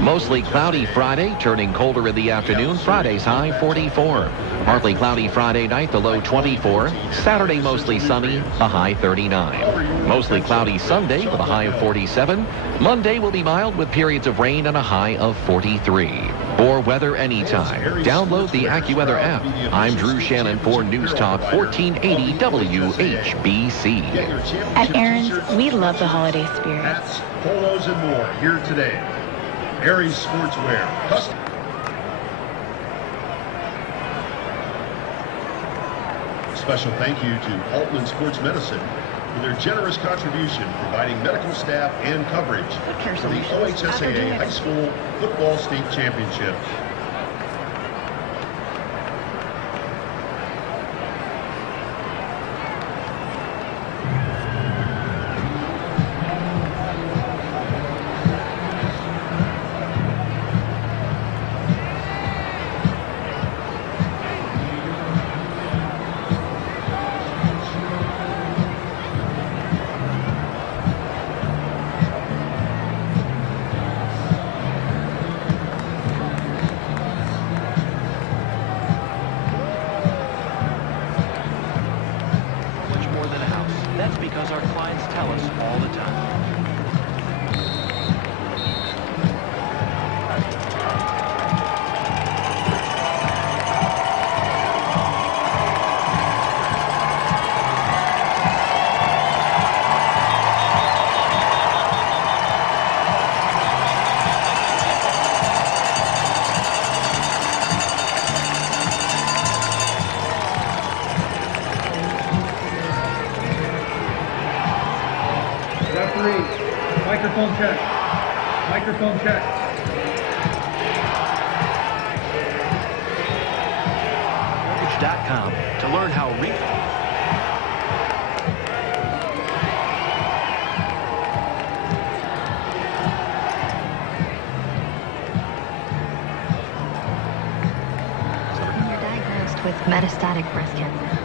Mostly cloudy Friday, turning colder in the afternoon. Friday's high 44. Partly cloudy Friday night, the low 24. Saturday mostly sunny, a high 39. Mostly cloudy Sunday with a high of 47. Monday will be mild with periods of rain and a high of 43. For weather anytime, download the AccuWeather app. I'm Drew Shannon for News Talk 1480 WHBC. At Aaron's, we love the holiday spirit. Hats, polos, and more here today. Aries Sportswear. Special thank you to Altman Sports Medicine for their generous contribution providing medical staff and coverage for the OHSAA High School Football State Championships. That's because our clients tell us all the time. Referee, microphone check. Microphone check. Mortgage.com to learn how When you're diagnosed with metastatic breast cancer.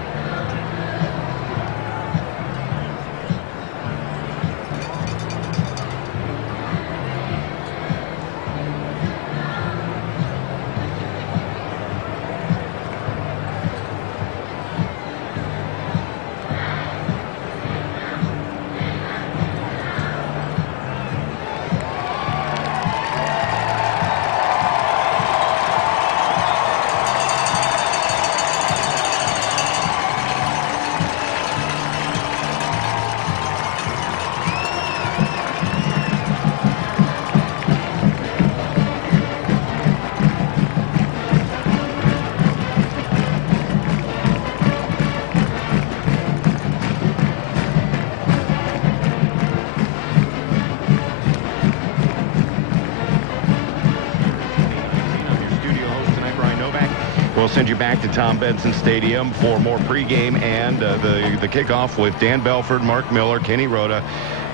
We'll send you back to Tom Benson Stadium for more pregame and the kickoff with Dan Belford, Mark Miller, Kenny Rhoda,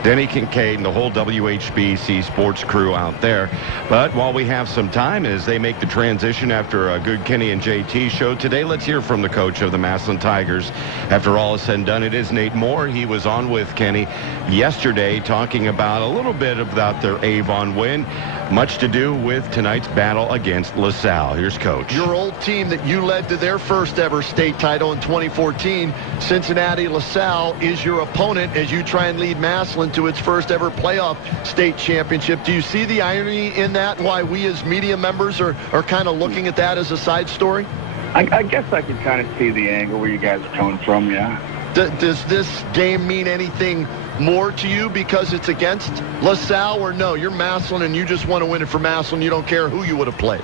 Denny Kincaid, and the whole WHBC sports crew out there. But while we have some time as they make the transition after a good Kenny and JT show today, let's hear from the coach of the Massillon Tigers. After all is said and done, it is Nate Moore. He was on with Kenny yesterday talking about a little bit about their Avon win. Much to do with tonight's battle against LaSalle. Here's Coach. Your old team that you led to their first ever state title in 2014, Cincinnati LaSalle, is your opponent as you try and lead Massillon to its first ever playoff state championship. Do you see the irony in that, why we as media members are kind of looking at that as a side story? I guess I can kind of see the angle where you guys are coming from, yeah. Does this game mean anything more to you because it's against LaSalle, or no, you're Massillon and you just want to win it for Massillon, you don't care who you would have played?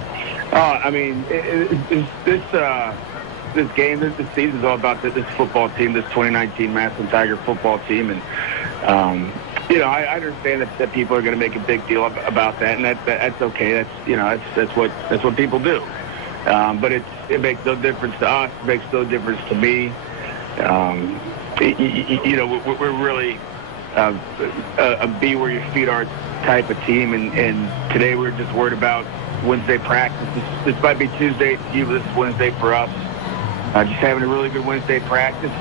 I mean, this game, this season is all about this football team, this 2019 Massillon Tiger football team, and you know, I understand that people are going to make a big deal about that, and that's okay. That's what people do. But it makes no difference to us. It makes no difference to me. You know, we're really a be where your feet are type of team, and today we're just worried about Wednesday practice. This might be Tuesday to you, but this is Wednesday for us. Just having a really good Wednesday practice.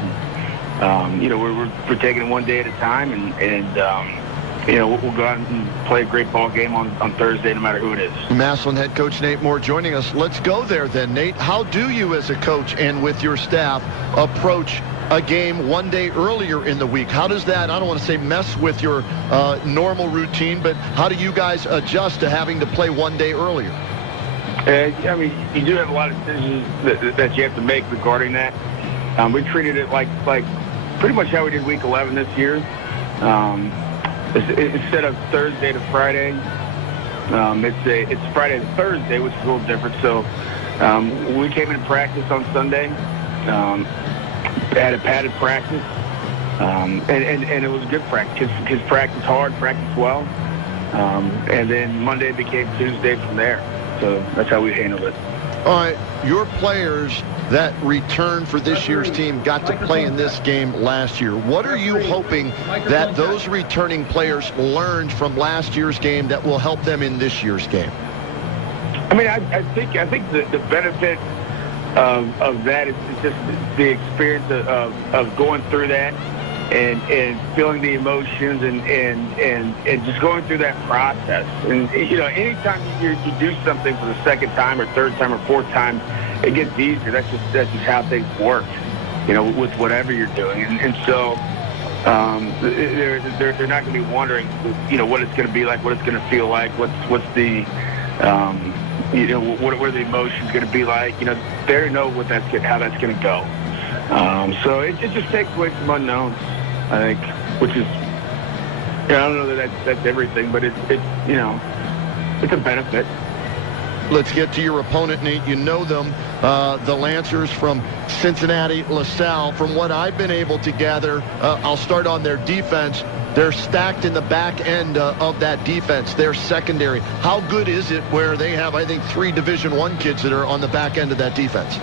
And, you know, we're taking it one day at a time, and we'll go out and play a great ball game on Thursday, no matter who it is. Massillon head coach Nate Moore joining us. Let's go there then, Nate. How do you as a coach and with your staff approach a game one day earlier in the week? How does that, I don't want to say mess with your normal routine, but how do you guys adjust to having to play one day earlier? I mean, you do have a lot of decisions that you have to make regarding that. We treated it like pretty much how we did Week 11 this year. Instead of Thursday to Friday, it's Friday to Thursday, which is a little different. So we came in practice on Sunday, had a padded practice, and it was a good practice. His practice hard, practice well, and then Monday became Tuesday from there. So that's how we handled it. All right, your players that returned for this year's team got to play in this game last year. What are you hoping that those returning players learned from last year's game that will help them in this year's game? I mean, I think the benefit of that is just the experience of going through that and feeling the emotions and just going through that process. And, anytime you do something for the second time or third time or fourth time, it gets easier. That's just how things work, with whatever you're doing. And so they're not going to be wondering, what it's going to be like, what it's going to feel like, what's the, what are the emotions going to be like. They already know how that's going to go. So it just takes away some unknowns, I think, which is, I don't know that's everything, but it's a benefit. Let's get to your opponent, Nate. You know them, the Lancers from Cincinnati, LaSalle. From what I've been able to gather, I'll start on their defense. They're stacked in the back end of that defense, their secondary. How good is it where they have, I think, 3 Division I kids that are on the back end of that defense?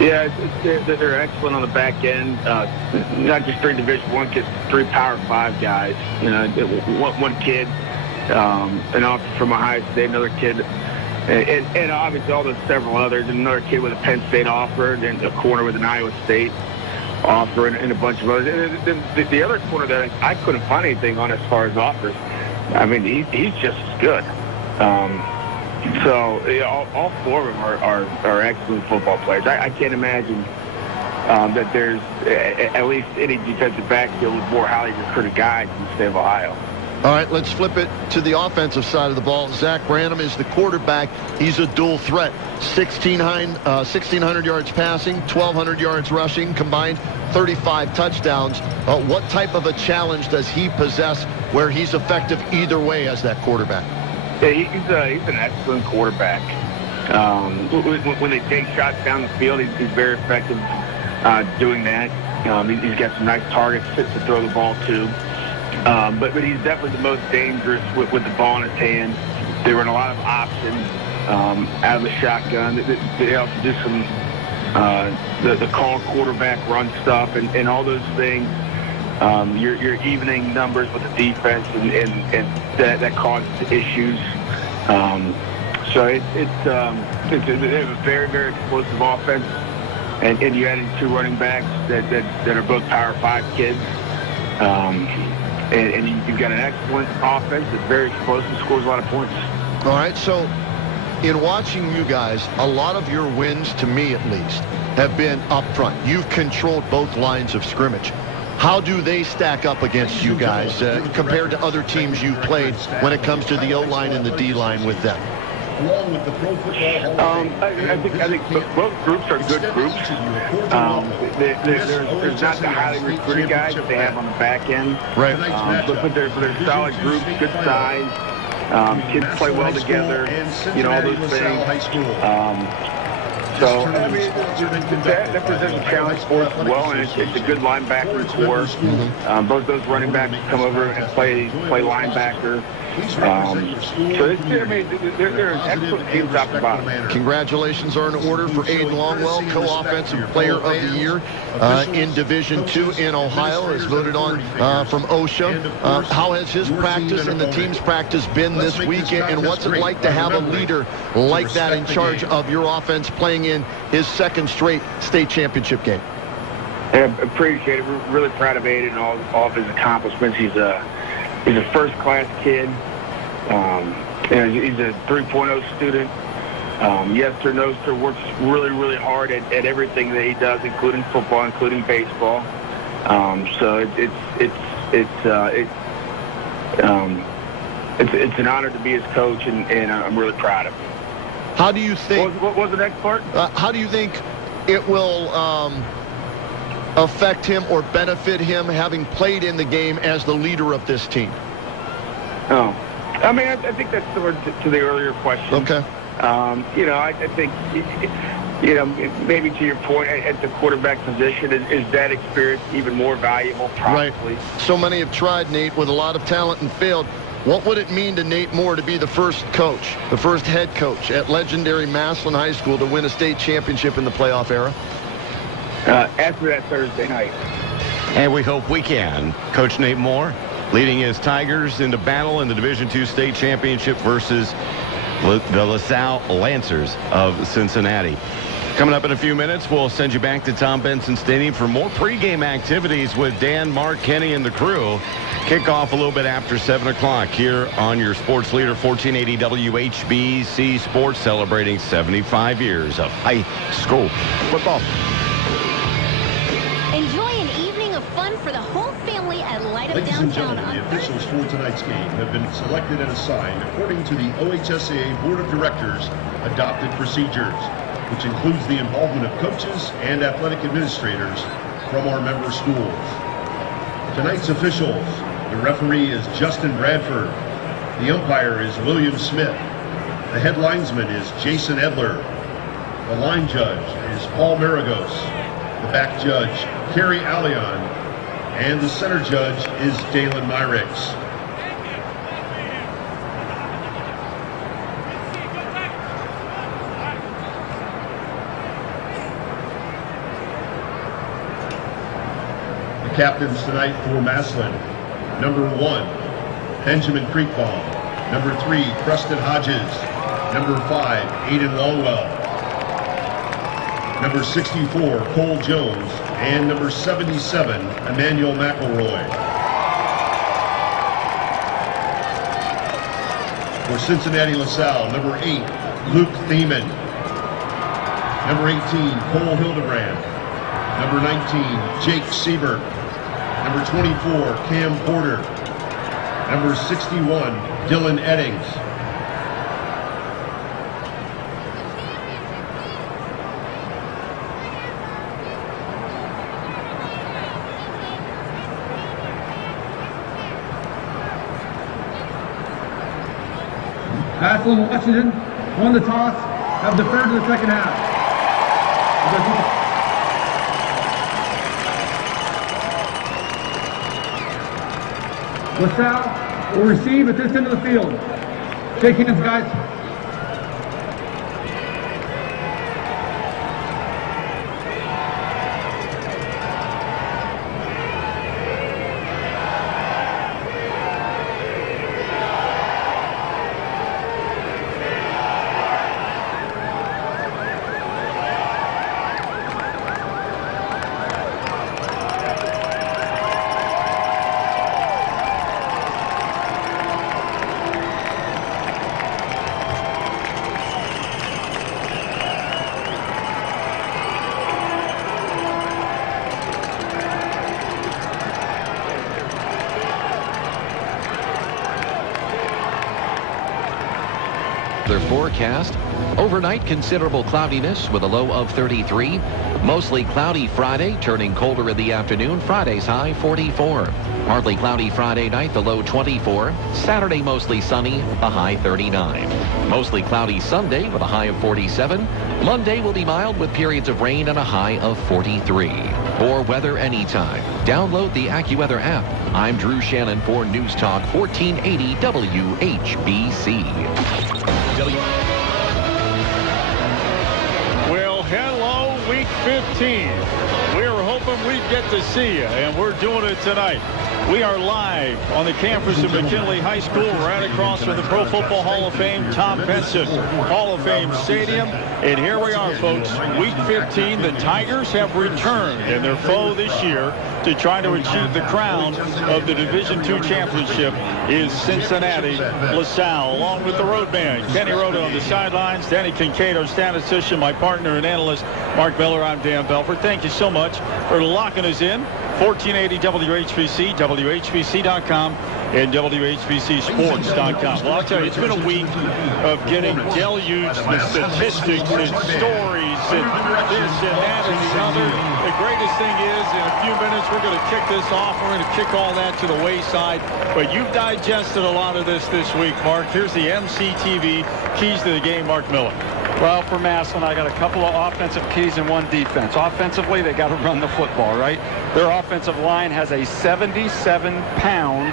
Yeah, they're excellent on the back end. Not just 3 Division I kids, 3 Power 5 guys. One kid, an officer from Ohio State, another kid, and obviously all the several others. Another kid with a Penn State offer, and a corner with an Iowa State offer, and a bunch of others. And the other corner that I couldn't find anything on as far as offers. I mean, he's just as good. So all 4 of them are excellent football players. I can't imagine that there's at least any defensive backfield with more highly recruited guys in the state of Ohio. All right, let's flip it to the offensive side of the ball. Zach Branham is the quarterback. He's a dual threat. 1,600 yards passing, 1,200 yards rushing, combined 35 touchdowns. What type of a challenge does he possess where he's effective either way as that quarterback? Yeah, he's an excellent quarterback. When they take shots down the field, he's very effective doing that. He's got some nice targets to throw the ball to. But he's definitely the most dangerous with the ball in his hand. They run a lot of options out of the shotgun. They also do some the call quarterback run stuff and all those things. You're evening numbers with the defense and that causes issues. So they have a very, very explosive offense, and you added 2 running backs that are both Power 5 kids. And you've got an excellent offense that's very explosive, scores a lot of points. All right, so in watching you guys, a lot of your wins, to me at least, have been up front. You've controlled both lines of scrimmage. How do they stack up against you guys compared to other teams you've played when it comes to the O-line and the D-line with them? Along with the Pro Football Hall of Fame. I think both groups are good groups. There's not the highly recruited guys that they have on the back end. Right. But they're solid groups, good size. Kids play well together. All those things. So, I mean, that presents a challenge for us as well, and it's a good linebacker core. Both those running backs come over and play linebacker. So they're an excellent team top to bottom. Congratulations are in order for Aiden Longwell, co-offensive player of the year in Division II in Ohio, as voted on from OSHA. How has his practice and the team's practice been this weekend, and what's it like to have a leader like that in charge of your offense playing in his 2nd straight state championship game? Yeah, appreciate it. We're really proud of Aiden and all of his accomplishments. He's He's a first-class kid. He's a 3.0 student. Yes sir, no sir, works really, really hard at everything that he does, including football, including baseball. So it's an honor to be his coach, and I'm really proud of him. How do you think? What was the next part? How do you think it will affect him or benefit him having played in the game as the leader of this team? Oh, I mean, I think that's similar to the earlier question. Okay. I think, maybe to your point, at the quarterback position, is that experience even more valuable? Probably. Right. So many have tried, Nate, with a lot of talent and failed. What would it mean to Nate Moore to be the first coach, the first head coach at legendary Massillon High School to win a state championship in the playoff era? After that Thursday night. And we hope we can. Coach Nate Moore leading his Tigers into battle in the Division II state championship versus the LaSalle Lancers of Cincinnati. Coming up in a few minutes, we'll send you back to Tom Benson Stadium for more pregame activities with Dan, Mark, Kenny, and the crew. Kickoff a little bit after 7 o'clock here on your sports leader, 1480 WHBC Sports, celebrating 75 years of high school football. Enjoy an evening of fun for the whole family at Light Up Ladies and Downtown gentlemen, the on officials for tonight's game have been selected and assigned according to the OHSAA Board of Directors adopted procedures, which includes the involvement of coaches and athletic administrators from our member schools. Tonight's officials: the referee is Justin Bradford. The umpire is William Smith. The head linesman is Jason Edler. The line judge is Paul Maragos. The back judge, Kerry Allion. And the center judge is Dalen Myrix. The captains tonight for Massillon: number 1, Benjamin Creekbaum; number 3, Preston Hodges; number 5, Aiden Longwell; number 64, Cole Jones; and number 77, Emmanuel McElroy. For Cincinnati LaSalle, number 8, Luke Thiemann; number 18, Cole Hildebrand; number 19, Jake Siebert; number 24, Cam Porter; number 61, Dylan Eddings. Massillon, Washington won the toss, have deferred to the second half. LaSalle will receive at this end of the field. Shake hands, guys. Their forecast: overnight considerable cloudiness with a low of 33. Mostly cloudy Friday, turning colder in the afternoon. Friday's high 44. Partly cloudy Friday night, the low 24. Saturday mostly sunny, a high 39. Mostly cloudy Sunday with a high of 47. Monday will be mild with periods of rain and a high of 43. For weather anytime, download the AccuWeather app. I'm Drew Shannon for News Talk 1480 WHBC. Well, hello, week 15. We were hoping we'd get to see you, and we're doing it tonight. We are live on the campus of McKinley High School, right across from the Pro Football Hall of Fame, Tom Benson Hall of Fame Stadium. And here we are, folks. Week 15, the Tigers have returned, and their foe this year to try to achieve the crown of the Division II championship is Cincinnati LaSalle, along with the roadman, Kenny Rhoda on the sidelines, Danny Kincaid, our statistician, my partner and analyst, Mark Miller. I'm Dan Belfort. Thank you so much for locking us in. 1480 WHBC, WHBC.com, and WHBCSports.com. Well, I'll tell you, it's been a week of getting deluged with statistics and stories and this and that and the other. The greatest thing is, in a few minutes, we're going to kick this off. We're going to kick all that to the wayside. But you've digested a lot of this week, Mark. Here's the MCTV keys to the game, Mark Miller. Well, for Massillon, I got a couple of offensive keys and one defense. Offensively, they got to run the football, right? Their offensive line has a 77-pound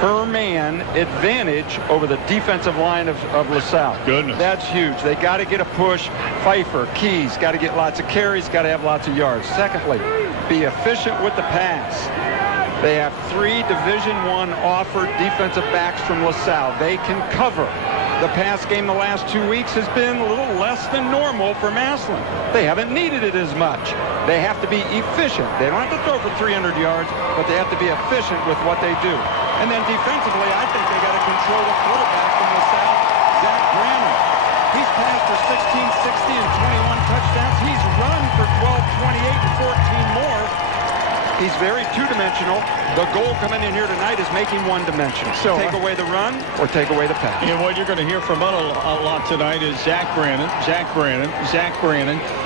per man advantage over the defensive line of LaSalle. Goodness. That's huge. They got to get a push. Pfeiffer, Keys, got to get lots of carries, got to have lots of yards. Secondly, be efficient with the pass. They have 3 Division I offered defensive backs from LaSalle. They can cover. The pass game the last 2 weeks has been a little less than normal for Massillon. They haven't needed it as much. They have to be efficient. They don't have to throw for 300 yards, but they have to be efficient with what they do. And then defensively, I think they got to control the quarterback from LaSalle, Zach Brannon. He's passed for 16, 60, and 21 touchdowns. He's run for 12, 28, and 14 more. He's very two-dimensional. The goal coming in here tonight is making one-dimensional. So take away the run or take away the pass. And what you're going to hear from a lot tonight is Zach Brannon.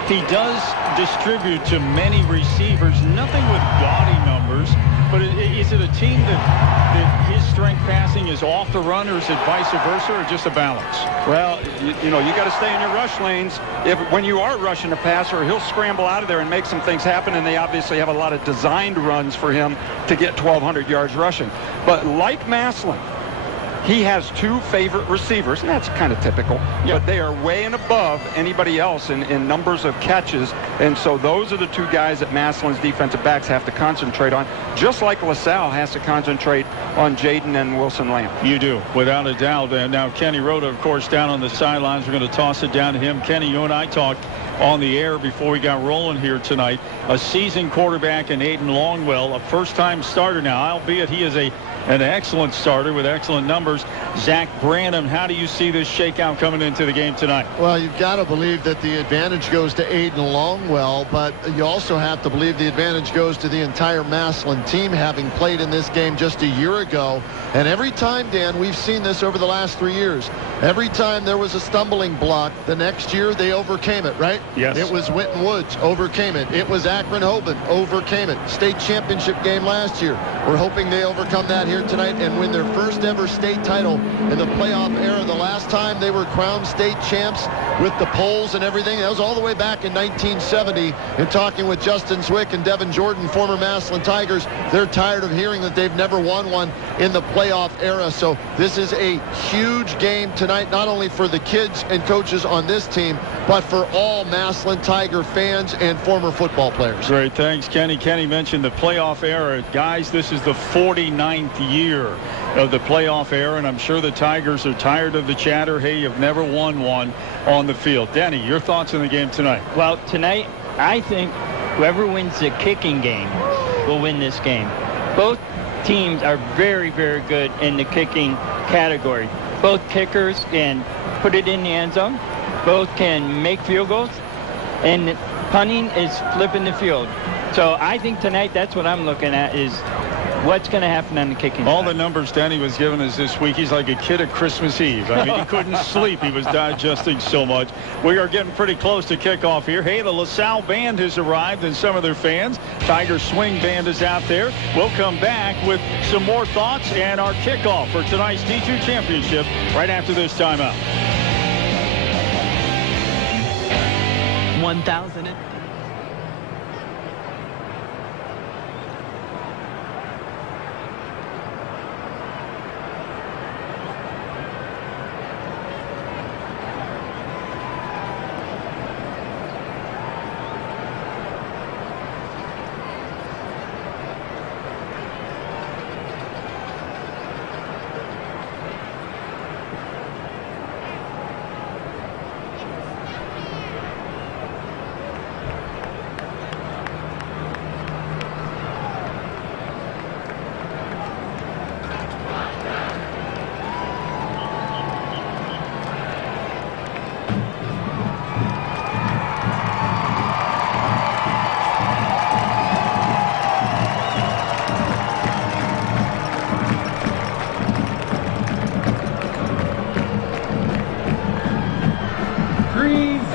He does distribute to many receivers. Nothing with gaudy numbers. But is it a team that his strength passing is off the run, or is it vice versa, or just a balance? Well, you know, you got to stay in your rush lanes. When you are rushing a passer, he'll scramble out of there and make some things happen, and they obviously have a lot of designed runs for him to get 1,200 yards rushing. But like Massillon, he has 2 favorite receivers, and that's kind of typical. Yep. But they are way and above anybody else in numbers of catches. And so those are the 2 guys that Massillon's defensive backs have to concentrate on, just like LaSalle has to concentrate on Jaden and Wilson Lamb. You do, without a doubt. And now Kenny Rhoda, of course, down on the sidelines. We're going to toss it down to him. Kenny, you and I talked on the air before we got rolling here tonight. A seasoned quarterback in Aiden Longwell, a first-time starter now, albeit he is an excellent starter with excellent numbers. Zach Branham, how do you see this shakeout coming into the game tonight? Well, you've got to believe that the advantage goes to Aiden Longwell, but you also have to believe the advantage goes to the entire Massillon team, having played in this game just a year ago. And every time, Dan, we've seen this over the last 3 years. Every time there was a stumbling block, the next year they overcame it, right? Yes. It was Winton Woods, overcame it. It was Akron Hoban, overcame it. State championship game last year. We're hoping they overcome that here tonight and win their first ever state title in the playoff era. The last time they were crowned state champs with the polls and everything, that was all the way back in 1970. And talking with Justin Zwick and Devin Jordan, former Massillon Tigers, they're tired of hearing that they've never won one in the playoff era. So this is a huge game tonight, not only for the kids and coaches on this team, but for all Massillon Tiger fans and former football players. Great, thanks, Kenny. Kenny mentioned the playoff era. Guys, this is the 49th year of the playoff era, and I'm sure the Tigers are tired of the chatter. Hey, you've never won one on the field. Danny, your thoughts on the game tonight? Well, tonight, I think whoever wins the kicking game will win this game. Both teams are very, very good in the kicking category. Both kickers can put it in the end zone. Both can make field goals. And punting is flipping the field. So I think tonight that's what I'm looking at is what's going to happen on the kicking All side. the numbers Danny was giving us this week, he's like a kid at Christmas Eve. I mean, he couldn't sleep. He was digesting so much. We are getting pretty close to kickoff here. Hey, the LaSalle band has arrived and some of their fans. Tiger Swing Band is out there. We'll come back with some more thoughts and our kickoff for tonight's D2 championship right after this timeout. 1,000.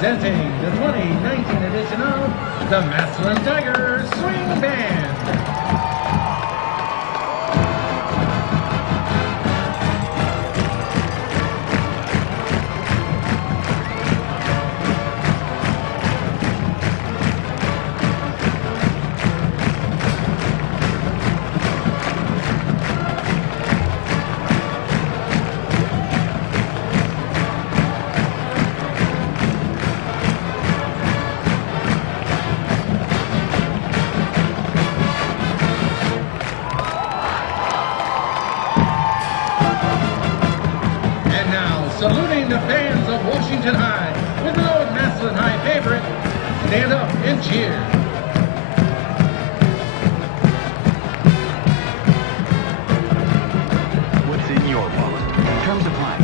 Presenting the 2019 edition of the Massillon Tigers Swing Band. Saluting the fans of Washington High with the old Massillon High favorite, stand up and cheer. What's in your wallet? Comes to play.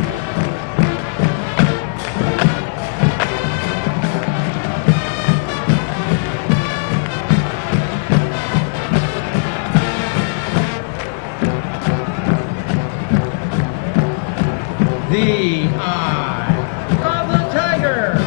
The eye of the tiger.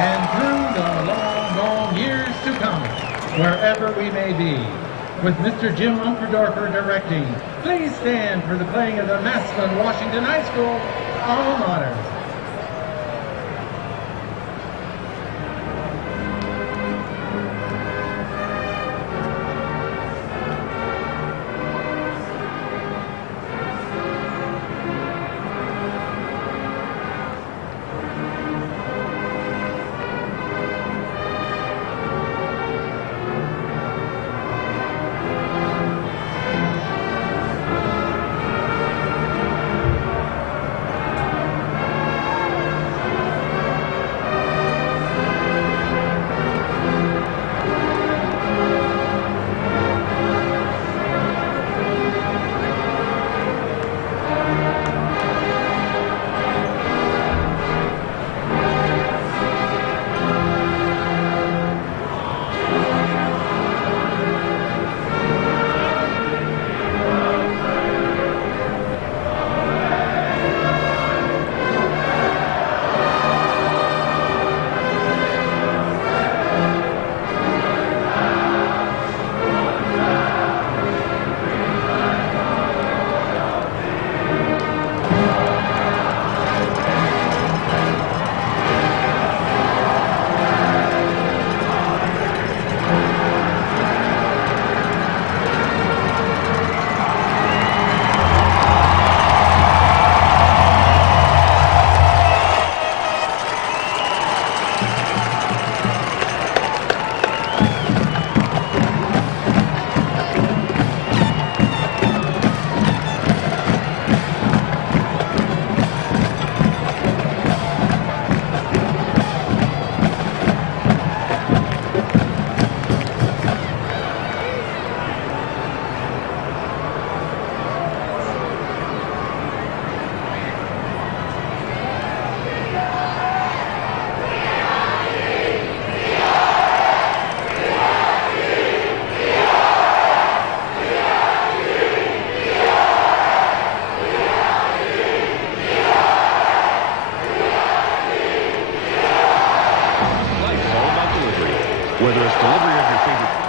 And through the long, long years to come, wherever we may be, with Mr. Jim Umperdorfer directing, please stand for the playing of the Massillon Washington High School alma mater. whether it's delivery of your favorite.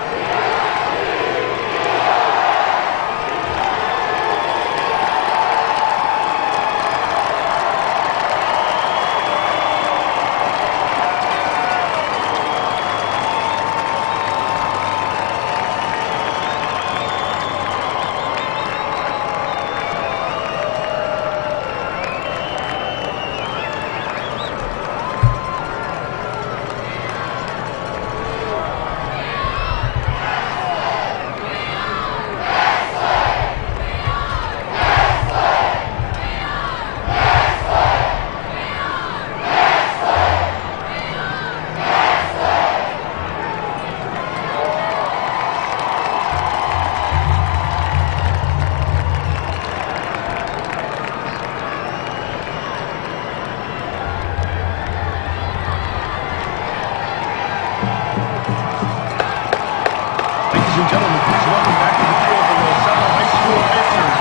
Ladies and gentlemen, please welcome back to the field the LaSalle High School Racers.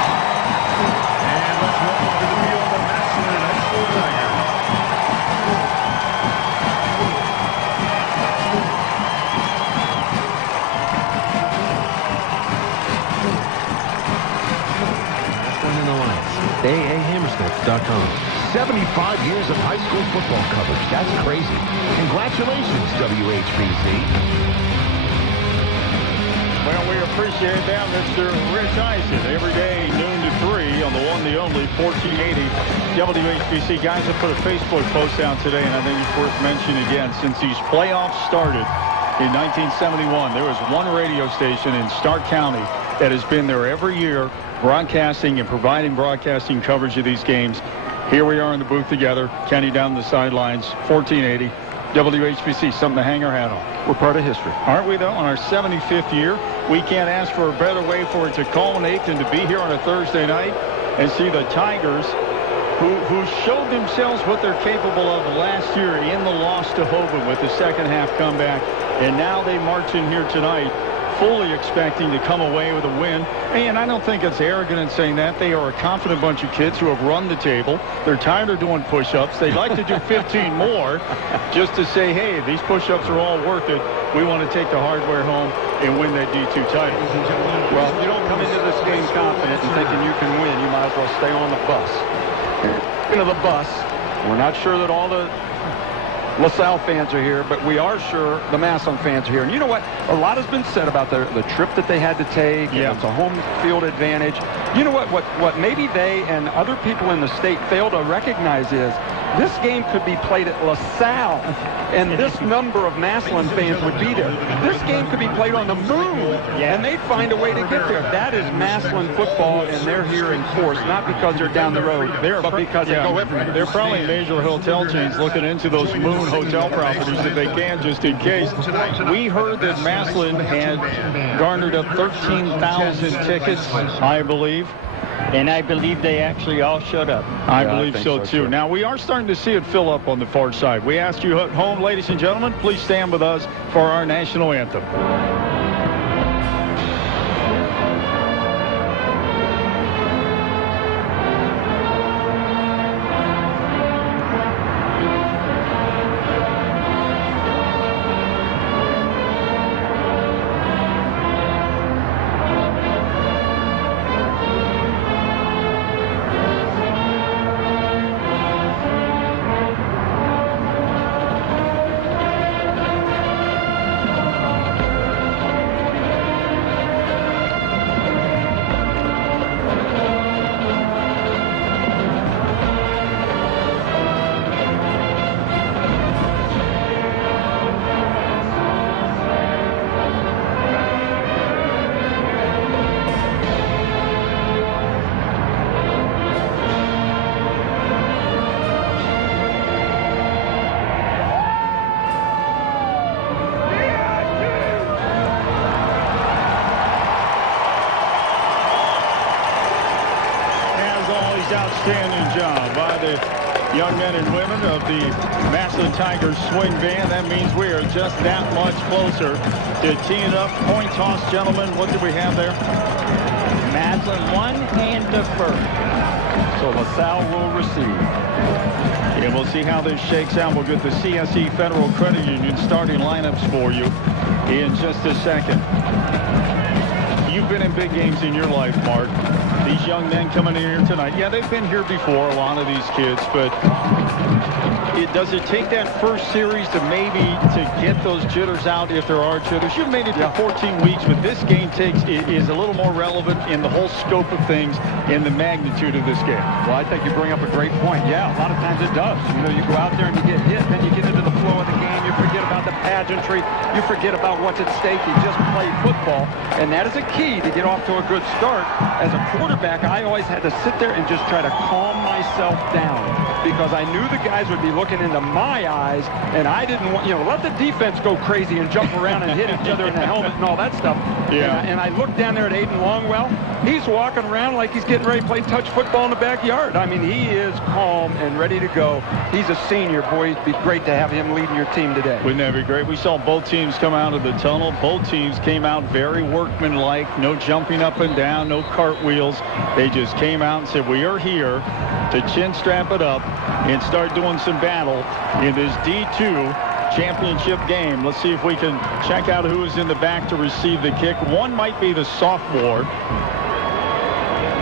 And let's welcome to the field the Massillon High School Tigers. In the Lights, AAHammersmith.com. 75 years of high school football coverage. That's crazy. Congratulations, WHBC. Well, we appreciate that, Mr. Rich Eisen. Every day, noon to 3 on the one, the only, 1480 WHBC. Guys have put a Facebook post out today, and I think it's worth mentioning again. Since these playoffs started in 1971, there was one radio station in Stark County that has been there every year, broadcasting and providing broadcasting coverage of these games. Here we are in the booth together. Kenny down the sidelines, 1480. WHBC, something to hang our hat on. We're part of history. Aren't we, though? On our 75th year, we can't ask for a better way for it to culminate than to be here on a Thursday night and see the Tigers, who showed themselves what they're capable of last year in the loss to Hoban with the second half comeback. And now they march in here tonight fully expecting to come away with a win. And I don't think it's arrogant in saying that. They are a confident bunch of kids who have run the table. They're tired of doing push-ups. They'd like to do 15 more just to say, hey, these push-ups are all worth it. We want to take the hardware home and win that D2 title. Well, if you don't come into this game confident and thinking you can win, you might as well stay on the bus. Into the bus. We're not sure that all the LaSalle fans are here, but we are sure the Massillon fans are here. And you know what? A lot has been said about the trip that they had to take. Yeah. It's a home field advantage. You know what maybe they and other people in the state fail to recognize is this game could be played at LaSalle, and this number of Massillon fans would be there. This game could be played on the moon, and they'd find a way to get there. That is Massillon football, and they're here in force, not because they're down the road, but because they go everywhere. They're probably major hotel chains looking into those moon hotel properties if they can, just in case. We heard that Massillon had garnered up 13,000 tickets, I believe. And I believe they actually all showed up. I believe so, too. Now, we are starting to see it fill up on the far side. We asked you at home, ladies and gentlemen, please stand with us for our national anthem. Outstanding job by the young men and women of the Massillon Tigers swing band. That means we are just that much closer to teeing up. Point toss, gentlemen. What do we have there? Massillon 1 and defer. So LaSalle will receive. And we'll see how this shakes out. We'll get the CSE Federal Credit Union starting lineups for you in just a second. You've been in big games in your life, Mark. These young men coming in here tonight. Yeah, they've been here before, a lot of these kids, but does it take that first series to maybe to get those jitters out if there are jitters? You've made it to 14 weeks, but this game is a little more relevant in the whole scope of things and the magnitude of this game. Well, I think you bring up a great point. Yeah, a lot of times it does. You know, you go out there and you get hit, then you get into the flow of the game. You forget about the pageantry. You forget about what's at stake. You just play football, and that is a key to get off to a good start. As a quarterback, I always had to sit there and just try to calm myself down because I knew the guys would be looking into my eyes, and I didn't want, let the defense go crazy and jump around and hit each other in the helmet and all that stuff. Yeah. And I looked down there at Aiden Longwell. He's walking around like he's getting ready to play touch football in the backyard. I mean, he is calm and ready to go. He's a senior, boy. It'd be great to have him leading your team today. Wouldn't that be great? We saw both teams come out of the tunnel. Both teams came out very workmanlike. No jumping up and down, no cartwheels. They just came out and said, we are here to chin strap it up and start doing some battle in this D2 championship game. Let's see if we can check out who is in the back to receive the kick. One might be the sophomore.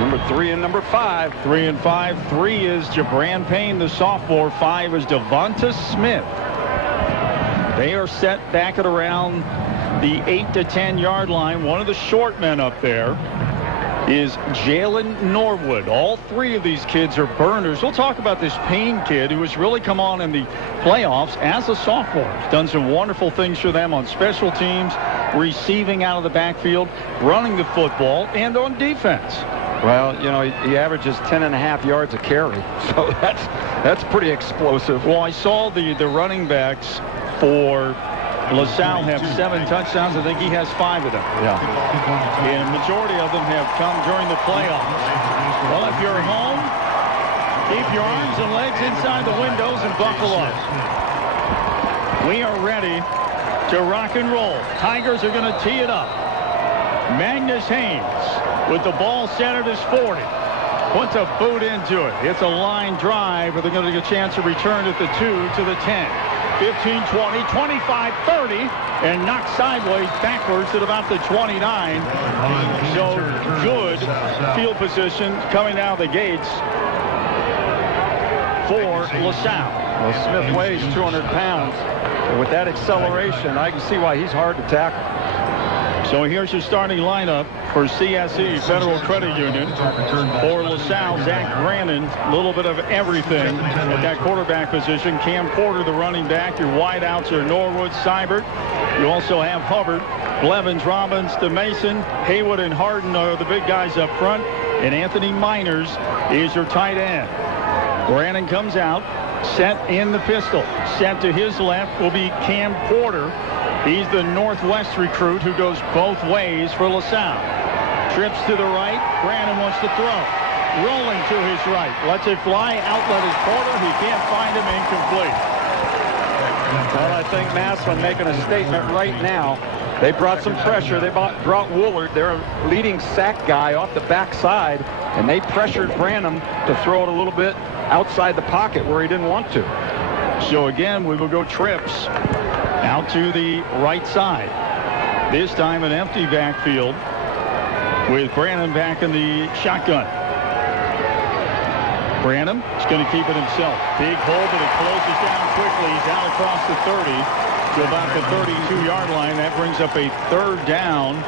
Number 3 and number 5. 3 and 5. 3 is Jabran Payne, the sophomore. 5 is Devonta Smith. They are set back at around the 8 to 10 yard line. One of the short men up there is Jalen Norwood. All 3 of these kids are burners. We'll talk about this Payne kid who has really come on in the playoffs as a sophomore. He's done some wonderful things for them on special teams, receiving out of the backfield, running the football, and on defense. Well, he averages 10.5 yards a carry, so that's pretty explosive. Well, I saw the running backs for LaSalle have 7 touchdowns. I think he has 5 of them. Yeah. And a majority of them have come during the playoffs. Well, if you're home, keep your arms and legs inside the windows and buckle up. We are ready to rock and roll. Tigers are going to tee it up. Magnus Haynes with the ball centered as 40. Puts a boot into it. It's a line drive, but they're going to get a chance to return at the 2 to the 10. 15, 20, 25, 30, and knocked sideways backwards at about the 29. So good field position coming out of the gates for LaSalle. Well, Smith weighs 200 pounds. And with that acceleration, I can see why he's hard to tackle. So here's your starting lineup for CSE Federal Credit Union. For LaSalle, Zach Brannon, a little bit of everything at that quarterback position. Cam Porter, the running back. Your wideouts are Norwood, Seibert. You also have Hubbard, Blevins, Robbins, DeMason, Haywood, and Harden are the big guys up front. And Anthony Miners is your tight end. Brannon comes out, set in the pistol. Set to his left will be Cam Porter. He's the Northwest recruit who goes both ways for LaSalle. Trips to the right. Brannon wants to throw. Rolling to his right. Lets it fly. Outlet is Porter. He can't find him. Incomplete. Well, I think Massillon making a statement right now. They brought some pressure. They brought Woolard, their leading sack guy, off the backside, and they pressured Branham to throw it a little bit outside the pocket where he didn't want to. So again, we will go trips out to the right side. This time an empty backfield with Branham back in the shotgun. Branham is going to keep it himself. Big hole, but it closes down quickly. He's out across the 30 to about the 32-yard line. That brings up a 3rd down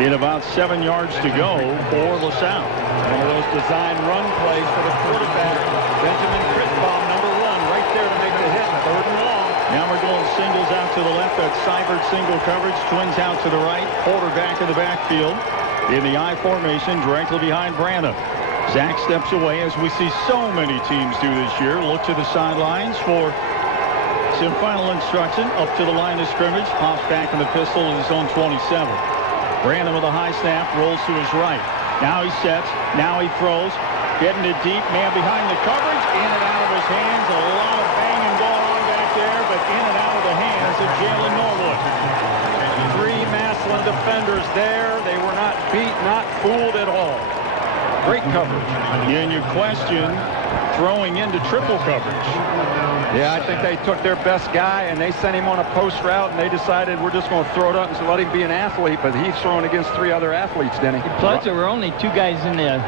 in about 7 yards to go for LaSalle. One of those design run plays for the quarterback. Benjamin Critbaum, number 1, right there to make the hit. 3rd and long. Now we're going singles out to the left. That's Seibert single coverage. Twins out to the right. Porter back in the backfield in the I formation directly behind Branham. Zach steps away, as we see so many teams do this year. Look to the sidelines for some final instruction. Up to the line of scrimmage. Pops back in the pistol in his own 27. Branham with a high snap. Rolls to his right. Now he sets. Now he throws. Getting it deep. Man behind the coverage. In and out of his hands. A lot of banging going on back there, but in and out of the hands of Jalen Norwood. 3 Massillon defenders there. They were not beat, not fooled at all. Great coverage. And you question throwing into triple coverage. Yeah, I think they took their best guy and they sent him on a post route, and they decided we're just going to throw it up and let him be an athlete, but he's throwing against 3 other athletes, Denny. Plus, there were only 2 guys in the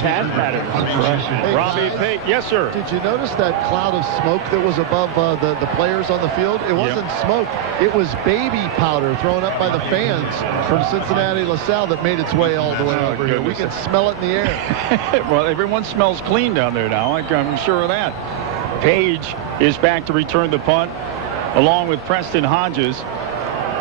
pass pattern. Hey, Robbie Pate, yes, sir. Did you notice that cloud of smoke that was above the players on the field? It wasn't smoke. It was baby powder thrown up by the fans from Cincinnati LaSalle that made its way all the way over here. We can smell it in the air. Well, everyone smells clean down there now. I'm sure of that. Page is back to return the punt along with Preston Hodges.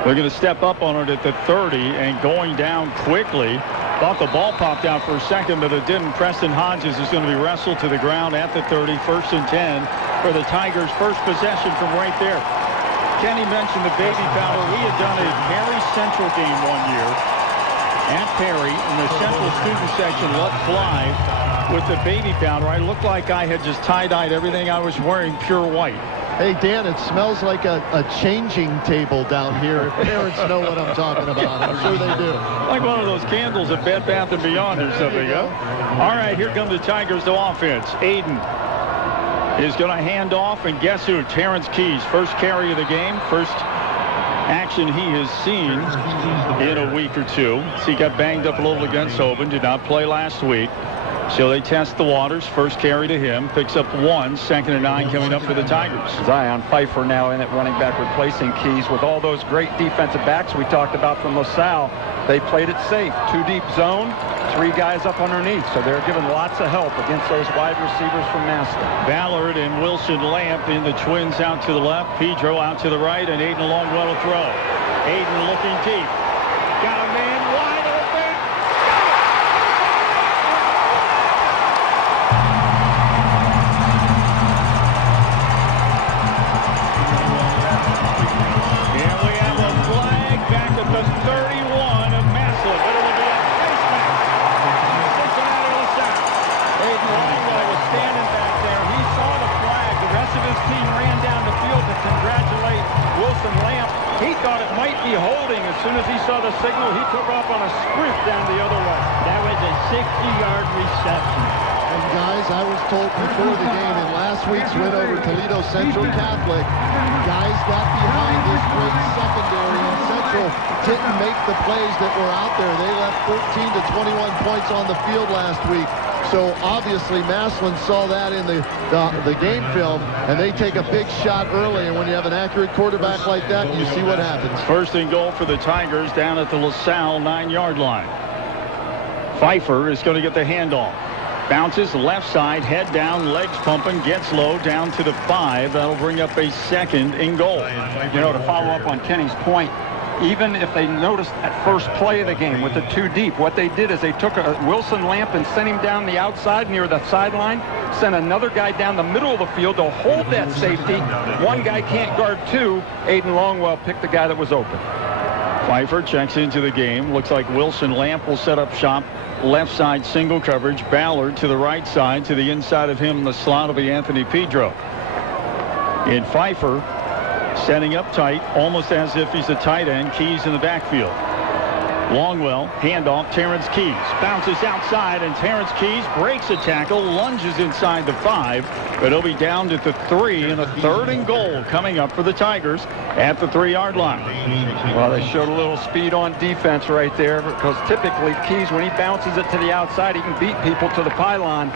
They're going to step up on it at the 30 and going down quickly. Thought the ball popped out for a second, but it didn't. Preston Hodges is going to be wrestled to the ground at the 30, 1st and 10 for the Tigers' first possession from right there. Kenny mentioned the baby powder. We had done a Perry Central game one year at Perry in the Central student section, let fly with the baby powder. I looked like I had just tie-dyed everything I was wearing pure white. Hey, Dan, it smells like a changing table down here. Parents know what I'm talking about. I'm sure they do. Like one of those candles at Bed Bath & Beyond or something, huh? All right, here come the Tigers to offense. Aiden is going to hand off, and guess who? Terrence Keys, first carry of the game, first action he has seen in a week or 2. So he got banged up a little against Hoban, did not play last week. So they test the waters. First carry to him. Picks up 1. 2nd and 9 coming up for the Tigers. Zion Pfeiffer now in at running back replacing Keys. With all those great defensive backs we talked about from LaSalle, they played it safe. 2 deep zone, 3 guys up underneath. So they're giving lots of help against those wide receivers from Massillon. Ballard and Wilson Lamp in the twins out to the left. Pedro out to the right, and Aiden Longwell to throw. Aiden looking deep. Got a man wide open. And we have a flag back at the 31 of Massillon. But it'll be a face mask. Cincinnati LaSalle. Aiden Longwell was standing back there. He saw the flag. The rest of his team ran down the field to congratulate Wilson Lamp. He thought it might be holding. As soon as he saw the signal, he took off on a sprint down the other way. That was a 60-yard reception. And guys, I was told before the game in last week's win over Toledo Central Catholic, guys got behind this great secondary, and Central didn't make the plays that were out there. They left 14 to 21 points on the field last week. So obviously Massillon saw that in the game film, and they take a big shot early, and when you have an accurate quarterback like that, you see what happens. First and goal for the Tigers down at the LaSalle 9-yard line. Pfeiffer is going to get the handoff. Bounces left side, head down, legs pumping, gets low, down to the 5. That'll bring up a 2nd and goal. You know, to follow up on Kenny's point, even if they noticed at first play of the game with the 2 deep, what they did is they took a Wilson Lamp and sent him down the outside near the sideline, sent another guy down the middle of the field to hold that safety. One guy can't guard 2. Aiden Longwell picked the guy that was open. Pfeiffer checks into the game. Looks like Wilson Lamp will set up shop. Left side single coverage. Ballard to the right side. To the inside of him in the slot will be Anthony Pedro. And Pfeiffer setting up tight, almost as if he's a tight end. Keys in the backfield. Longwell, handoff, Terrence Keys. Bounces outside, and Terrence Keys breaks a tackle, lunges inside the 5, but he'll be down to the 3, and a 3rd and goal coming up for the Tigers at the 3-yard line. Well, they showed a little speed on defense right there, because typically Keys, when he bounces it to the outside, he can beat people to the pylon.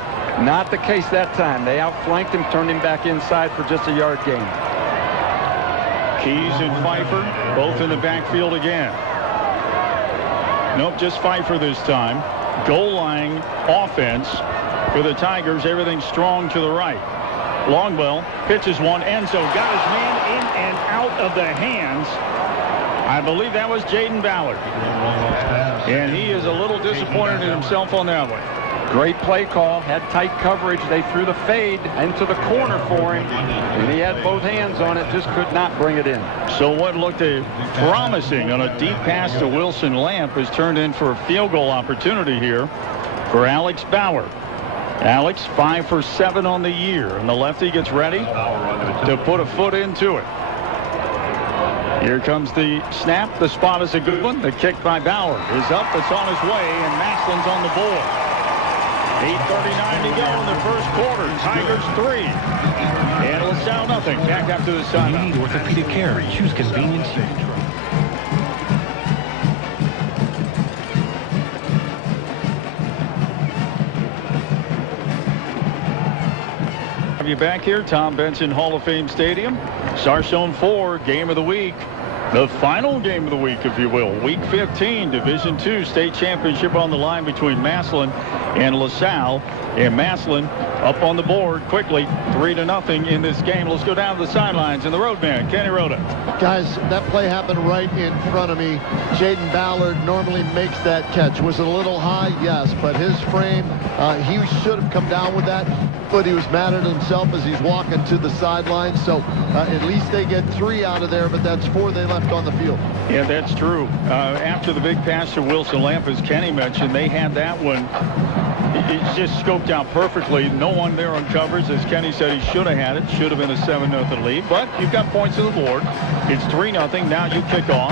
Not the case that time. They outflanked him, turned him back inside for just a yard gain. Keys and Pfeiffer both in the backfield again. Nope, just Pfeiffer this time. Goal line offense for the Tigers. Everything strong to the right. Longwell pitches one. Enzo got his man in and out of the hands. I believe that was Jaden Ballard. And he is a little disappointed in himself on that one. Great play call, had tight coverage. They threw the fade into the corner for him, and he had both hands on it, just could not bring it in. So what looked promising on a deep pass to Wilson Lamp has turned in for a field goal opportunity here for Alex Bauer. Alex 5 for 7 on the year, and the lefty gets ready to put a foot into it. Here comes the snap. The spot is a good one. The kick by Bauer is up. It's on his way, and Massillon's on the board. 8:39 to go in the first quarter. Tigers 3 and LaSalle nothing. Back after the You timeout. need orthopedic care. Choose convenience. Have you back here, Tom Benson Hall of Fame Stadium. Sarcone 4 game of the week. The final game of the week, if you will. Week 15, Division II state championship on the line between Massillon and LaSalle. And Massillon up on the board quickly, 3-0 in this game. Let's go down to the sidelines and the roadman, Kenny Rhoda. Guys, that play happened right in front of me. Jaden Ballard normally makes that catch. Was it a little high? Yes, but his frame, he should have come down with that. But he was mad at himself as he's walking to the sideline. So at least they get 3 out of there, but that's 4 they left on the field. Yeah, that's true. After the big pass to Wilson Lamp, as Kenny mentioned, they had that one. It's just scoped out perfectly. No one there on covers. As Kenny said, he should have had it. Should have been a 7-0 lead. But you've got points on the board. It's 3-0. Now you kick off.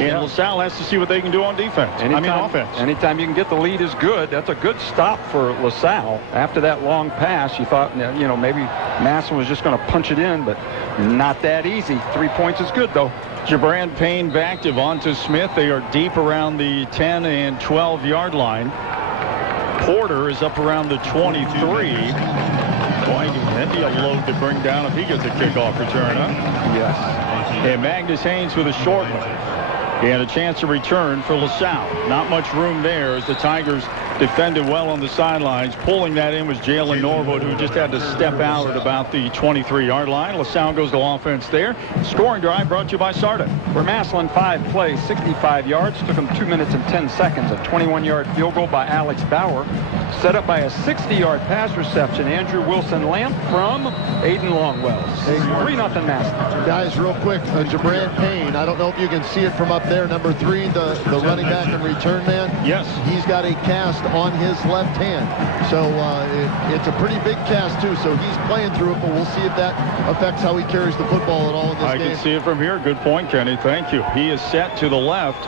And LaSalle has to see what they can do on defense. Offense. Anytime you can get the lead is good. That's a good stop for LaSalle. After that long pass, you thought, you know, maybe Massillon was just going to punch it in, but not that easy. 3 points is good, though. Jabran Payne back. Devonta Smith. They are deep around the 10 and 12 yard line. Porter is up around the 23. That'd be a load to bring down if he gets a kickoff return, huh? Yes. And Magnus Haynes with a short one. And a chance to return for LaSalle. Not much room there as the Tigers defended well on the sidelines. Pulling that in was Jalen Norwood, who just had to step out at about the 23-yard line. LaSalle goes to offense there. Scoring drive brought to you by Sarda. For Massillon, 5 plays, 65 yards. Took them 2 minutes and 10 seconds. A 21-yard field goal by Alex Bauer. Set up by a 60-yard pass reception. Andrew Wilson Lamp from Aiden Longwells. 3-0 Massillon. Guys, real quick, Jabran Payne, I don't know if you can see it from up there. Number 3, the running back and return man. Yes. He's got a cast on his left hand. So it's a pretty big cast, too. So he's playing through it, but we'll see if that affects how he carries the football at all in this game. I can see it from here. Good point, Kenny. Thank you. He is set to the left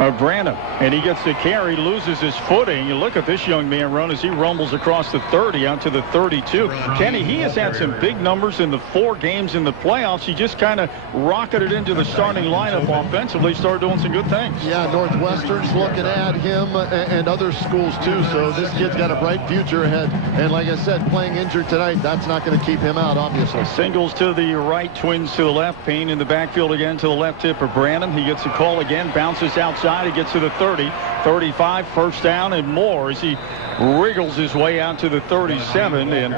of Branham, and he gets the carry, loses his footing. You look at this young man run as he rumbles across the 30 out to the 32. Kenny, he has had some big numbers in the 4 games in the playoffs. He just kind of rocketed into the starting lineup offensively, started doing some good things. Yeah, Northwestern's looking at him and other schools too, so this kid's got a bright future ahead. And like I said, playing injured tonight, that's not going to keep him out, obviously. Singles to the right, Twins to the left. Payne in the backfield again to the left tip of Branham. He gets a call again, bounces outside. He gets to the 30, 35, first down and more as he wriggles his way out to the 37. And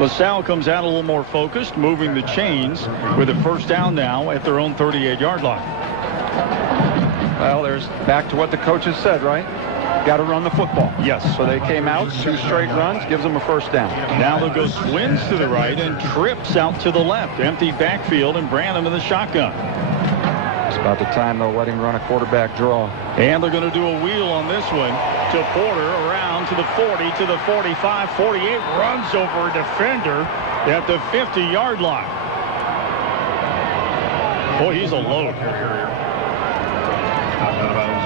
LaSalle comes out a little more focused, moving the chains with a first down now at their own 38-yard line. Well, there's back to what the coaches said, right? Got to run the football. Yes. So they came out, 2 straight runs, gives them a first down. Now they'll go Twins to the right and trips out to the left. Empty backfield and Branham in the shotgun. It's about the time they'll let him run a quarterback draw. And they're going to do a wheel on this one to Porter around to the 40, to the 45, 48, runs over a defender at the 50-yard line. Boy, he's a load.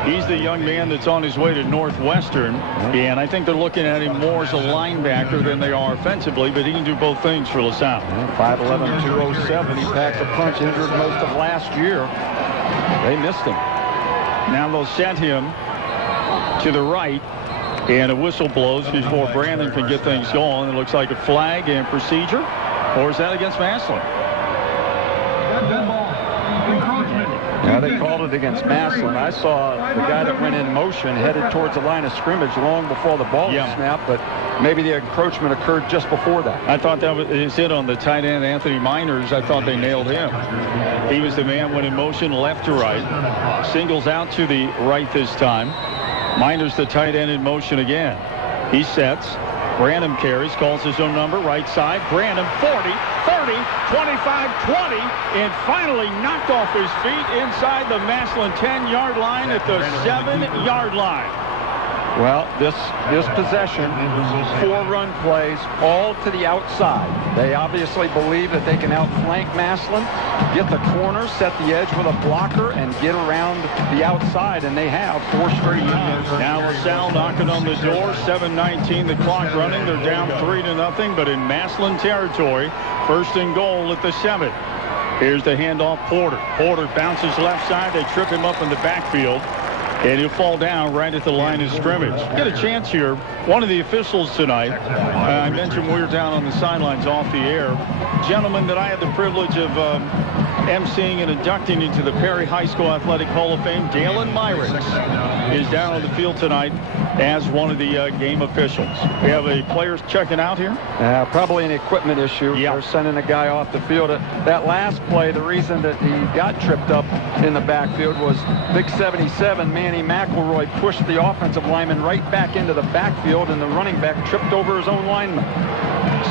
He's the young man that's on his way to Northwestern, and I think they're looking at him more as a linebacker than they are offensively, but he can do both things for LaSalle. 5'11", 207. He packs a punch, injured most of last year. They missed him. Now they'll set him to the right, and a whistle blows before Brandon can get things going. It looks like a flag and procedure, or is that against Massillon? Yeah, they called it against Massillon. I saw the guy that went in motion headed towards the line of scrimmage long before the ball was snapped, but maybe the encroachment occurred just before that. I thought that was it on the tight end, Anthony Miners. I thought they nailed him. He was the man went in motion left to right. Singles out to the right this time. Miners the tight end in motion again. He sets. Branham carries, calls his own number, right side. Branham 40, 30, 25, 20, and finally knocked off his feet inside the Massillon 10-yard line at the 7-yard line. Well, this possession, 4 run plays, all to the outside. They obviously believe that they can outflank Massillon, get the corner, set the edge with a blocker, and get around the outside, and they have 4 straight times. Now LaSalle knocking on the door, 7:19 the clock running. They're down 3-0, but in Massillon territory, 1st and goal at the 7. Here's the handoff, Porter. Porter bounces left side. They trip him up in the backfield. And he'll fall down right at the line of scrimmage. Get a chance here. One of the officials tonight, I mentioned we were down on the sidelines off the air. Gentleman that I had the privilege of emceeing and inducting into the Perry High School Athletic Hall of Fame, Dalen Myrick, is down on the field tonight as one of the game officials. We have a players checking out here. Probably an equipment issue. Yep. They're sending a guy off the field. That last play, the reason that he got tripped up in the backfield was big 77, Manny McElroy, pushed the offensive lineman right back into the backfield, and the running back tripped over his own lineman.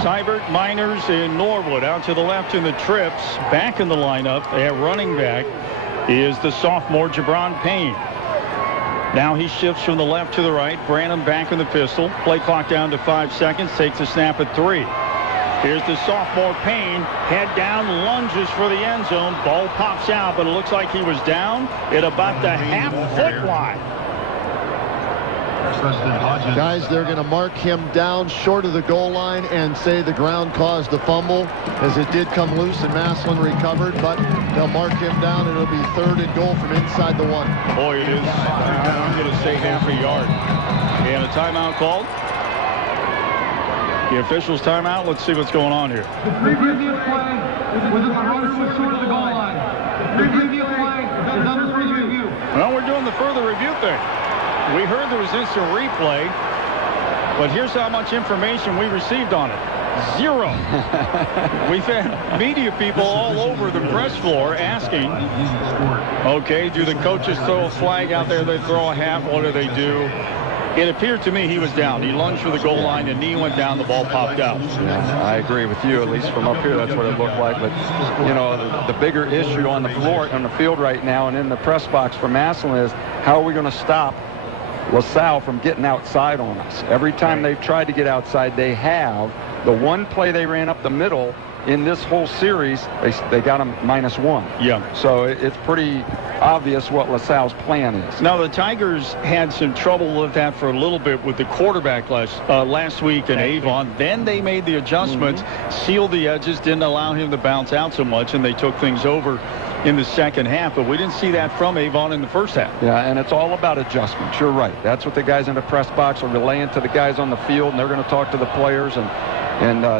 Seibert, Miners, and Norwood out to the left in the trips. Back in the lineup at running back is the sophomore Jabron Payne. Now he shifts from the left to the right. Branham back in the pistol. Play clock down to 5 seconds. Takes a snap at 3. Here's the sophomore Payne. Head down, lunges for the end zone. Ball pops out, but it looks like he was down at about the half-foot line. Guys, they're going to mark him down short of the goal line and say the ground caused the fumble, as it did come loose and Massillon recovered, but they'll mark him down and it'll be 3rd and goal from inside the 1. Boy, it is. I'm going to say half a yard. And a timeout called. The officials timeout. Let's see what's going on here. The previous play was the runner was short of the goal line. The previous play is under review. Well, we're doing the further review thing. We heard there was instant replay, but here's how much information we received on it. 0. We've had media people all over the press floor asking, okay, do the coaches throw a flag out there? They throw a half. What do they do? It appeared to me he was down. He lunged for the goal line, the knee went down, the ball popped out. Yeah, I agree with you, at least from up here. That's what it looked like. But, you know, the bigger issue on the floor, on the field right now and in the press box for Massillon is how are we going to stop LaSalle from getting outside on us? Every time they've tried to get outside, they have. The one play they ran up the middle in this whole series, they got them -1. Yeah. So it's pretty obvious what LaSalle's plan is. Now, the Tigers had some trouble with that for a little bit with the quarterback last week in Avon. Then they made the adjustments, sealed the edges, didn't allow him to bounce out so much, and they took things over in the second half. But we didn't see that from Avon in the first half. Yeah, and it's all about adjustments. You're right. That's what the guys in the press box are relaying to the guys on the field, and they're going to talk to the players. And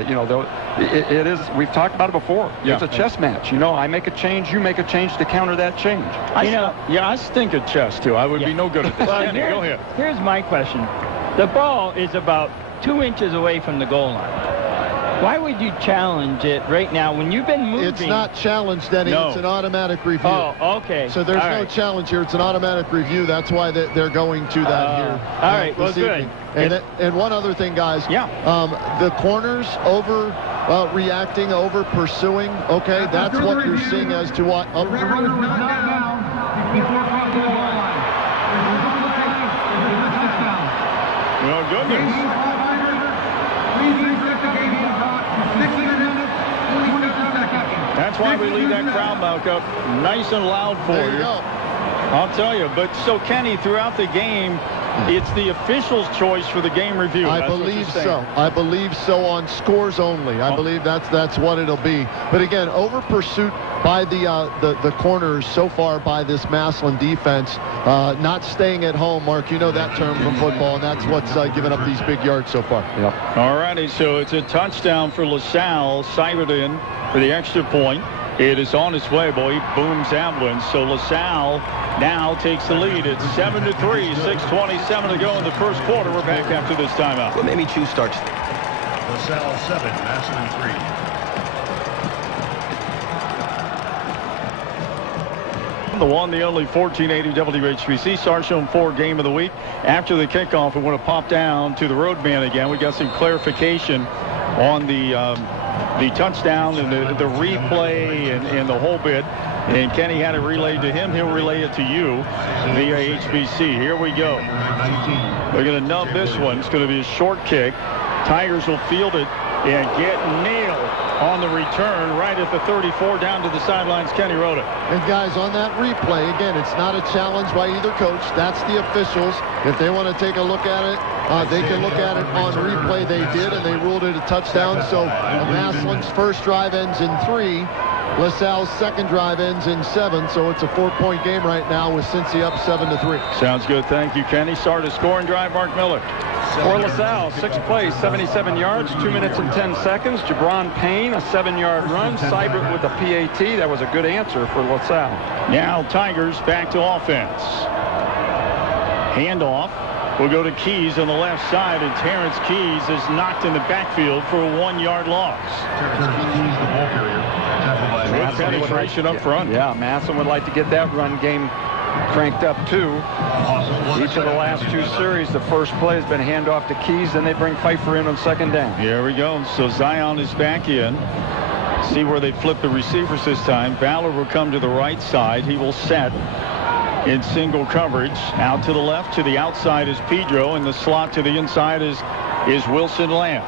you know, it is, we've talked about it before. Yeah. It's a chess match. You know, I make a change, you make a change to counter that change. I stink at chess, too. I would be no good at this. Well, go ahead. Here's my question. The ball is about 2 inches away from the goal line. Why would you challenge it right now when you've been moving? It's not challenged, Denny. No. It's an automatic review. Oh, okay. So there's no challenge here. It's an automatic review. That's why they're going to that here. All right. Well, good. And one other thing, guys. Yeah. The corners over reacting, over pursuing. Okay, that's what you're seeing as to what. Runner was not down before crossing the goal line. Well, goodness. That's why we leave that crowd back up nice and loud for you. Go. I'll tell you. But so, Kenny, throughout the game, it's the official's choice for the game review. I believe so. I believe so on scores only. I believe that's what it'll be. But again, over pursuit by the corners so far by this Massillon defense, not staying at home. Mark, you know that term from football, and that's what's given up these big yards so far. Yep. All righty, so it's a touchdown for LaSalle. Seibert in for the extra point. It is on its way, boy. He booms that one. So LaSalle now takes the lead. It's 7-3, 6:27 to go in the first quarter. We're back after this timeout. What made me choose starts? LaSalle 7, Massillon 3. The one, the only 1480 WHBC Sarshone 4 game of the week. After the kickoff, we want to pop down to the road man again. We got some clarification on the touchdown and the replay and the whole bit. And Kenny had it relayed to him. He'll relay it to you via HBC. Here we go. They're going to nub this one. It's going to be a short kick. Tigers will field it and get nailed on the return right at the 34 down to the sidelines. Kenny Rhoda. And guys, on that replay, again, it's not a challenge by either coach. That's the officials. If they want to take a look at it, they can look at it on replay. They did, and they ruled it a touchdown. So Massillon's first drive ends in 3. LaSalle's second drive ends in 7. So it's a 4-point game right now with Cincy up 7-3. Sounds good. Thank you, Kenny. Start a scoring drive, Mark Miller. For LaSalle, 6 plays, 77 yards, 2 minutes and 10 seconds. Jabron Payne, a 7-yard run. Seibert with a PAT. That was a good answer for LaSalle. Now Tigers back to offense. Handoff will go to Keys on the left side, and Terrence Keys is knocked in the backfield for a 1-yard loss. Good penetration up front. Yeah, Masson would like to get that run game cranked up too. Each of the last 2 series, the first play has been handoff to Keys, then they bring Pfeiffer in on second down. Here we go. So Zion is back in. See where they flip the receivers this time. Ballard will come to the right side. He will set in single coverage. Out to the left, to the outside is Pedro, and the slot to the inside is Wilson Lamp.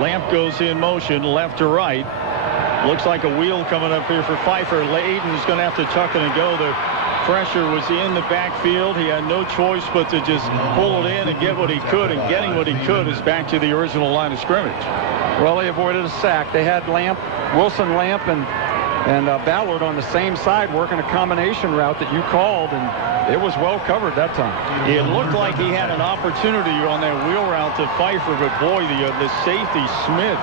Lamp goes in motion left to right. Looks like a wheel coming up here for Pfeiffer. Layden's going to have to tuck it and go. The pressure was in the backfield. He had no choice but to just pull it in and get what he could, and getting what he could is back to the original line of scrimmage. Well, they avoided a sack. They had Wilson Lamp and Ballard on the same side working a combination route that you called, and it was well covered that time. It looked like he had an opportunity on that wheel route to Pfeiffer, but boy, the safety Smith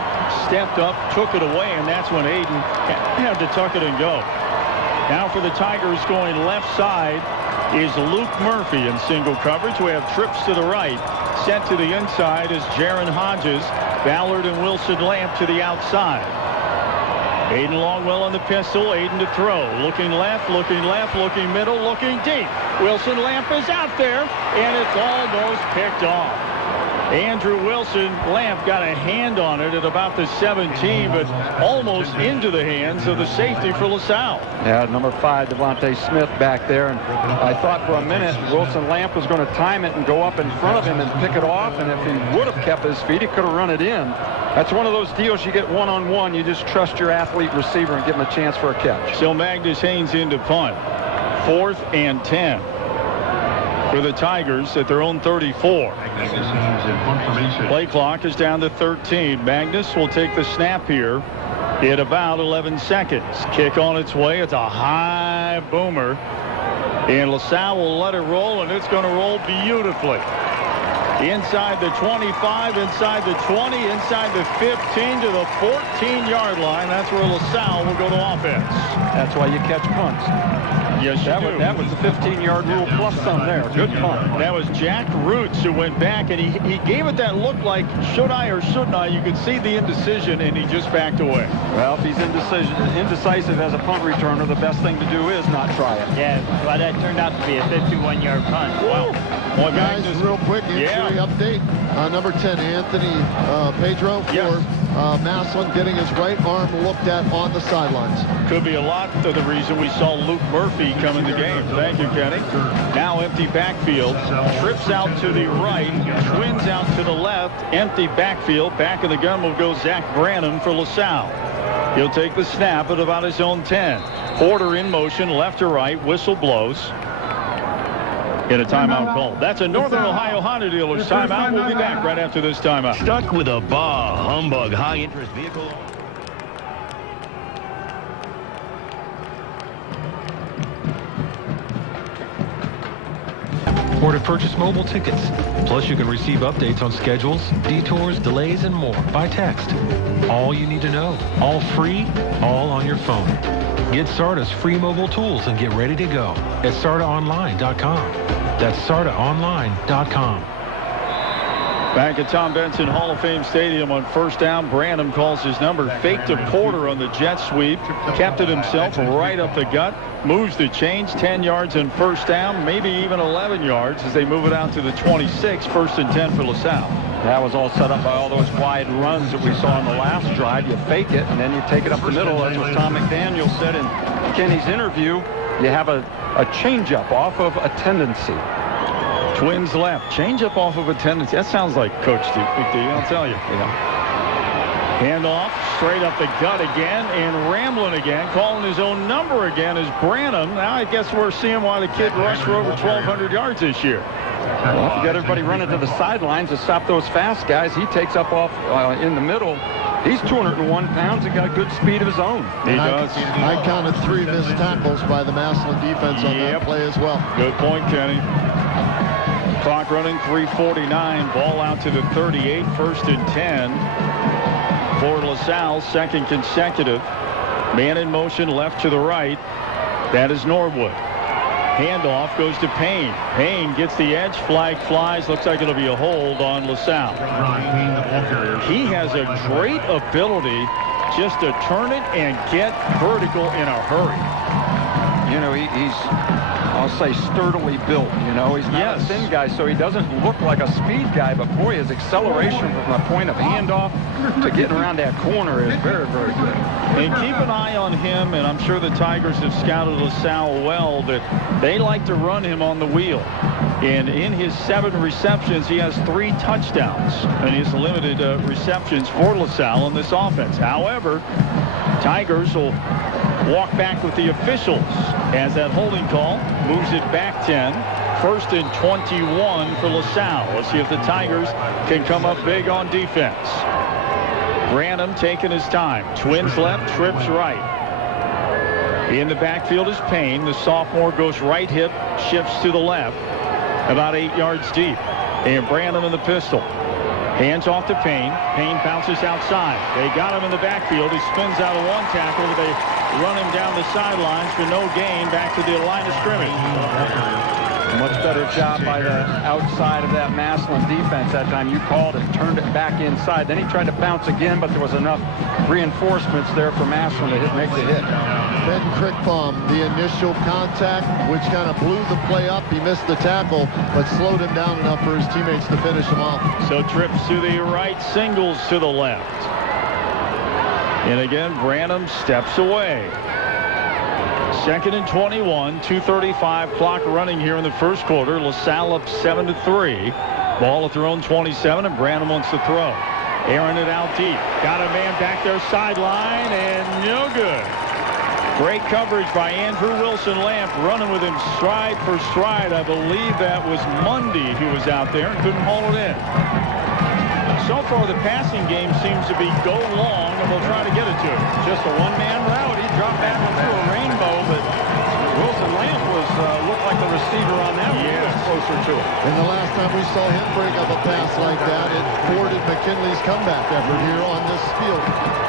stepped up, took it away, and that's when Aiden had to tuck it and go. Now for the Tigers going left side is Luke Murphy in single coverage. We have trips to the right. Sent to the inside is Jaron Hodges. Ballard and Wilson Lamp to the outside. Aiden Longwell on the pistol. Aiden to throw. Looking left, looking middle, looking deep. Wilson Lamp is out there, and it's almost picked off. Andrew Wilson Lamp got a hand on it at about the 17, but almost into the hands of the safety for LaSalle. Yeah, number 5, Devontae Smith back there, and I thought for a minute Wilson Lamp was going to time it and go up in front of him and pick it off, and if he would have kept his feet, he could have run it in. That's one of those deals you get one-on-one. You just trust your athlete receiver and give him a chance for a catch. So Magnus Haynes into punt. 4th and 10 for the Tigers at their own 34. Play clock is down to 13. Magnus will take the snap here in about 11 seconds. Kick on its way. It's a high boomer. And LaSalle will let it roll, and it's going to roll beautifully. Inside the 25, inside the 20, inside the 15 to the 14-yard line. That's where LaSalle will go to offense. That's why you catch punts. Yes, that was the 15-yard rule plus some there. Good punt. That was Jack Roots who went back, and he gave it that look like, should I or shouldn't I? You could see the indecision, and he just backed away. Well, if he's indecisive as a punt returner, the best thing to do is not try it. Yeah, well, that turned out to be a 51-yard punt. Wow. Well, guys, real quick, injury update. Number 10, Anthony Pedro for Massillon, getting his right arm looked at on the sidelines. Could be a lot of the reason we saw Luke Murphy come in the game. Thank you, Kenny. Now empty backfield. Trips out to the right. Twins out to the left. Empty backfield. Back of the gun will go Zach Branham for LaSalle. He'll take the snap at about his own 10. Porter in motion, left to right. Whistle blows. Get a timeout call. That's a Northern Ohio Honda Dealers timeout. We'll be back right after this timeout. Stuck with a Bah Humbug high-interest vehicle. Or to purchase mobile tickets. Plus, you can receive updates on schedules, detours, delays, and more by text. All you need to know. All free, all on your phone. Get SARTA's free mobile tools and get ready to go at SARTAonline.com. That's SARTAonline.com. Back at Tom Benson Hall of Fame Stadium on first down, Branham calls his number. Fake to Porter on the jet sweep. Kept it himself right up the gut. Moves the chains, 10 yards and first down, maybe even 11 yards as they move it out to the 26, 1st and 10 for LaSalle. That was all set up by all those wide runs that we saw in the last drive. You fake it, and then you take it up the middle. That's what Tom McDaniel said in Kenny's interview. You have a changeup off of a tendency. Twins left. Changeup off of a tendency. That sounds like Coach McD, I'll tell you. Yeah. Handoff straight up the gut again, and rambling again, calling his own number again is Branham. Now I guess we're seeing why the kid rushed for over 1,200 yards this year. Well, if you got everybody running to the sidelines to stop those fast guys, he takes up off in the middle. He's 201 pounds and got good speed of his own. He does. I counted 3 missed tackles by the Massillon defense on that play as well. Good point, Kenny. Clock running, 3:49. Ball out to the 38, 1st and 10 for LaSalle, 2nd consecutive. Man in motion, left to the right. That is Norwood. Handoff goes to Payne. Payne gets the edge. Flag flies. Looks like it'll be a hold on LaSalle. He has a great ability just to turn it and get vertical in a hurry. You know, he's, I'll say, sturdily built. You know, he's not a thin guy, so he doesn't look like a speed guy, but boy, his acceleration from the point of handoff to getting around that corner is very, very good. And keep an eye on him, and I'm sure the Tigers have scouted LaSalle well, that they like to run him on the wheel. And in his 7 receptions, he has 3 touchdowns, and he has limited receptions for LaSalle in this offense. However, Tigers will walk back with the officials as that holding call moves it back 10. 1st and 21 for LaSalle. Let's see if the Tigers can come up big on defense. Branham taking his time. Twins left, trips right. In the backfield is Payne. The sophomore goes right hip, shifts to the left, about 8 yards deep. And Branham in the pistol. Hands off to Payne. Payne bounces outside. They got him in the backfield. He spins out of 1 tackle. They run him down the sidelines for no gain back to the line of scrimmage. Much better job by the outside of that Massillon defense that time. You called it, turned it back inside. Then he tried to bounce again, but there was enough reinforcements there for Massillon to make the hit. Ben Crickbaum, the initial contact, which kind of blew the play up. He missed the tackle, but slowed him down enough for his teammates to finish him off. So trips to the right, singles to the left. And again, Branham steps away. 2nd and 21, 2:35 clock running here in the first quarter. LaSalle up 7-3. Ball at their own 27, and Branham wants to throw. Airing it out deep. Got a man back there sideline, and no good. Great coverage by Andrew Wilson Lamp, running with him stride for stride. I believe that was Mundy who was out there and couldn't haul it in. So far, the passing game seems to be go long, and we'll try to get it to him. Just a one-man route. He dropped that one through a rainbow, but Wilson Lamp looked like the receiver on that one. Yeah, closer to it. And the last time we saw him break up a pass like that, it thwarted McKinley's comeback effort here on this field.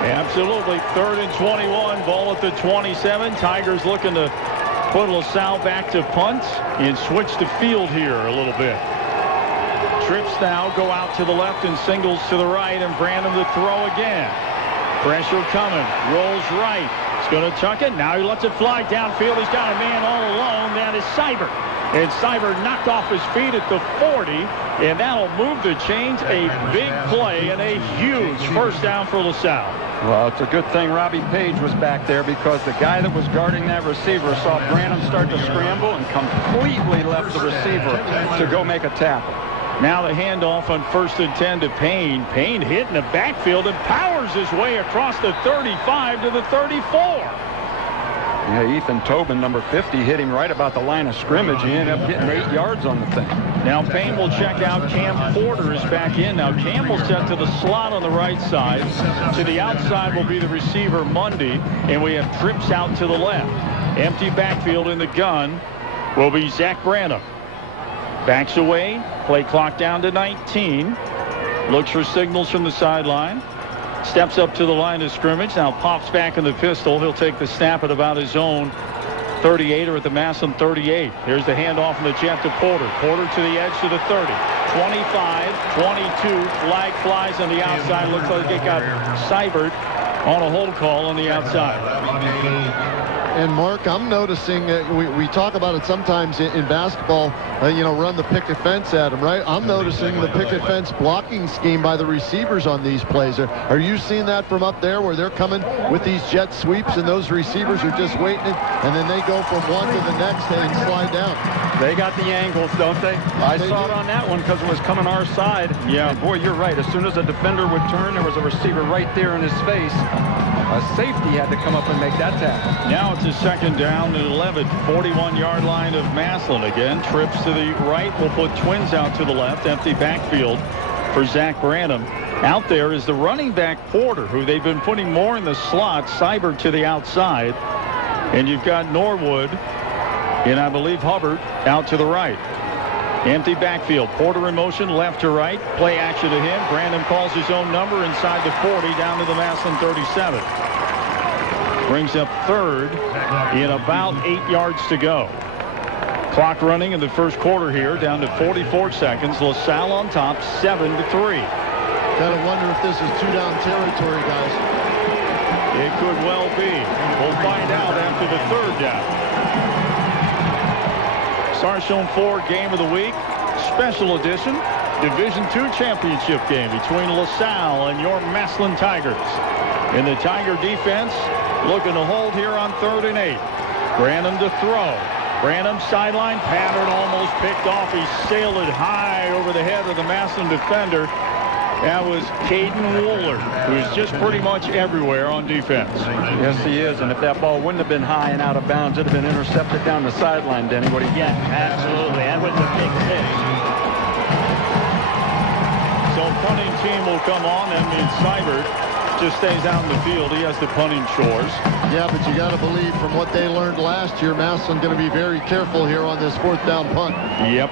Absolutely. 3rd and 21. Ball at the 27. Tigers looking to put LaSalle back to punt and switch the field here a little bit. Trips now go out to the left and singles to the right, and Branham to throw again. Pressure coming. Rolls right. He's going to chuck it. Now he lets it fly downfield. He's got a man all alone. That is Seibert. And Seibert knocked off his feet at the 40, and that'll move the chains. A big play and a huge first down for LaSalle. Well, it's a good thing Robbie Page was back there, because the guy that was guarding that receiver saw Branham start to scramble and completely left the receiver to go make a tackle. Now the handoff on 1st and 10 to Payne. Payne hit in the backfield and powers his way across the 35 to the 34. Yeah, Ethan Tobin, number 50, hit him right about the line of scrimmage. He ended up getting 8 yards on the thing. Now Payne will check out. Cam Porter is back in. Now Cam will set to the slot on the right side. To the outside will be the receiver, Mundy. And we have trips out to the left. Empty backfield in the gun will be Zach Branham. Backs away. Play clock down to 19. Looks for signals from the sideline. Steps up to the line of scrimmage. Now pops back in the pistol. He'll take the snap at about his own 38, or at the Massillon 38. Here's the handoff from the jet to Porter. Porter to the edge to the 30. 25, 22. Flag flies on the outside. Looks like it got Seibert on a hold call on the outside. And Mark, I'm noticing, we talk about it sometimes in basketball, run the picket fence at them, right? I'm noticing the picket fence blocking scheme by the receivers on these plays. Are you seeing that from up there where they're coming with these jet sweeps and those receivers are just waiting and then they go from one to the next and slide down? They got the angles, don't they? I saw it on that one because it was coming our side. Yeah. And boy, you're right. As soon as a defender would turn, there was a receiver right there in his face. A safety had to come up and make that tackle. Now it's a second down and 11. 41-yard line of Massillon again. Trips to the right. We'll put Twins out to the left. Empty backfield for Zach Branham. Out there is the running back Porter, who they've been putting more in the slot. Seibert to the outside. And you've got Norwood and I believe Hubbard out to the right. Empty backfield. Porter in motion, left to right. Play action to him. Branham calls his own number inside the 40, down to the Massillon 37. Brings up third in about 8 yards to go. Clock running in the first quarter here, down to 44 seconds. LaSalle on top, 7-3. Gotta wonder if this is two-down territory, guys. It could well be. We'll find out after the third down. Sarcone 4 game of the week, special edition, Division II championship game between LaSalle and your Massillon Tigers. And the Tiger defense looking to hold here on 3rd and 8. Branham to throw. Branham sideline, pattern almost picked off. He sailed it high over the head of the Massillon defender. That was Caden Wooler, who's just pretty much everywhere on defense. Yes, he is. And if that ball wouldn't have been high and out of bounds, it'd have been intercepted down the sideline, Denny. What do you think? Yeah, absolutely. That was a big hit. So punting team will come on. That means Seibert just stays out in the field. He has the punting chores. Yeah, but you got to believe from what they learned last year, Massillon going to be very careful here on this 4th down punt. Yep.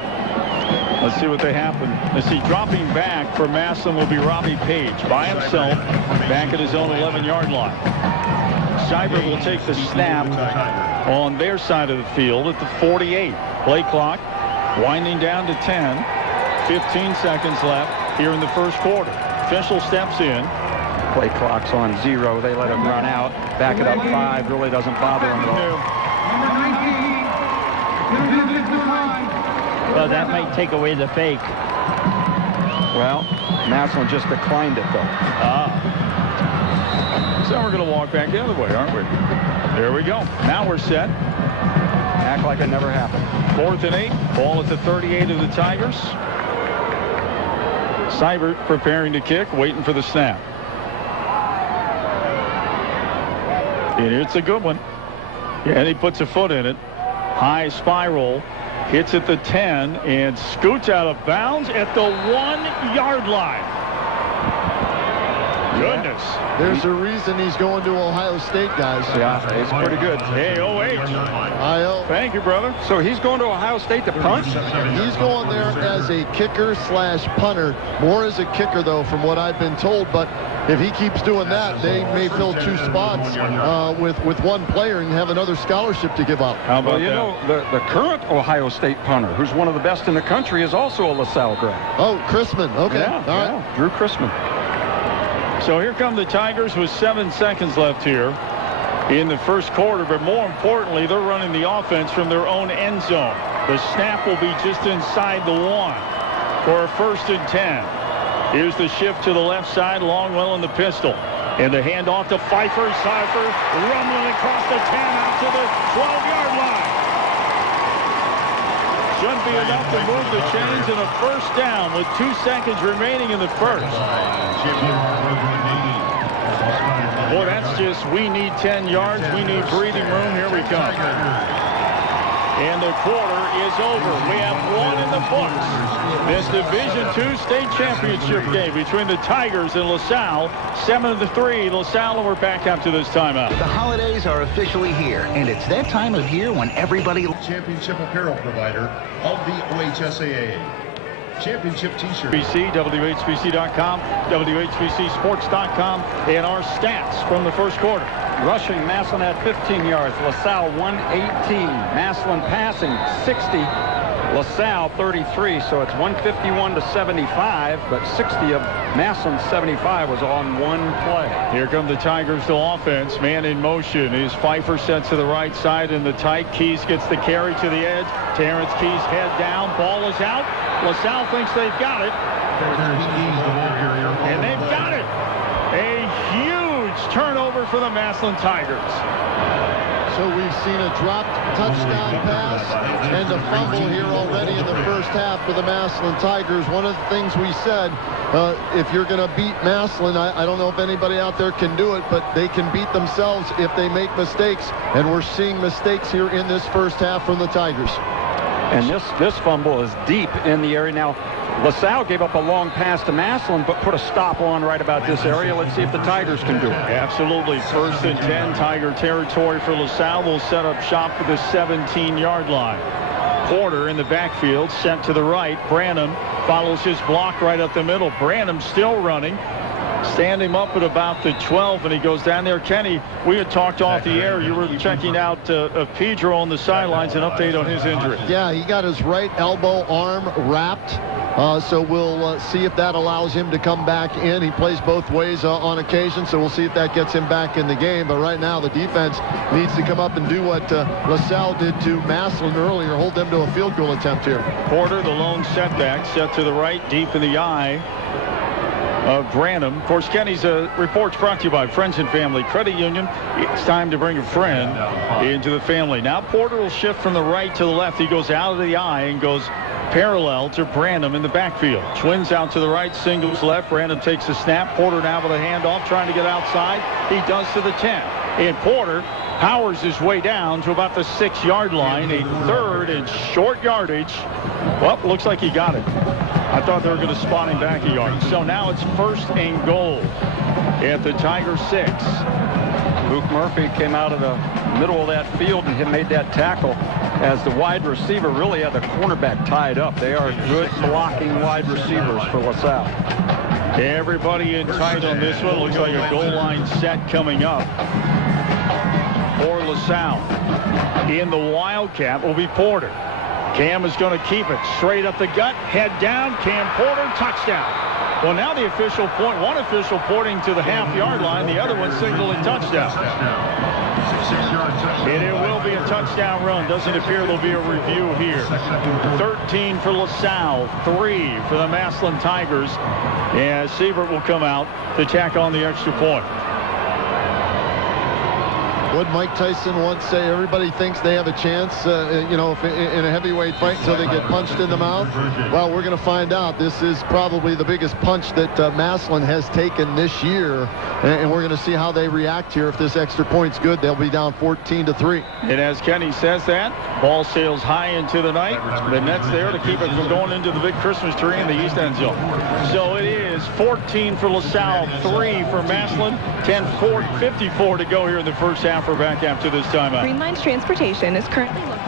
Let's see what they happen. Let's see, dropping back for Massillon will be Robbie Page by himself back at his own 11-yard line. Seibert will take the snap on their side of the field at the 48. Play clock winding down to 10. 15 seconds left here in the first quarter. Official steps in. Play clock's on 0. They let him run out. Back it up 5. Really doesn't bother him at all. Well, that might take away the fake. Well, Massillon just declined it, though. So we're going to walk back the other way, aren't we? There we go. Now we're set. Act like it never happened. 4th and 8. Ball at the 38 of the Tigers. Seibert preparing to kick, waiting for the snap. And it's a good one. And he puts a foot in it. High spiral. Hits at the 10 and scoots out of bounds at the 1-yard line. Goodness. There's a reason he's going to Ohio State, guys. Yeah, he's pretty good. AOH. IO. Thank you, brother. So he's going to Ohio State to punt? He's going there as a kicker/punter. More as a kicker, though, from what I've been told. But if he keeps doing that, they may fill 2 spots with one player and have another scholarship to give up. How about you know, the current Ohio State punter, who's one of the best in the country, is also a LaSalle grad. Oh, Chrisman. Okay. Yeah, All right. Drew Chrisman. So here come the Tigers with 7 seconds left here in the first quarter. But more importantly, they're running the offense from their own end zone. The snap will be just inside the 1 for a 1st and 10. Here's the shift to the left side. Longwell in the pistol. And the handoff to Pfeiffer. Pfeiffer rumbling across the 10 out to the 12-yard line. Shouldn't be enough to move the chains in a 1st down with 2 seconds remaining in the first. Boy, that's just, we need 10 yards. We need breathing room. Here we come. And the quarter is over. We have 1 in the books. This Division II state championship game between the Tigers and LaSalle. 7-3. LaSalle, and we're back after this timeout. The holidays are officially here, and it's that time of year when everybody... Championship apparel provider of the OHSAA. Championship t-shirt. WHBC, WHBC.com, WHBCSports.com, and our stats from the first quarter. Rushing, Massillon at 15 yards. LaSalle 118. Massillon passing 60. LaSalle 33, so it's 151 to 75, but 60 of Massillon's 75 was on one play. Here come the Tigers to offense. Man in motion is Pfeiffer set to the right side in the tight. Keys gets the carry to the edge. Terrence Keys head down. Ball is out. LaSalle thinks they've got it. And they've got it. A huge turnover for the Massillon Tigers. So we've seen a dropped touchdown pass and a fumble here already in the first half for the Massillon Tigers. One of the things we said, if you're going to beat Massillon, I don't know if anybody out there can do it, but they can beat themselves if they make mistakes. And we're seeing mistakes here in this first half from the Tigers. And this fumble is deep in the area. Now, LaSalle gave up a long pass to Massillon, but put a stop on right about this area. Let's see if the Tigers can do it. Absolutely. 1st and 10, Tiger territory for LaSalle. Will set up shop for the 17-yard line. Porter in the backfield, sent to the right. Branham follows his block right up the middle. Branham still running. Stand him up at about the 12, and he goes down there. Kenny, we had talked off the air. You were checking out Pedro on the sidelines. An update on his injury. Yeah, he got his right elbow arm wrapped. So we'll see if that allows him to come back in. He plays both ways on occasion, so we'll see if that gets him back in the game. But right now, the defense needs to come up and do what LaSalle did to Massillon earlier, hold them to a field goal attempt here. Porter, the lone setback, set to the right, deep in the eye of Branham. Of course, Kenny's report's brought to you by Friends and Family Credit Union. It's time to bring a friend into the family. Now Porter will shift from the right to the left. He goes out of the eye and goes parallel to Branham in the backfield. Twins out to the right, singles left. Branham takes a snap. Porter now with a handoff, trying to get outside. He does to the 10. And Porter powers his way down to about the 6-yard line. A 3rd and short yardage. Well, looks like he got it. I thought they were going to spot him back a yard. So now it's 1st and goal at the Tiger 6. Luke Murphy came out of the middle of that field and made that tackle as the wide receiver really had the cornerback tied up. They are good blocking wide receivers for LaSalle. Everybody in tight on this one. Looks like a goal line set coming up for LaSalle. In the Wildcat will be Porter. Cam is going to keep it straight up the gut, head down. Cam Porter, touchdown. Well, now the official point, one official pointing to the half-yard line, the other one signaling touchdown. And it will be a touchdown run. Doesn't appear there'll be a review here. 13 for LaSalle, 3 for the Massillon Tigers. And Siebert will come out to tack on the extra point. What Mike Tyson once say, everybody thinks they have a chance, you know, if in a heavyweight fight until they get punched in the mouth. Well, we're going to find out. This is probably the biggest punch that Massillon has taken this year, and we're going to see how they react here. If this extra point's good, they'll be down 14-3. And as Kenny says that, ball sails high into the night. The net's there to keep it from going into the big Christmas tree in the east end zone. So it is 14 for LaSalle, 3 for Massillon, 10:54 to go here in the first half. We're back after this timeout. Green Lines Transportation is currently looking.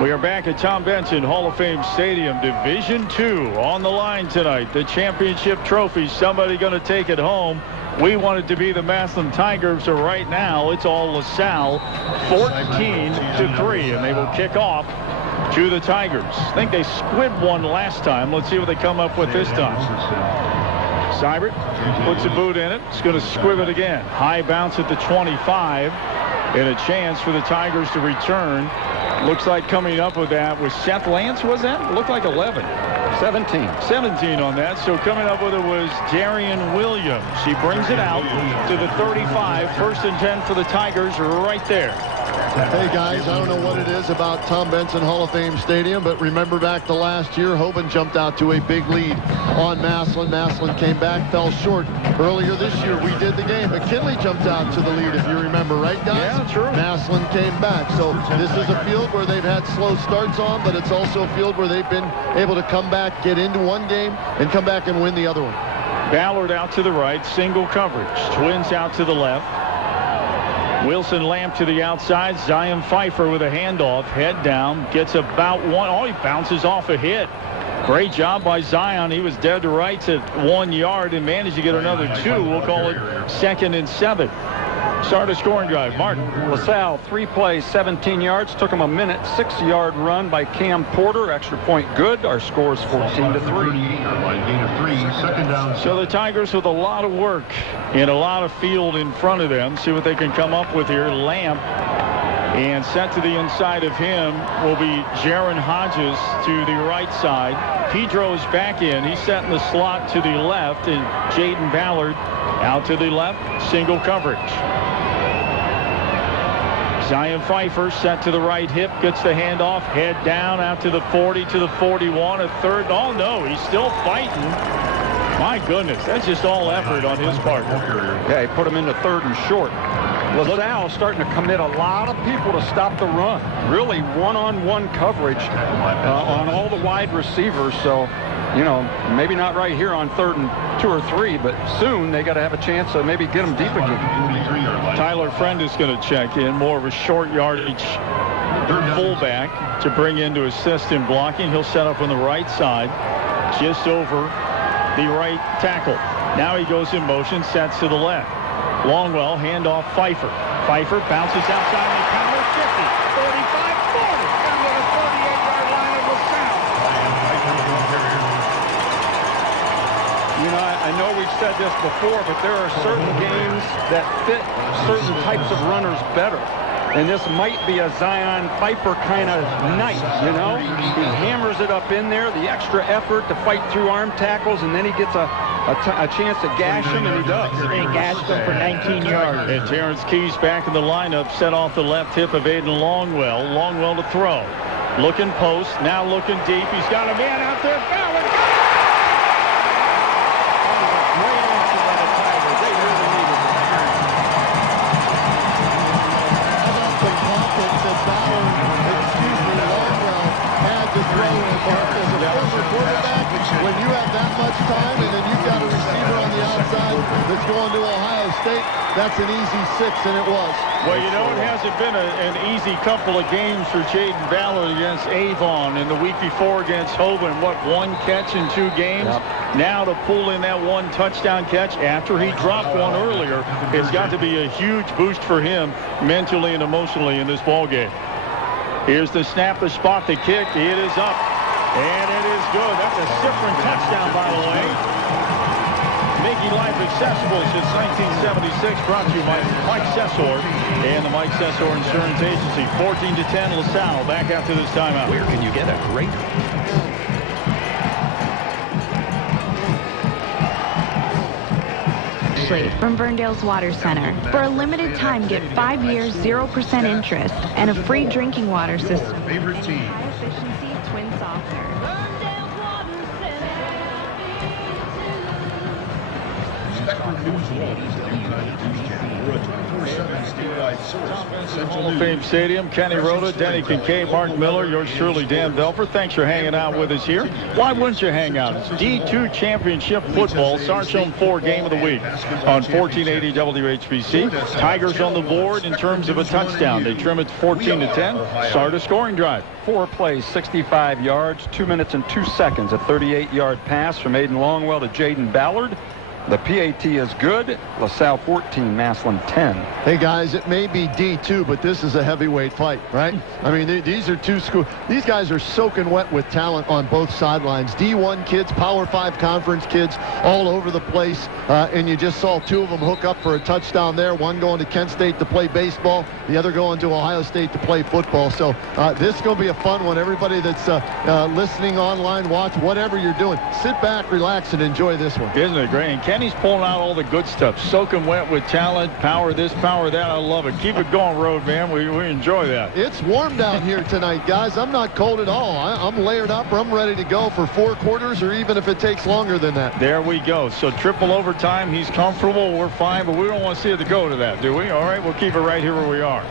We are back at Tom Benson Hall of Fame Stadium, Division II on the line tonight. The championship trophy, somebody going to take it home. We want it to be the Massillon Tigers, so right now it's all LaSalle, 14-3, and they will kick off to the Tigers. I think they squibbed one last time. Let's see what they come up with this time. Seibert puts a boot in it. It's going to squib it again. High bounce at the 25, and a chance for the Tigers to return. Looks like coming up with that was Seth Lance, was that? Looked like 11. 17 on that. So coming up with it was Darian Williams. He brings it out to the 35. 1st and 10 for the Tigers right there. Hey guys, I don't know what it is about Tom Benson Hall of Fame Stadium, but remember back to last year, Hoban jumped out to a big lead on Massillon. Massillon came back, fell short. Earlier this year, we did the game. McKinley jumped out to the lead, if you remember, right guys? Yeah, true. Massillon came back. So this is a field where they've had slow starts on, but it's also a field where they've been able to come back, get into one game, and come back and win the other one. Ballard out to the right, single coverage. Twins out to the left. Wilson Lamp to the outside. Zion Pfeiffer with a handoff. Head down. Gets about one. Oh, he bounces off a hit. Great job by Zion. He was dead to rights at 1 yard and managed to get another 2. We'll call it 2nd and 7. Start a scoring drive. Martin. LaSalle, 3 plays, 17 yards. Took him a minute. 6-yard run by Cam Porter. Extra point good. Our score is 14-3. So the Tigers with a lot of work and a lot of field in front of them. See what they can come up with here. Lamp. And set to the inside of him will be Jaron Hodges to the right side. Pedro's back in. He's set in the slot to the left. And Jaden Ballard out to the left. Single coverage. Zion Pfeiffer set to the right hip. Gets the handoff. Head down out to the 40 to the 41. A third. Oh, no. He's still fighting. My goodness. That's just all effort on his part. Yeah, he put him into 3rd and short. LaSalle starting to commit a lot of people to stop the run. Really one-on-one coverage on all the wide receivers. So, you know, maybe not right here on 3rd and 2 or 3, but soon they got to have a chance to maybe get them deep again. Tyler Friend is going to check in. More of a short yardage fullback to bring in to assist in blocking. He'll set up on the right side, just over the right tackle. Now he goes in motion, sets to the left. Longwell, handoff Pfeiffer. Pfeiffer bounces outside the power 50, 45, 40. Down to the 48-yard line of LaSalle. You know, I know we've said this before, but there are certain games that fit certain types of runners better. And this might be a Zion Pfeiffer kind of night, you know? He hammers it up in there, the extra effort to fight through arm tackles, and then he gets a chance to gash him, and he does. He gashed him for 19 yards. And Terrence Keys back in the lineup, set off the left hip of Aiden Longwell. Longwell to throw. Looking post, now looking deep. He's got a man out there. Ballard. Great answer by the Tigers. They really needed it. When you have that much time and then you've got a receiver on the outside that's going to Ohio State, that's an easy 6, and it was. Well, you know, it hasn't been an easy couple of games for Jaden Ballard against Avon, and the week before against Hoban. What, 1 catch in 2 games? Yep. Now to pull in that 1 touchdown catch after he dropped one earlier, it's got to be a huge boost for him mentally and emotionally in this ball game. Here's the snap, the spot, the kick. It is up. And it is good. That's a Sifrin touchdown, by the way. Making life accessible since 1976. Brought to you by Mike Sessor and the Mike Sessor Insurance Agency. 14-10 LaSalle. Back after this timeout. Where can you get a great... From Ferndale's Water Center. For a limited time, get 5 years, 0% interest, and a free drinking water system. Favorite team. High-efficiency twin softener. Spectrum News World is the new kind of news channel. We're a 24/7 statewide source for essential Hall of news. Fame Stadium. Kenny Rhoda, Denny Kincaid, Mark Miller, yours truly, Dan Velper. Thanks for hanging out with us here. Why wouldn't you hang out? It's D2 Championship Football. Sarchome 4 game of the week on 1480 WHBC. Tigers on the board in terms of a touchdown. They trim it 14-10. Start a scoring drive. 4 plays, 65 yards, 2 minutes and 2 seconds. A 38-yard pass from Aiden Longwell to Jaden Ballard. The PAT is good. LaSalle 14, Massillon 10. Hey, guys, it may be D2, but this is a heavyweight fight, right? I mean, these are two schools. These guys are soaking wet with talent on both sidelines. D1 kids, Power 5 conference kids all over the place. And you just saw 2 of them hook up for a touchdown there. One going to Kent State to play baseball, the other going to Ohio State to play football. So this is going to be a fun one. Everybody that's listening online, watch, whatever you're doing, sit back, relax, and enjoy this one. Isn't it great? And Kenny's pulling out all the good stuff. Soaking wet with talent, power this, power that. I love it. Keep it going, Road Man. We enjoy that. It's warm down here tonight, guys. I'm not cold at all. I'm layered up. I'm ready to go for 4 quarters, or even if it takes longer than that. There we go. So triple overtime. He's comfortable. We're fine, but we don't want to see it to go to that, do we? All right, we'll keep it right here where we are.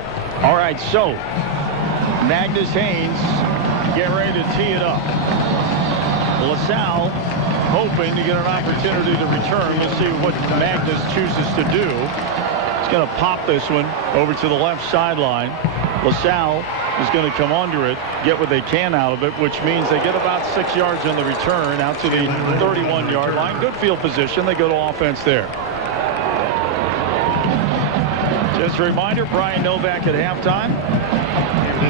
All right, so Magnus Haynes get ready to tee it up. LaSalle hoping to get an opportunity to return. We'll see what Magnus chooses to do. He's going to pop this one over to the left sideline. LaSalle is going to come under it, get what they can out of it, which means they get about 6 yards on the return out to the 31-yard line. Good field position. They go to offense there. Just a reminder, Brian Novak at halftime.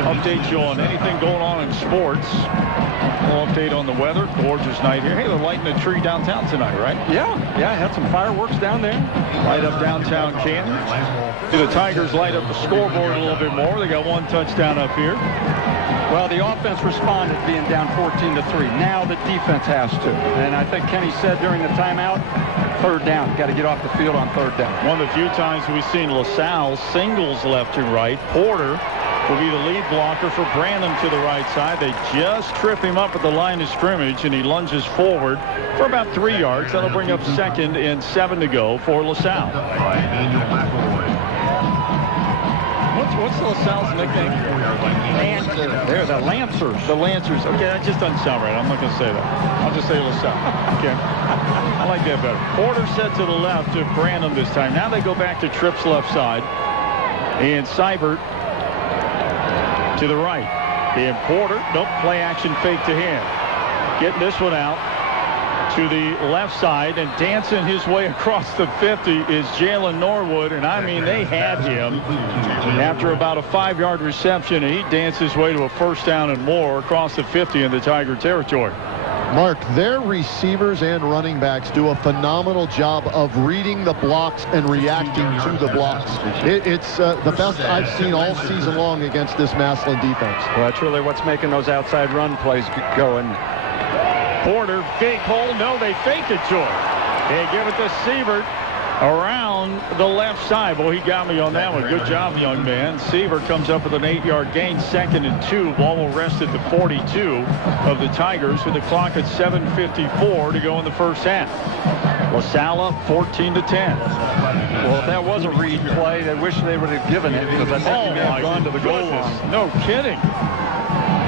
Update you on anything going on in sports. We'll update on the weather. Gorgeous night here. Hey, they're lighting a tree downtown tonight, right? Yeah, had some fireworks down there. Light up downtown Canton. Do the Tigers light up the scoreboard a little bit more? They got one touchdown up here. Well, the offense responded being down 14-3. Now the defense has to. And I think Kenny said during the timeout, third down. Got to get off the field on third down. One of the few times we've seen LaSalle singles left and right. Porter will be the lead blocker for Branham to the right side. They just trip him up at the line of scrimmage, and he lunges forward for about 3 yards. That'll bring up 2nd and 7 to go for LaSalle. What's LaSalle's nickname? They're the Lancers. The Lancers. Okay, that just doesn't sound right. I'm not going to say that. I'll just say LaSalle. Okay. I like that better. Porter set to the left of Branham this time. Now they go back to Tripp's left side. And Seibert to the right. And Porter, nope, play action fake to him. Getting this one out to the left side, and dancing his way across the 50 is Jalen Norwood, and I mean they had him after about a 5-yard reception, and he danced his way to a first down and more across the 50 in the Tiger territory. Mark, their receivers and running backs do a phenomenal job of reading the blocks and reacting to the blocks. It's the best I've seen all season long against this Massillon defense. Well, that's really what's making those outside run plays going. Porter, big hole. No, they faked it to him. They give it to Sievert around the left side. Boy, he got me on that one. Good job, young man. Sievert comes up with an 8-yard gain, 2nd and 2. Ball will rest at the 42 of the Tigers with the clock at 7:54 to go in the first half. LaSalle up 14-10. Well, if that was a read play, I wish they would have given it, because I think he may have gone to the goal line. No kidding.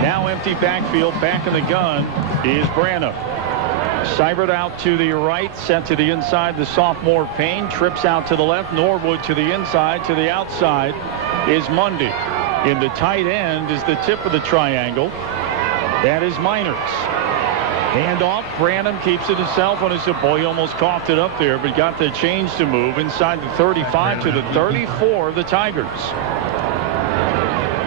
Now empty backfield, back in the gun is Branham. Seibert out to the right, sent to the inside. The sophomore Payne trips out to the left. Norwood to the inside. To the outside is Mundy. In the tight end is the tip of the triangle. That is Miners. Handoff. Branham keeps it himself on his boy. He almost coughed it up there, but got the change to move inside the 35 to the 34 of the Tigers.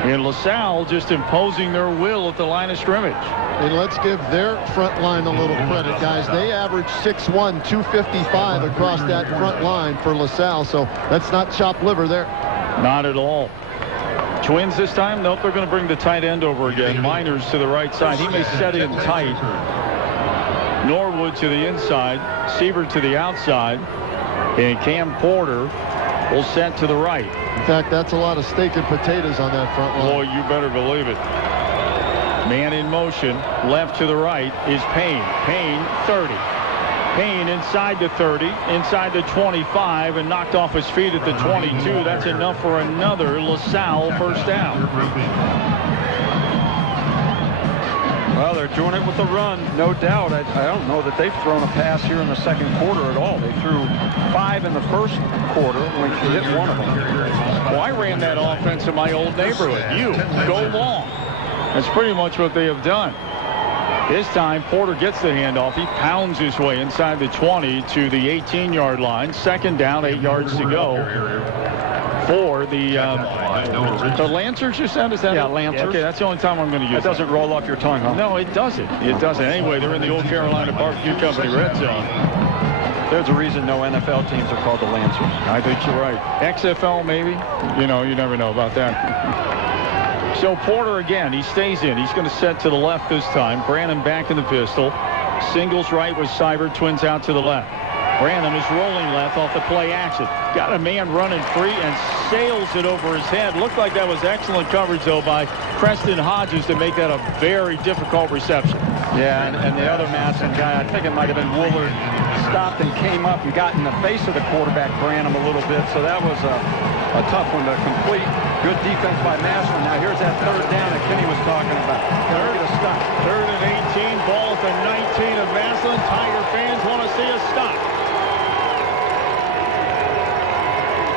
And LaSalle just imposing their will at the line of scrimmage. And let's give their front line a little credit, guys. They averaged 6'1", 255 across that front line for LaSalle, so that's not chopped liver there. Not at all. Twins this time? Nope, they're going to bring the tight end over again. Miners to the right side. He may set in tight. Norwood to the inside. Sievert to the outside. And Cam Porter will set to the right. In fact, that's a lot of steak and potatoes on that front line. Boy, you better believe it. Man in motion, left to the right is Payne. Payne, 30. Payne inside the 30, inside the 25, and knocked off his feet at the 22. That's enough for another LaSalle first down. Well, they're doing it with the run, no doubt. I don't know that they've thrown a pass here in the second quarter at all. They threw 5 in the first quarter when he hit one of them. Well, I ran that offense in my old neighborhood. You go long. That's pretty much what they have done. This time, Porter gets the handoff. He pounds his way inside the 20 to the 18-yard line. 2nd down, 8 yards to go for the Lancers, you said? Is that yeah, Lancers. Okay, that's the only time I'm going to use it. Doesn't roll off your tongue, huh? No, it doesn't. It doesn't. Anyway, they're in the Old Carolina Barbecue Company red zone. There's a reason no NFL teams are called the Lancers. I think you're right. XFL, maybe? You know, you never know about that. So Porter again, he stays in. He's going to set to the left this time. Branham back in the pistol. Singles right with Seibert. Twins out to the left. Branham is rolling left off the play action. Got a man running free and sails it over his head. Looked like that was excellent coverage, though, by Preston Hodges to make that a very difficult reception. Yeah, and the other Massillon guy, I think it might have been Woolard, stopped and came up and got in the face of the quarterback, Branham, a little bit. So that was a tough one to complete. Good defense by Massillon. Now here's that third down that Kenny was talking about. Third and 18. Ball at the 19 of Massillon. Tiger fans want to see a stop.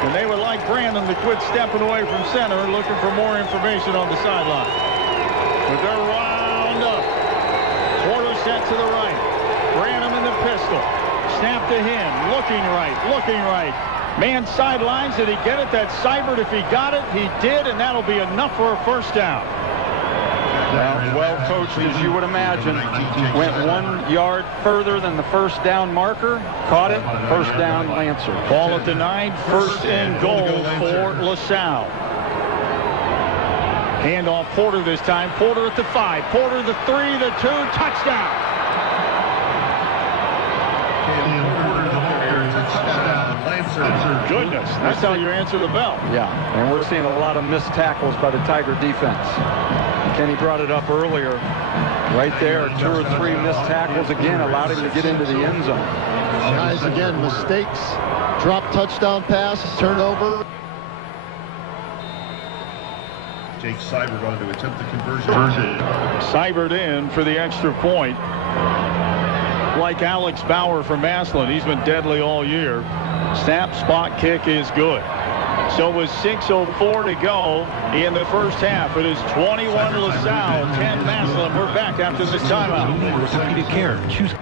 And they would like Branham to quit stepping away from center and looking for more information on the sideline. But they're wound up. Porter set to the right. Branham in the pistol. Snap to him. Looking right. Looking right. Man sidelines. Did he get it? That's Seibert. If he got it, he did, and that'll be enough for a first down. Well coached, as you would imagine. Went 1 yard further than the first down marker. Caught it. First down, Lancer. Ball at the 9. First and goal for LaSalle. Handoff Porter this time. Porter at the 5. Porter the 3, the 2. Touchdown. Goodness, that's how you answer the bell. Yeah, and we're seeing a lot of missed tackles by the Tiger defense. Kenny brought it up earlier. Right there, 2 or 3 missed tackles again, allowed him to get into the end zone. Guys, again, mistakes. Drop touchdown pass, turnover. Jake Seibert on to attempt the conversion. Seibert in for the extra point. Like Alex Bauer from Massillon, he's been deadly all year. Snap, spot, kick is good. So with 6:04 to go in the first half, it is 21 LaSalle, 10 Massillon. We're back after this timeout. Orthopedic care. Choose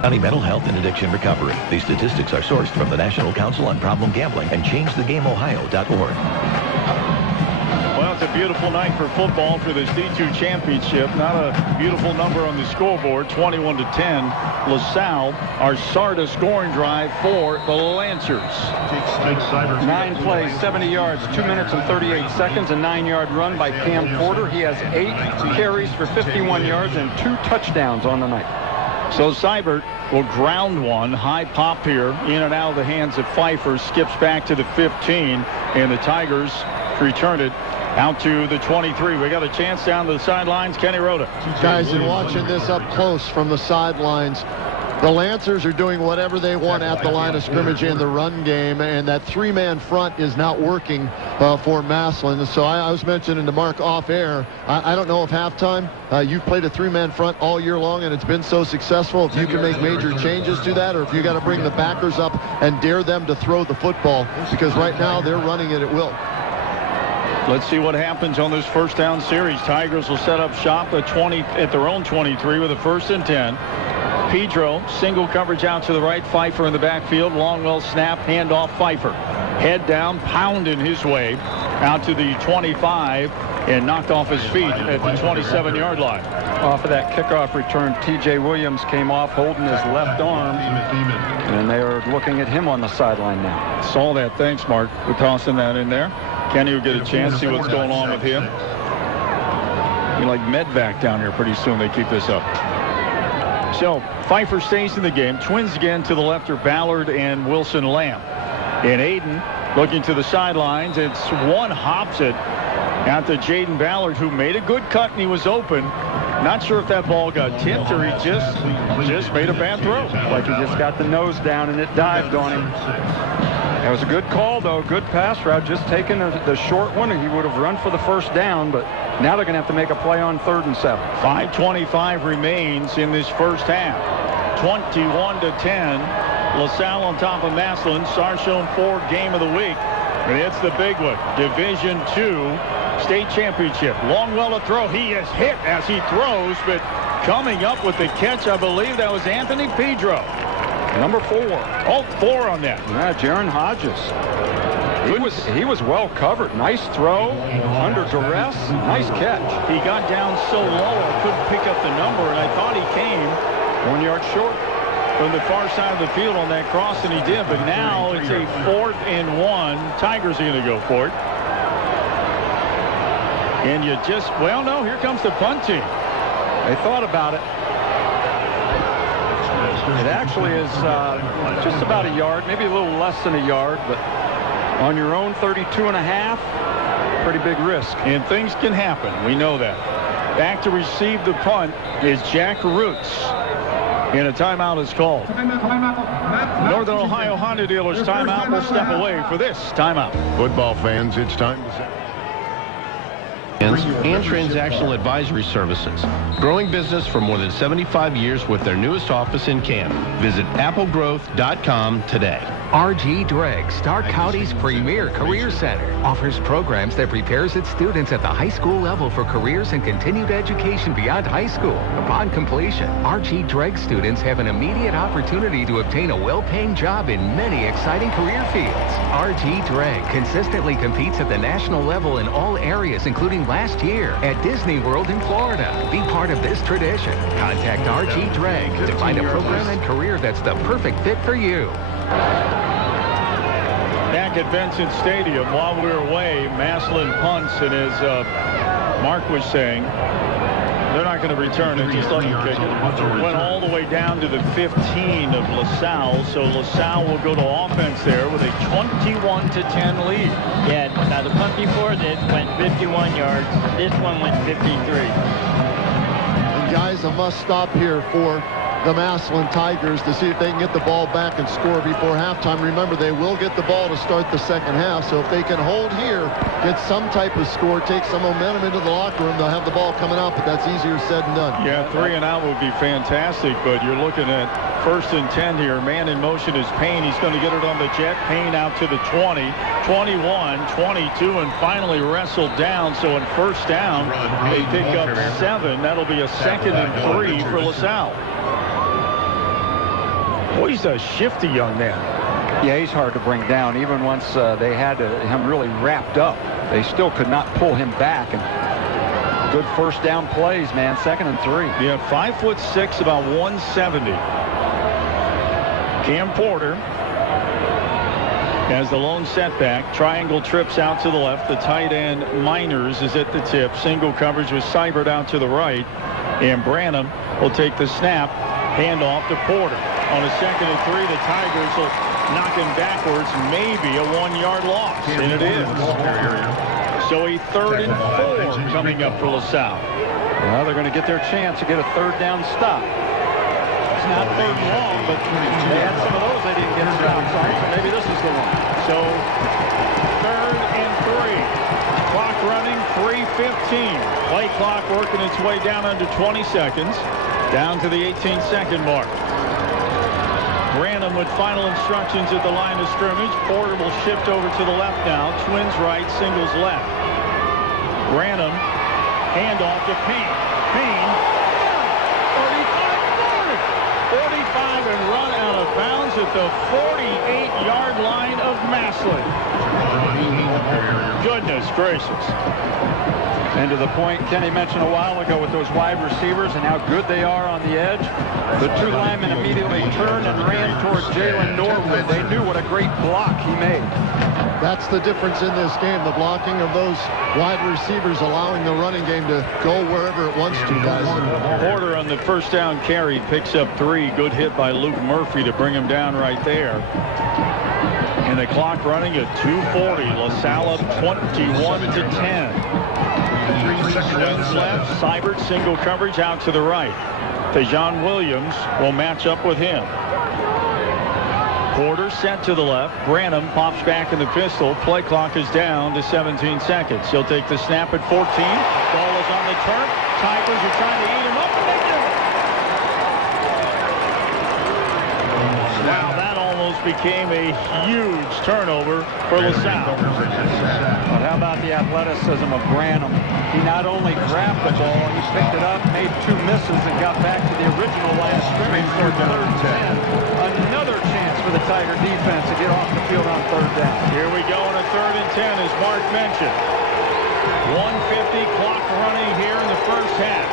County Mental Health and Addiction Recovery. These statistics are sourced from the National Council on Problem Gambling and ChangeTheGameOhio.org. Well, it's a beautiful night for football for this D2 championship. Not a beautiful number on the scoreboard, 21-10. LaSalle, our Sarda scoring drive for the Lancers. 9 plays, 70 yards, 2 minutes and 38 seconds, a 9-yard run by Cam Porter. He has 8 carries for 51 yards and 2 touchdowns on the night. So Seibert will ground one. High pop here, in and out of the hands of Pfeiffer. Skips back to the 15, and the Tigers return it out to the 23. We got a chance down to the sidelines. Kenny Rhoda. Guys, and watching this up close from the sidelines, the Lancers are doing whatever they want at the line of scrimmage in the run game, and that 3-man front is not working for Massillon. So I was mentioning to Mark off air, I don't know if halftime, you've played a 3-man front all year long and it's been so successful. If you can make major changes to that, or if you got to bring the backers up and dare them to throw the football, because right now they're running it at will. Let's see what happens on this first down series. Tigers will set up shop at their own 23 with a 1st and 10. Pedro, single coverage out to the right. Pfeiffer in the backfield. Longwell snap, handoff Pfeiffer. Head down, pounding his way out to the 25 and knocked off his feet at the 27-yard line. Off of that kickoff return, T.J. Williams came off holding his left arm, and they are looking at him on the sideline now. Saw that. Thanks, Mark, for tossing that in there. Kenny will get a chance to see what's going on with him. Be like Medvac down here pretty soon. They keep this up. So Pfeiffer stays in the game. Twins again to the left are Ballard and Wilson Lamb. And Aiden looking to the sidelines. It's one hops it out to Jaden Ballard, who made a good cut and he was open. Not sure if that ball got tipped or he just made a bad throw. Like he just got the nose down and it dived on him. That was a good call, though. Good pass route. Just taking the short one, and he would have run for the first down, but now they're going to have to make a play on 3rd and 7. 5:25 remains in this first half. 21-10. LaSalle on top of Massillon. Sarshone 4 game of the week. And it's the big one. Division II state championship. Longwell to throw. He is hit as he throws, but coming up with the catch, I believe that was Anthony Pedro. Number 4. Oh, 4 on that. Yeah, Jaron Hodges. He was well covered. Nice throw under duress. Nice catch. He got down so low I couldn't pick up the number, and I thought he came 1 yard short from the far side of the field on that cross, and he did. But now it's a 4th and 1. Tigers are going to go for it. And you just, well, no, here comes the punt team. They thought about it. It actually is just about a yard, maybe a little less than a yard, but on your own 32.5, pretty big risk. And things can happen. We know that. Back to receive the punt is Jack Roots. And a timeout is called. Northern Ohio Honda Dealers timeout. Will step away for this timeout. Football fans, it's time to set. and transactional advisory services. Growing business for more than 75 years with their newest office in Canton. Visit applegrowth.com today. R.G. Dreg, Stark County's premier career center, offers programs that prepares its students at the high school level for careers and continued education beyond high school. Upon completion, R.G. Dreg students have an immediate opportunity to obtain a well-paying job in many exciting career fields. R.G. Dreg consistently competes at the national level in all areas, including last year at Disney World in Florida. Be part of this tradition. Contact R.G. Dreg to find a program and career that's the perfect fit for you. Back at Benson Stadium, while we were away, Massillon punts, and as Mark was saying, they're not going to return it, just let them kick it. Went all the way down to the 15 of LaSalle, so LaSalle will go to offense there with a 21-10 lead. Yeah, now the punt before this went 51 yards. This one went 53. And guys, a must stop here for the Massillon Tigers to see if they can get the ball back and score before halftime. Remember, they will get the ball to start the second half, so if they can hold here, get some type of score, take some momentum into the locker room, they'll have the ball coming out, but that's easier said than done. Yeah, 3 and out would be fantastic, but you're looking at 1st and 10 here. Man in motion is Payne. He's going to get it on the jet. Payne out to the 20, 21, 22, and finally wrestled down. So in 1st down, they pick up 7. That'll be a 2nd and 3 for LaSalle. Boy, he's a shifty young man. Yeah, he's hard to bring down. Even once they had him really wrapped up, they still could not pull him back. And good 1st down plays, man. 2nd and 3. Yeah, 5'6", about 170. Cam Porter has the lone setback. Triangle trips out to the left. The tight end Miners is at the tip. Single coverage with Seibert out to the right. And Branham will take the snap. Handoff to Porter. On a 2nd and 3, the Tigers will knock him backwards. Maybe a 1-yard loss. And it is. So a 3rd and 4 coming up for LaSalle. Well, they're going to get their chance to get a 3rd down stop. It's not 3rd and long, but they had some of those they didn't get stops on, so maybe this is the one. So 3rd and 3. Clock running, 3:15. Play clock working its way down under 20 seconds. Down to the 18-second mark. Branham with final instructions at the line of scrimmage. Porter will shift over to the left now. Twins right, singles left. Branham, handoff to Payne. Payne, 45 and run out of bounds at the 48-yard line of Massillon. Goodness gracious. And to the point Kenny mentioned a while ago with those wide receivers and how good they are on the edge, the 2 linemen immediately turned and ran toward Jalen Norwood. They knew what a great block he made. That's the difference in this game, the blocking of those wide receivers, allowing the running game to go wherever it wants to, guys. Porter on the 1st down carry picks up 3. Good hit by Luke Murphy to bring him down right there. And the clock running at 2:40. LaSalle up 21-10. Twins left. Seibert single coverage out to the right. Tejon Williams will match up with him. Porter sent to the left. Branham pops back in the pistol. Play clock is down to 17 seconds. He'll take the snap at 14. Ball is on the turf. Tigers are trying to eat him up, and they do it. Wow, that almost became a huge turnover for LaSalle. But how about the athleticism of Branham? He not only grabbed the ball, he picked it up, made 2 misses, and got back to the original line of scrimmage for 3rd and 10. Another chance for the Tiger defense to get off the field on 3rd down. Here we go on a 3rd and 10, as Mark mentioned. 1:50 clock running here in the 1st half.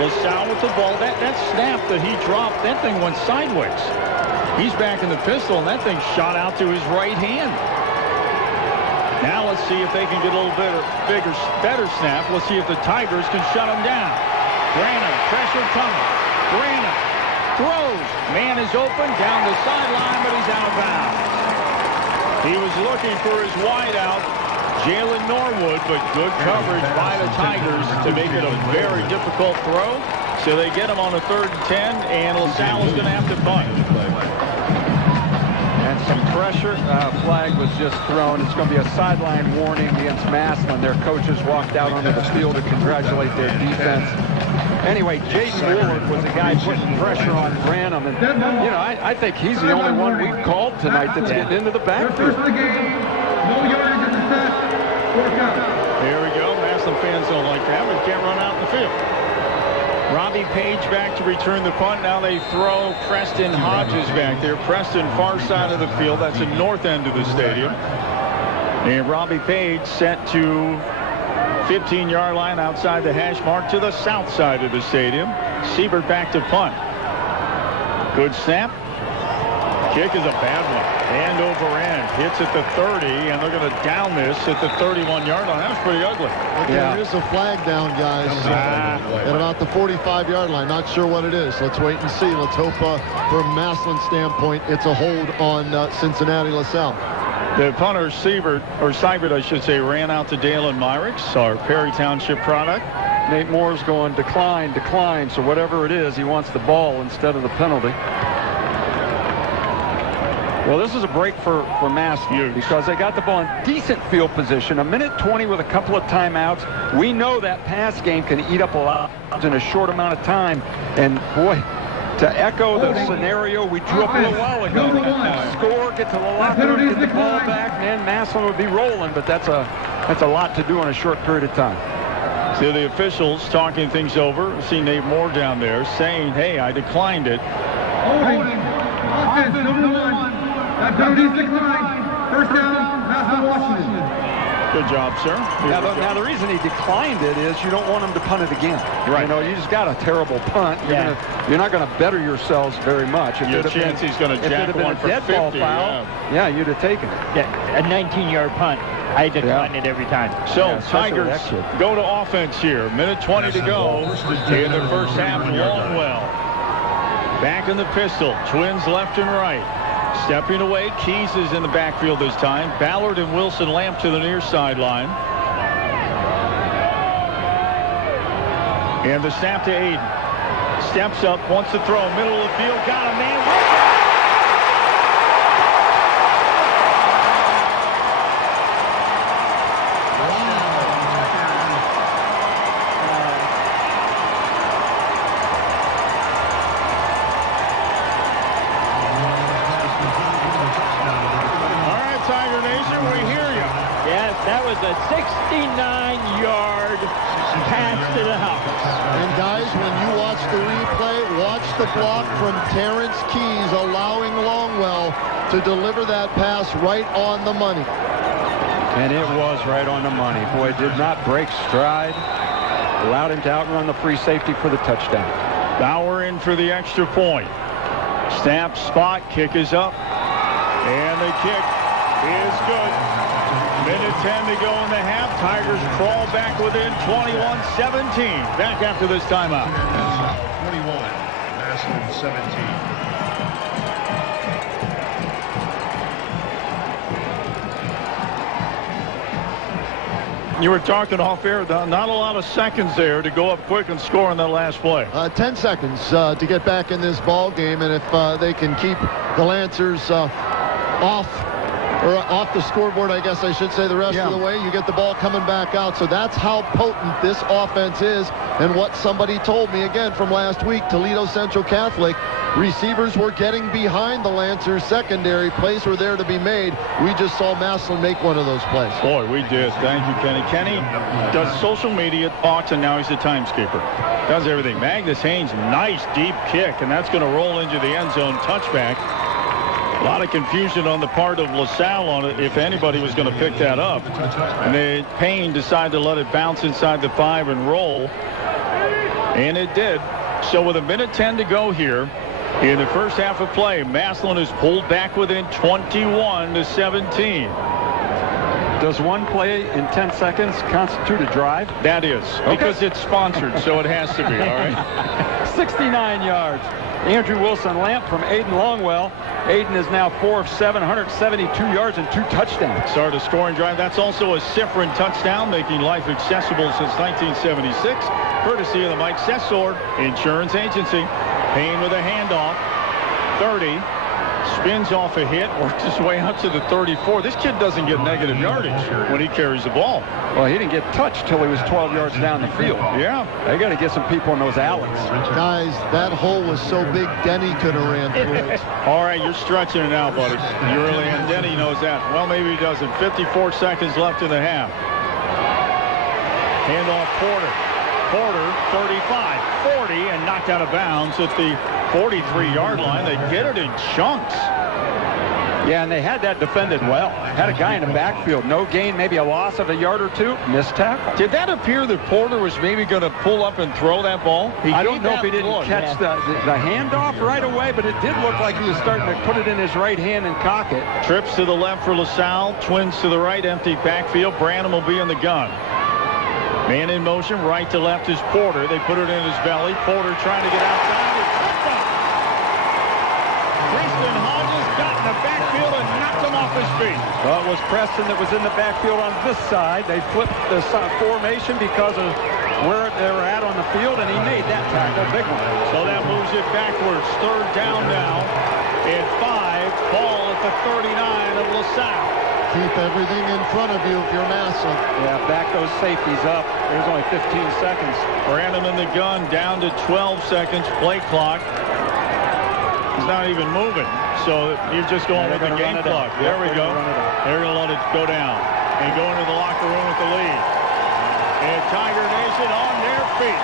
LaSalle with the ball. That snap that he dropped, that thing went sideways. He's back in the pistol, and that thing shot out to his right hand. Now let's see if they can get a little bit better snap. Let's see if the Tigers can shut them down. Branham, pressure coming. Branham throws. Man is open down the sideline, but he's out of bounds. He was looking for his wideout, Jalen Norwood, but good coverage by the Tigers to make it a very difficult throw. So they get him on a 3rd and 10, and LaSalle is going to have to punt. And some pressure pressure. Flag was just thrown. It's going to be a sideline warning against Massillon. Their coaches walked out onto the field to congratulate their defense. Anyway, Jaden Woolard was the guy putting pressure on Branham. And, you know, I think he's the only one we've called tonight that's getting into the backfield. No yardage in the set. Here we go. Massillon fans don't like that. We can't run out in the field. Robbie Page back to return the punt. Now they throw Preston Hodges back there. Preston, far side of the field. That's the north end of the stadium. And Robbie Page set to 15-yard line outside the hash mark to the south side of the stadium. Siebert back to punt. Good snap. Kick is a bad one. End over end. Hits at the 30, and they're going to down this at the 31-yard line. That's pretty ugly. Okay, there is a flag down, guys, at about the 45-yard line. Not sure what it is. Let's wait and see. Let's hope from Massillon standpoint, it's a hold on Cincinnati LaSalle. The punter, Siebert, I should say, ran out to Dalen Myrick's, our Perry Township product. Nate Moore's going decline, decline. So whatever it is, he wants the ball instead of the penalty. Well, this is a break for Massillon because they got the ball in decent field position. 1:20 with a couple of timeouts. We know that pass game can eat up a lot in a short amount of time. And, boy, to echo the scenario we drew up a little while ago, score, get to the locker room, get the ball back, and then Massillon would be rolling. But that's a lot to do in a short period of time. So the officials talking things over. See Nate Moore down there saying, hey, I declined it. Holding. Offense, number 1. That penalty is declined. First down, Massillon, Washington. Good job, sir. Now, the reason he declined it is you don't want him to punt it again. Right. You know, you just got a terrible punt. You're not going to better yourselves very much. If your chance he's going to jack one for 50. Yeah, you'd have taken it. Yeah, a 19-yard punt. I decline it every time. So Tigers go to offense here. 1:20 to go in the first half. Longwell back in the pistol. Twins left and right. Stepping away, Keys is in the backfield this time. Ballard and Wilson Lamp to the near sideline. And the snap to Aiden. Steps up, wants to throw, middle of the field, got a man. That was a 69-yard pass to the house. And guys, when you watch the replay, watch the block from Terrence Keys, allowing Longwell to deliver that pass right on the money. And it was right on the money. Boy, did not break stride. Allowed him to outrun the free safety for the touchdown. Bauer in for the extra point. Snap, spot, kick is up. And the kick is good. 1:10 to go in the half. Tigers crawl back within 21-17. Back after this timeout. 21, Massillon 17. You were talking off air, not a lot of seconds there to go up quick and score on that last play. 10 seconds to get back in this ball game, and if they can keep the Lancers off the scoreboard, I guess I should say, the rest of the way, you get the ball coming back out. So that's how potent this offense is, and what somebody told me again from last week, Toledo Central Catholic, receivers were getting behind the Lancers secondary. Plays were there to be made. We just saw Massillon make one of those plays. Boy, we did. Thank you, Kenny. Kenny does social media at Fox, and now he's the timeskeeper. Does everything. Magnus Haynes, nice deep kick, and that's going to roll into the end zone. Touchback. A lot of confusion on the part of LaSalle on it, if anybody was going to pick that up. And Payne decided to let it bounce inside the 5 and roll. And it did. So with 1:10 to go here in the first half of play, Massillon is pulled back within 21-17. Does one play in 10 seconds constitute a drive? That is, because it's sponsored, so it has to be, all right? 69 yards. Andrew Wilson Lamp from Aiden Longwell. Aiden is now 4 of 7, 172 yards and 2 touchdowns. Started a scoring drive. That's also a Sifrin touchdown, making life accessible since 1976. Courtesy of the Mike Sessor Insurance Agency. Payne with a handoff. 30. spins off a hit, works his way out to the 34. This kid doesn't get negative yardage when he carries the ball. Well, he didn't get touched till he was 12 yards down the field. Yeah. They got to get some people in those alleys. Guys, that hole was so big, Denny could have ran through it. All right, you're stretching it out, buddy. You really, and Denny knows that. Well, maybe he doesn't. 54 seconds left in the half. Handoff Porter. Porter, 35, 40, and knocked out of bounds at the 43-yard line. They get it in chunks. Yeah, and they had that defended well. Had a guy in the backfield. No gain, maybe a loss of a yard or two. Missed tackle. Did that appear that Porter was maybe going to pull up and throw that ball? I don't know if he didn't catch the handoff right away, but it did look like he was starting to put it in his right hand and cock it. Trips to the left for LaSalle. Twins to the right, empty backfield. Branham will be in the gun. Man in motion, right to left is Porter. They put it in his belly. Porter trying to get outside. Preston Hodges got in the backfield and knocked him off his feet. Well, it was Preston that was in the backfield on this side. They flipped the formation because of where they were at on the field, and he made that tackle, big one. So that moves it backwards. Third down now. And 5, ball at the 39 of LaSalle. Keep everything in front of you if you're Massillon. Yeah, back those safeties up. There's only 15 seconds. Branham in the gun, down to 12 seconds. Play clock. He's not even moving. So you're just going with the game clock. There we go. They're going to let it go down. And go into the locker room with the lead. And Tiger Nation on their feet.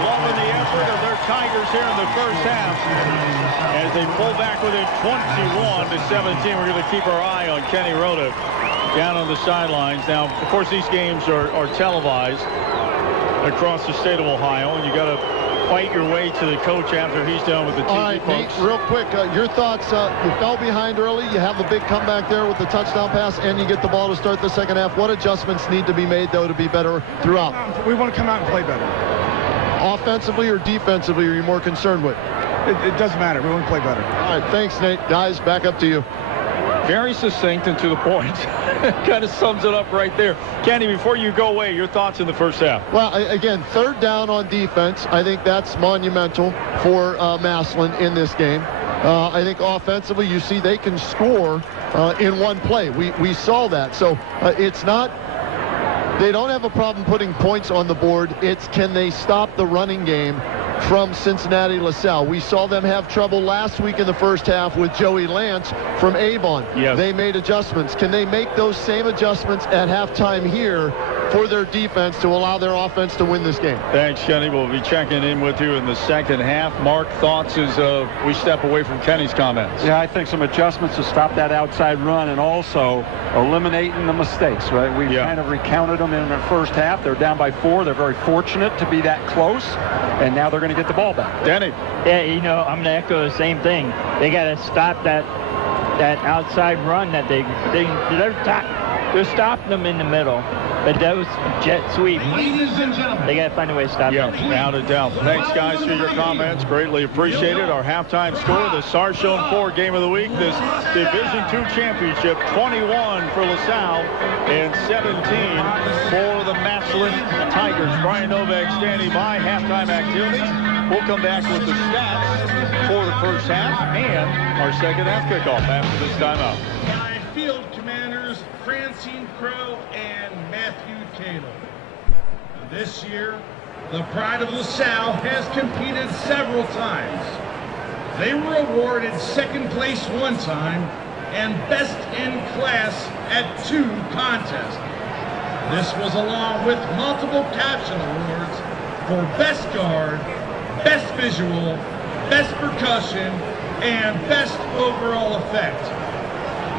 Loving the effort of their Tigers here in the first half. As they pull back within 21-17. We're going to keep our eye on Kenny Rhoda down on the sidelines. Now, of course, these games are televised across the state of Ohio, and you got to fight your way to the coach after he's done with the TV. All right, Nate, real quick, your thoughts. You fell behind early. You have a big comeback there with the touchdown pass, and you get the ball to start the second half. What adjustments need to be made, though, to be better throughout? We want to come out and play better. Offensively or defensively, are you more concerned with? It doesn't matter. We want to play better. All right, thanks, Nate. Guys, back up to you. Very succinct and to the point. Kind of sums it up right there. Kenny, before you go away, your thoughts in the first half? Well, again, third down on defense. I think that's monumental for Massillon in this game. I think offensively, you see they can score in one play. We saw that. So it's not, they don't have a problem putting points on the board. It's can they stop the running game from Cincinnati LaSalle. We saw them have trouble last week in the first half with Joey Lance from Avon. Yes. They made adjustments. Can they make those same adjustments at halftime here for their defense to allow their offense to win this game? Thanks, Kenny. We'll be checking in with you in the second half. Mark, thoughts as we step away from Kenny's comments? Yeah, I think some adjustments to stop that outside run and also eliminating the mistakes, right? We kind of recounted them in the first half. They're down by 4. They're very fortunate to be that close, and now they're going to get the ball back. Denny. Yeah, you know, I'm going to echo the same thing. They got to stop that outside run that they're stopping them in the middle. But those jet sweep, they got to find a way to stop them. Without a doubt. Thanks, guys, for your comments. Greatly appreciated. Our halftime score, the Sarshone 4 Game of the Week, this Division II championship, 21 for LaSalle and 17 for the Massillon Tigers. Brian Novak standing by. Halftime activities. We'll come back with the stats for the first half and our second half kickoff after this timeout. Field Commanders Francine Crow and Matthew Cato. This year, the Pride of LaSalle has competed several times. They were awarded second place one time and best in class at 2 contests. This was along with multiple caption awards for best guard, best visual, best percussion, and best overall effect.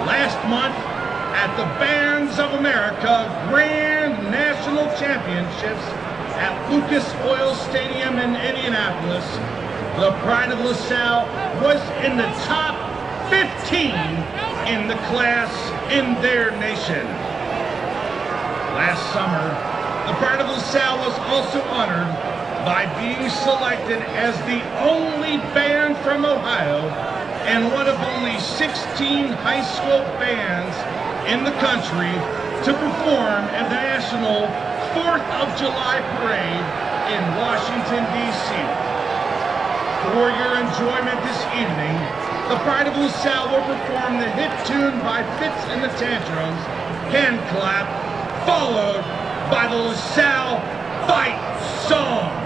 Last month, at the Bands of America Grand National Championships at Lucas Oil Stadium in Indianapolis, the Pride of LaSalle was in the top 15 in the class in their nation. Last summer, the Pride of LaSalle was also honored by being selected as the only band from Ohio and one of only 16 high school bands in the country to perform at the National 4th of July Parade in Washington, D.C. For your enjoyment this evening, the Pride of LaSalle will perform the hit tune by Fitz and the Tantrums, Hand Clap, followed by the LaSalle Fight Song.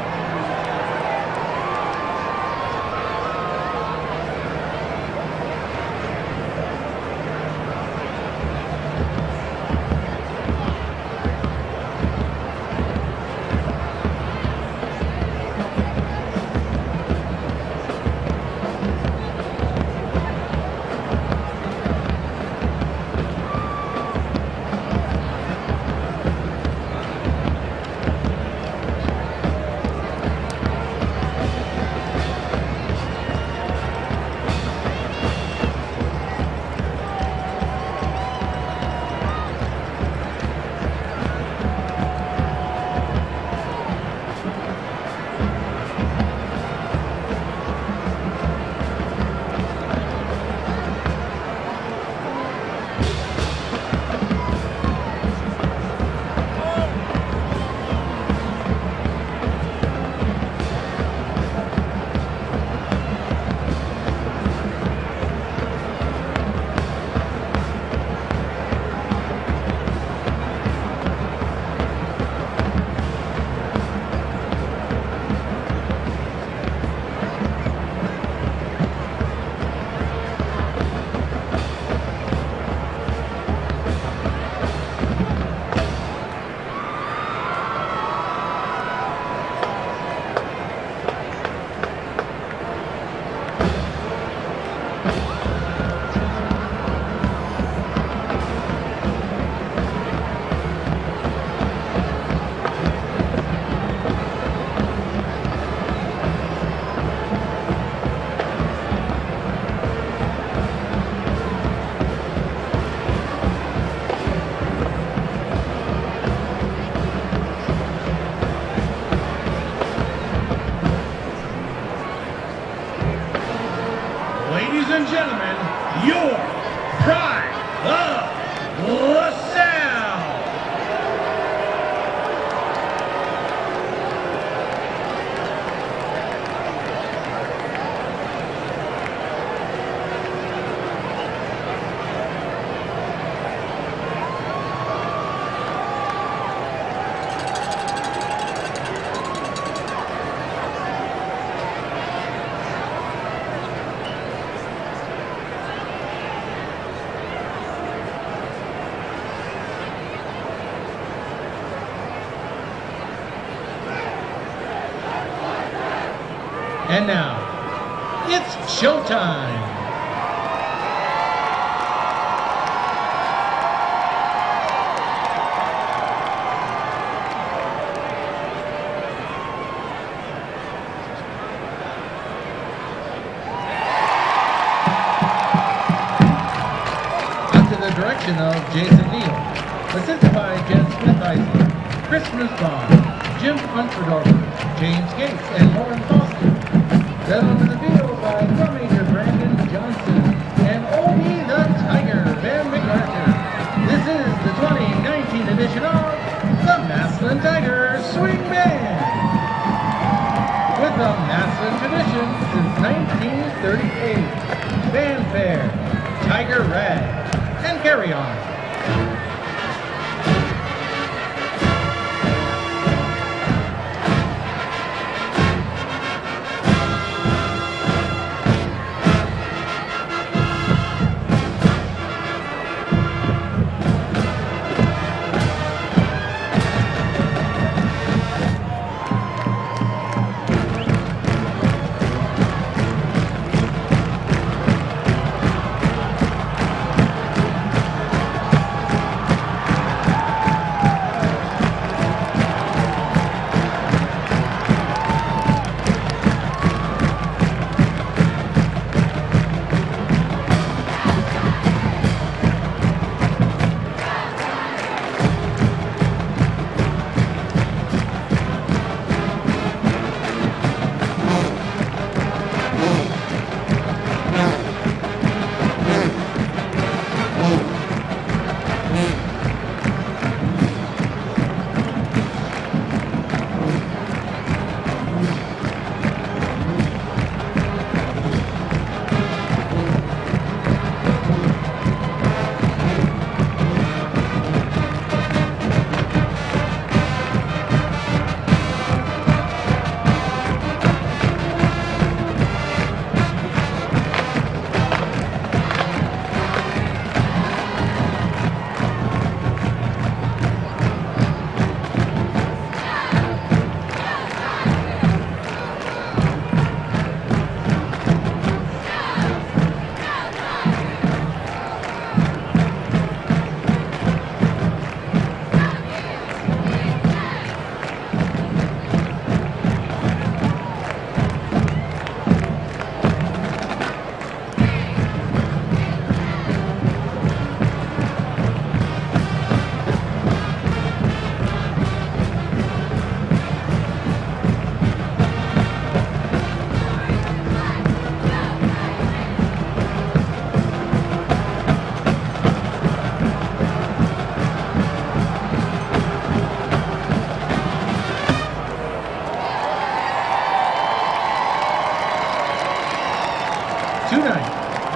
Ladies and gentlemen, your Pride of LaSalle. And now, it's showtime. Under the direction of Jason Neal, assisted by Jen Smith-Eisler, Chris Nussbaum, Jim Unfordorfer, James Gates, and Lauren Foster. Led onto the field by drum major Brandon Johnson and Oldie the Tiger, Ben McArthur. This is the 2019 edition of the Massillon Tiger Swing Band. With the Massillon tradition since 1938. Fanfare, Tiger Rag, and Carry On.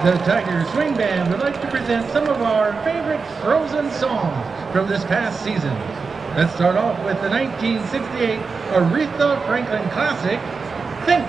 The Tiger Swing Band would like to present some of our favorite Frozen songs from this past season. Let's start off with the 1968 Aretha Franklin classic, Think.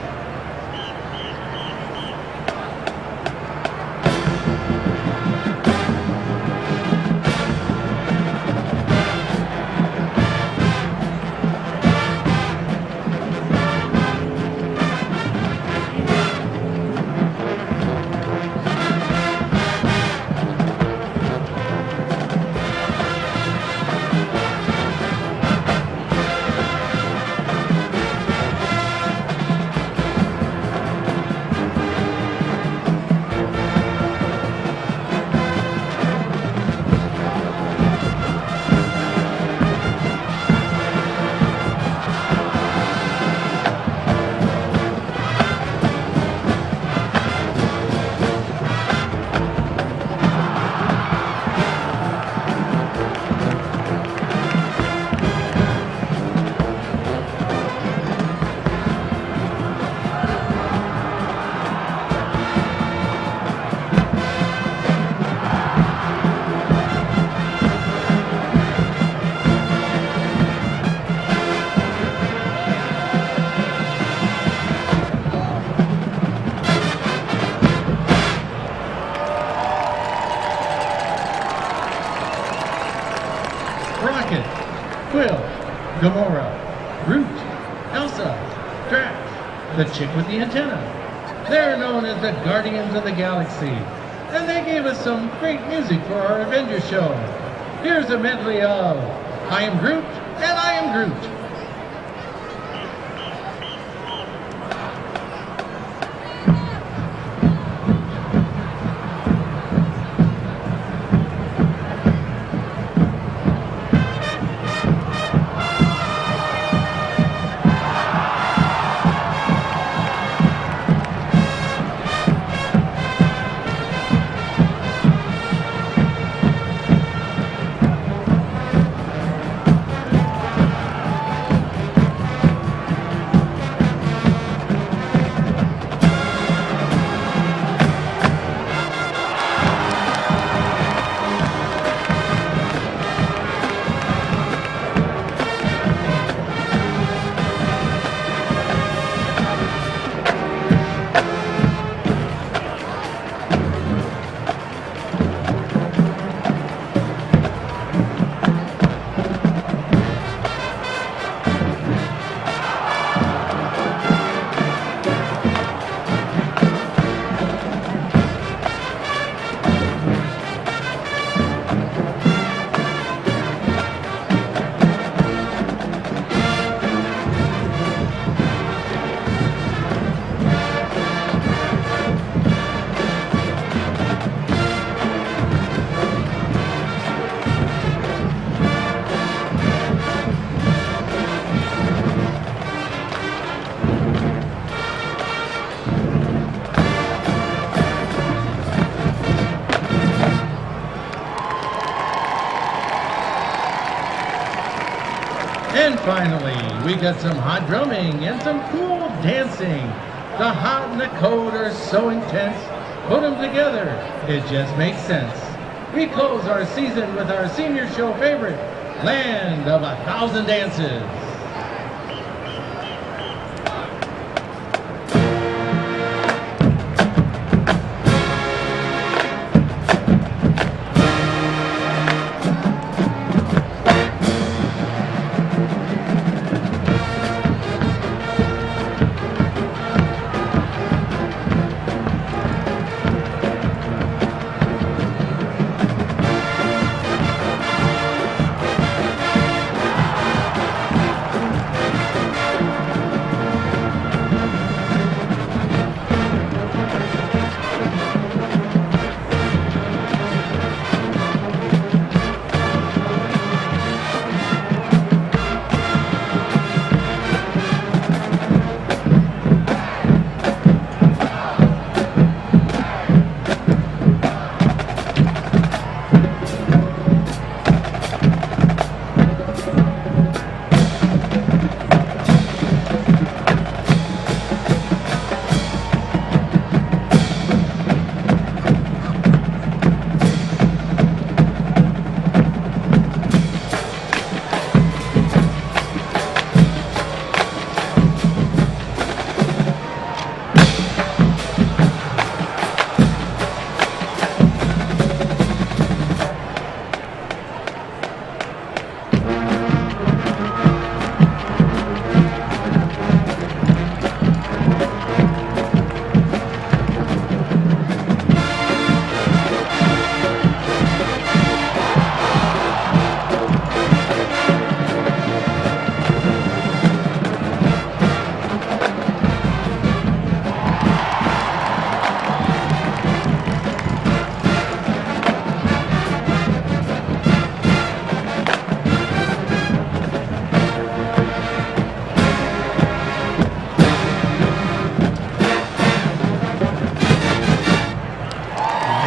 Rocket, Quill, Gamora, Groot, Elsa, Drax, the chick with the antenna. They're known as the Guardians of the Galaxy, and they gave us some great music for our Avengers show. Here's a medley of I Am Groot and I Am Groot. And finally, we got some hot drumming and some cool dancing. The hot and the cold are so intense. Put them together, it just makes sense. We close our season with our senior show favorite, Land of 1,000 Dances.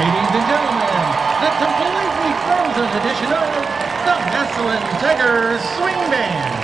Ladies and gentlemen, the completely frozen edition of the Massillon Tigers Swing Band.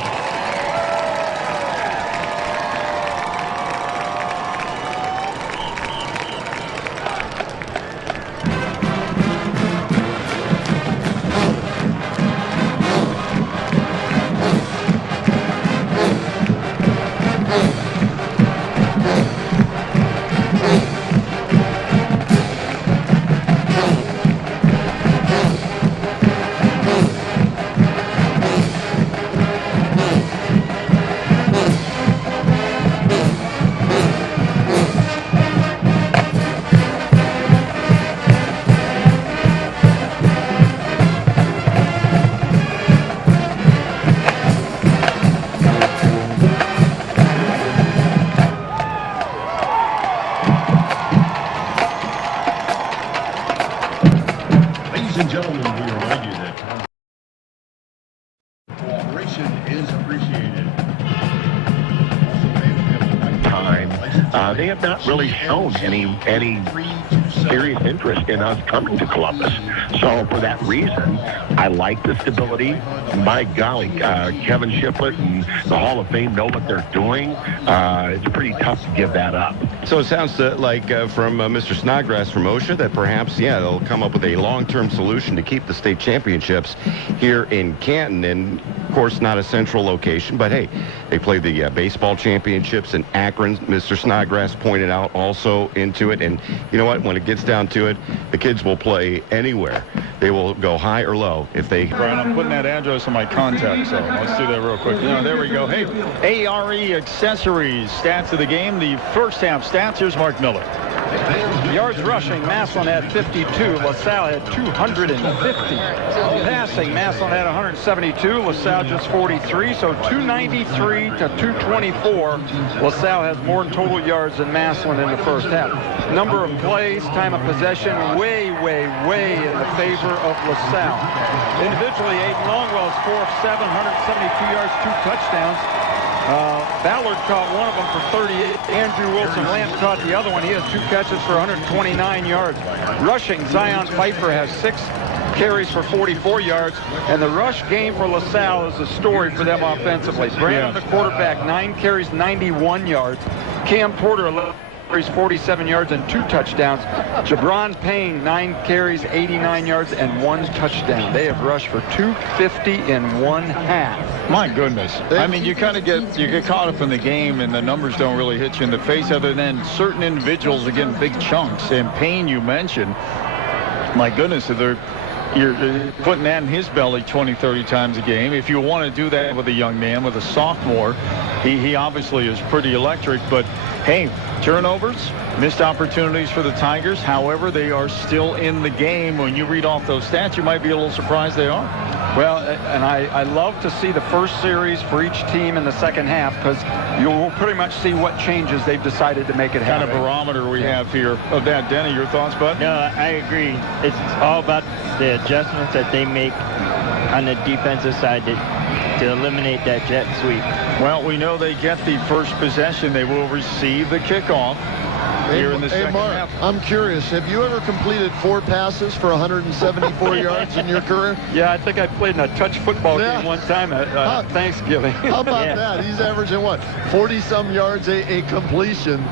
Ladies and gentlemen, we remind you that cooperation is appreciated. Time. They have not really shown any serious interest in us coming to Columbus. So for that reason, I like the stability. My golly, Kevin Shiflett and the Hall of Fame know what they're doing. It's pretty tough to give that up. So it sounds like from Mr. Snodgrass from OSHA that perhaps, they'll come up with a long-term solution to keep the state championships here in Canton. And, of course, not a central location, but, hey, they played the baseball championships in Akron. Mr. Snodgrass pointed out also into it. And you know what? When it gets down to it, the kids will play anywhere. They will go high or low if they... Brian, I'm putting that address on my contact, so let's do that real quick. There we go. Hey, ARE Accessories, stats of the game. The first half stats. Here's Mark Miller. Yards rushing, Massillon had 52. LaSalle had 250. Passing, Massillon had 172. LaSalle just 43. So 293 to 224. LaSalle has more total yards than Massillon in the first half. Number of plays, time of possession, way in the favor of LaSalle. Individually, Aiden Longwell's 4 of 7, 172 yards, 2 touchdowns. Ballard caught one of them for 38. Andrew Wilson-Lamb caught the other one. He has 2 catches for 129 yards. Rushing, Zion Pfeiffer has 6 carries for 44 yards. And the rush game for LaSalle is a story for them offensively. Brandon, the quarterback, 9 carries, 91 yards. Cam Porter, 11 carries, 47 yards and 2 touchdowns. Jabron Payne, 9 carries, 89 yards and 1 touchdown. They have rushed for 250 in one half. My goodness. I mean, you kind of get caught up in the game, and the numbers don't really hit you in the face other than certain individuals are getting big chunks. And Payne, you mentioned, my goodness, you're putting that in his belly 20, 30 times a game. If you want to do that with a young man, with a sophomore, he obviously is pretty electric. But, hey, turnovers, missed opportunities for the Tigers. However, they are still in the game. When you read off those stats, you might be a little surprised they are. Well, and I love to see the first series for each team in the second half because you'll pretty much see what changes they've decided to make it happen. Kind of barometer we have here of that. Denny, your thoughts, bud? No, I agree. It's all about the adjustments that they make on the defensive side to eliminate that jet sweep. Well, we know they get the first possession. They will receive the kickoff here in the second half. I'm curious. Have you ever completed 4 passes for 174 yards in your career? Yeah, I think I played in a touch football game one time at Thanksgiving. How about that? He's averaging, 40-some yards a completion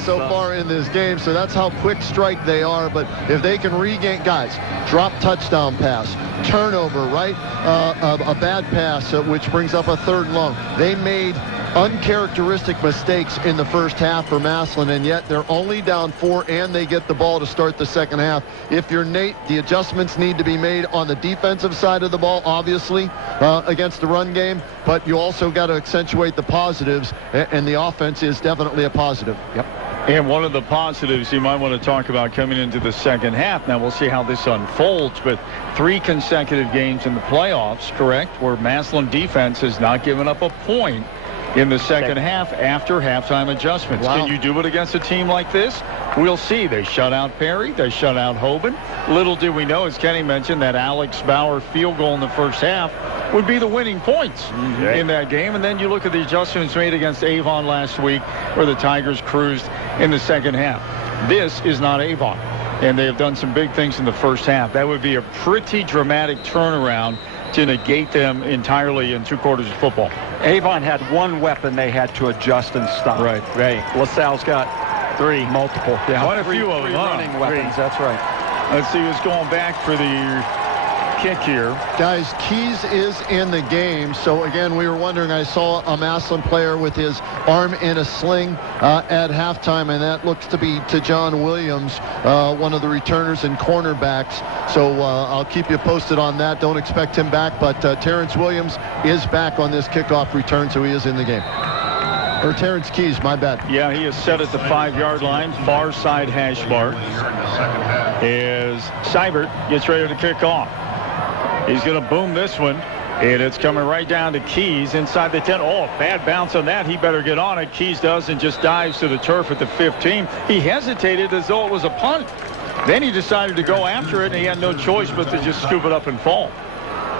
so far in this game. So that's how quick strike they are. But if they can regain, guys, drop touchdown pass, turnover, right? A bad pass, which brings up a 3rd and long. They made uncharacteristic mistakes in the first half for Massillon, and yet they're only down 4 and they get the ball to start the second half. If you're Nate, the adjustments need to be made on the defensive side of the ball, obviously, against the run game, but you also got to accentuate the positives, and the offense is definitely a positive. Yep. And one of the positives you might want to talk about coming into the second half, now we'll see how this unfolds, but 3 consecutive games in the playoffs, correct, where Massillon defense has not given up a point in the second half after halftime adjustments. Wow. Can you do it against a team like this? We'll see. They shut out Perry. They shut out Hoban. Little do we know, as Kenny mentioned, that Alex Bauer field goal in the first half would be the winning points in that game. And then you look at the adjustments made against Avon last week where the Tigers cruised in the second half. This is not Avon. and they have done some big things in the first half. That would be a pretty dramatic turnaround to negate them entirely in 2 quarters of football. Avon had one weapon they had to adjust and stop. Right. LaSalle's got 3. Multiple. Yeah, quite a few of them. Running weapons. That's right. Let's see who's going back for the kick here. Guys, Keys is in the game. So again, we were wondering, I saw a Massillon player with his arm in a sling at halftime, and that looks to be to John Williams, one of the returners and cornerbacks. So I'll keep you posted on that. Don't expect him back, but Terrence Williams is back on this kickoff return, so he is in the game. Or Terrence Keys, my bad. Yeah, he is set at the 5-yard line, far side hash mark, as Seibert gets ready to kick off. He's going to boom this one, and it's coming right down to Keys inside the 10. Oh, bad bounce on that. He better get on it. Keys does and just dives to the turf at the 15. He hesitated as though it was a punt. Then he decided to go after it, and he had no choice but to just scoop it up and fall.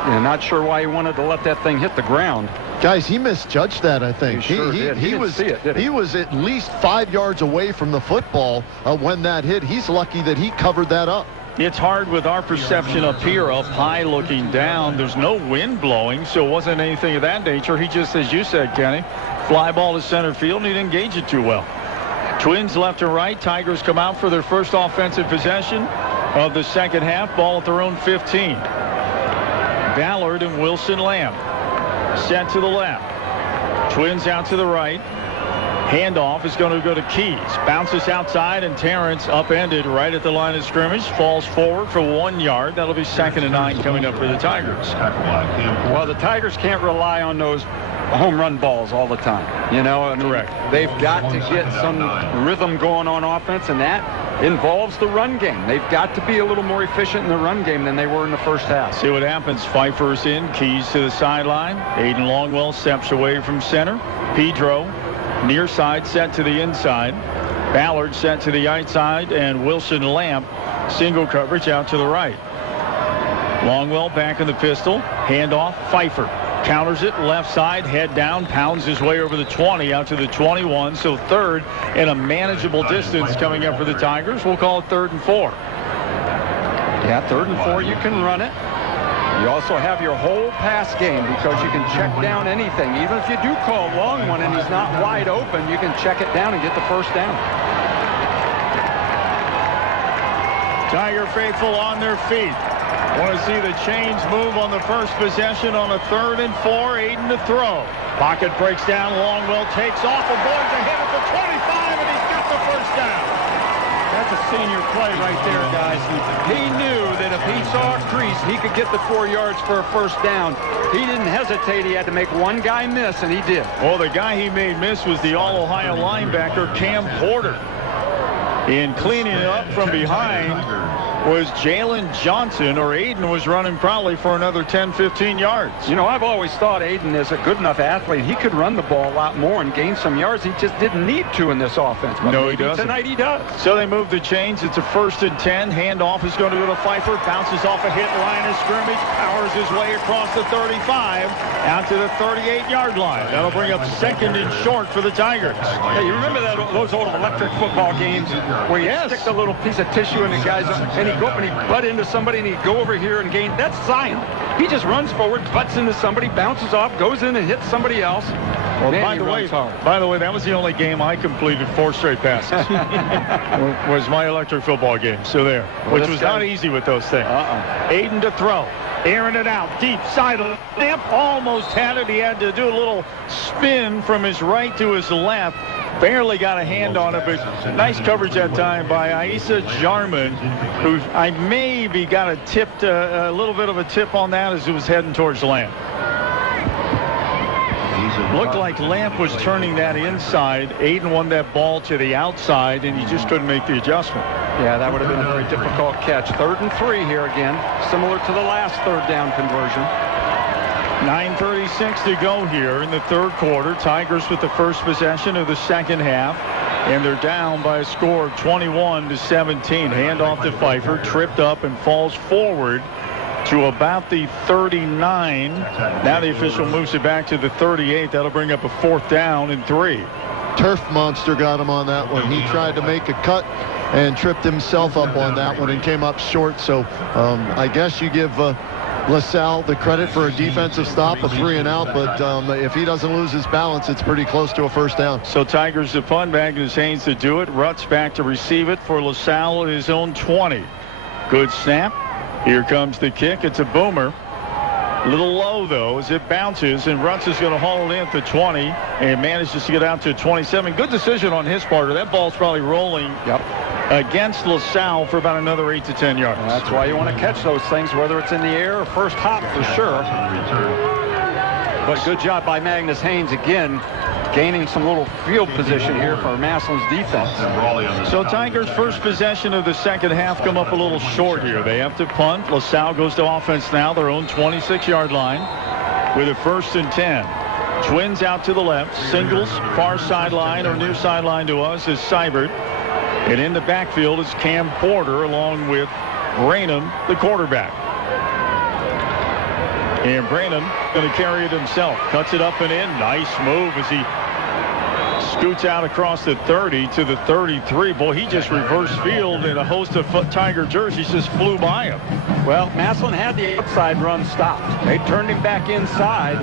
Yeah, not sure why he wanted to let that thing hit the ground. Guys, he misjudged that, I think. He sure did. He didn't see it, did he? He was at least 5 yards away from the football when that hit. He's lucky that he covered that up. It's hard with our perception up here, up high looking down. There's no wind blowing, so it wasn't anything of that nature. He just, as you said, Kenny, fly ball to center field, and he didn't engage it too well. Twins left and right. Tigers come out for their first offensive possession of the second half. Ball at their own 15. Ballard and Wilson Lamb set to the left. Twins out to the right. Handoff is going to go to Keys. Bounces outside, and Terrence upended right at the line of scrimmage. Falls forward for 1 yard. That'll be 2nd and 9 coming up for the Tigers. Well, the Tigers can't rely on those home run balls all the time. You know, I mean, correct. They've got to get some rhythm going on offense, and that involves the run game. They've got to be a little more efficient in the run game than they were in the first half. See what happens. Pfeiffer's in. Keys to the sideline. Aiden Longwell steps away from center. Pedro near side set to the inside. Ballard set to the outside, and Wilson Lamp single coverage out to the right. Longwell back in the pistol. Handoff. Pfeiffer counters it left side, head down, pounds his way over the 20 out to the 21. So 3rd and a manageable distance coming up for the Tigers. We'll call it 3rd and 4. Yeah, 3rd and 4, you can run it. You also have your whole pass game because you can check down anything. Even if you do call a long one and he's not wide open, you can check it down and get the first down. Tiger faithful on their feet. Want to see the chains move on the first possession on a 3rd and 4. Aiden to throw. Pocket breaks down. Longwell takes off, avoids a hit at the 25, and he's got the first down. That's a senior play right there, guys. He knew that if he saw a crease, he could get the 4 yards for a first down. He didn't hesitate. He had to make one guy miss, and he did. Well, the guy he made miss was the All-Ohio linebacker, Cam Porter. In cleaning it up from behind was Jalen Johnson, or Aiden was running probably for another 10, 15 yards. You know, I've always thought Aiden is a good enough athlete. He could run the ball a lot more and gain some yards. He just didn't need to in this offense. But no, he doesn't. Tonight he does. So they move the chains. It's a 1st and 10. Handoff is going to go to Pfeiffer. Bounces off a hit line of scrimmage. Powers his way across the 35 out to the 38-yard line. That'll bring up 2nd and short for the Tigers. Hey, you remember those old electric football games where you stick the little piece of tissue in the guy's, and he'd go up and he'd butt into somebody and he'd go over here and gain. That's Zion. He just runs forward, butts into somebody, bounces off, goes in and hits somebody else. Well, by the way, that was the only game I completed 4 straight passes. Was my electric football game. So there, which was not easy with those things. Aiden to throw. Airing it out, deep side of the Lamp. Almost had it. He had to do a little spin from his right to his left. Barely got a hand on it, but nice coverage that time by Isa Jarman, who I maybe got a little bit of a tip on that as he was heading towards Lamp. Looked like Lamp was turning that inside. Aiden won that ball to the outside, and he just couldn't make the adjustment. Yeah, that would have been a very difficult catch. 3rd and 3 here again, similar to the last 3rd down conversion. 9:36 to go here in the 3rd quarter. Tigers with the first possession of the second half, and they're down by a score of 21-17. Handoff to Pfeiffer, tripped up and falls forward to about the 39. Now the official moves it back to the 38. That'll bring up a 4th down and 3. Turf Monster got him on that one. He tried to make a cut and tripped himself up on that one and came up short. So I guess you give LaSalle the credit for a defensive stop, a 3 and out, but if he doesn't lose his balance, it's pretty close to a first down. So Tigers to punt, Magnus Haynes to do it. Rutz back to receive it for LaSalle at his own 20. Good snap. Here comes the kick. It's a boomer. A little low, though, as it bounces, and Rutz is going to haul it in at the 20 and manages to get out to 27. Good decision on his part. That ball's probably rolling against LaSalle for about another 8 to 10 yards. And that's why you want to catch those things, whether it's in the air or first hop for sure. But good job by Magnus Haynes again, gaining some little field position here for Massillon's defense. So Tigers' first possession of the second half come up a little short here. They have to punt. LaSalle goes to offense now, their own 26-yard line with a 1st and 10. Twins out to the left. Singles, far sideline or near sideline to us is Seibert. And in the backfield is Cam Porter along with Branham, the quarterback. And Branham going to carry it himself. Cuts it up and in. Nice move as he scoots out across the 30 to the 33. Boy, he just reversed field, and a host of Tiger jerseys just flew by him. Well, Massillon had the outside run stopped. They turned him back inside.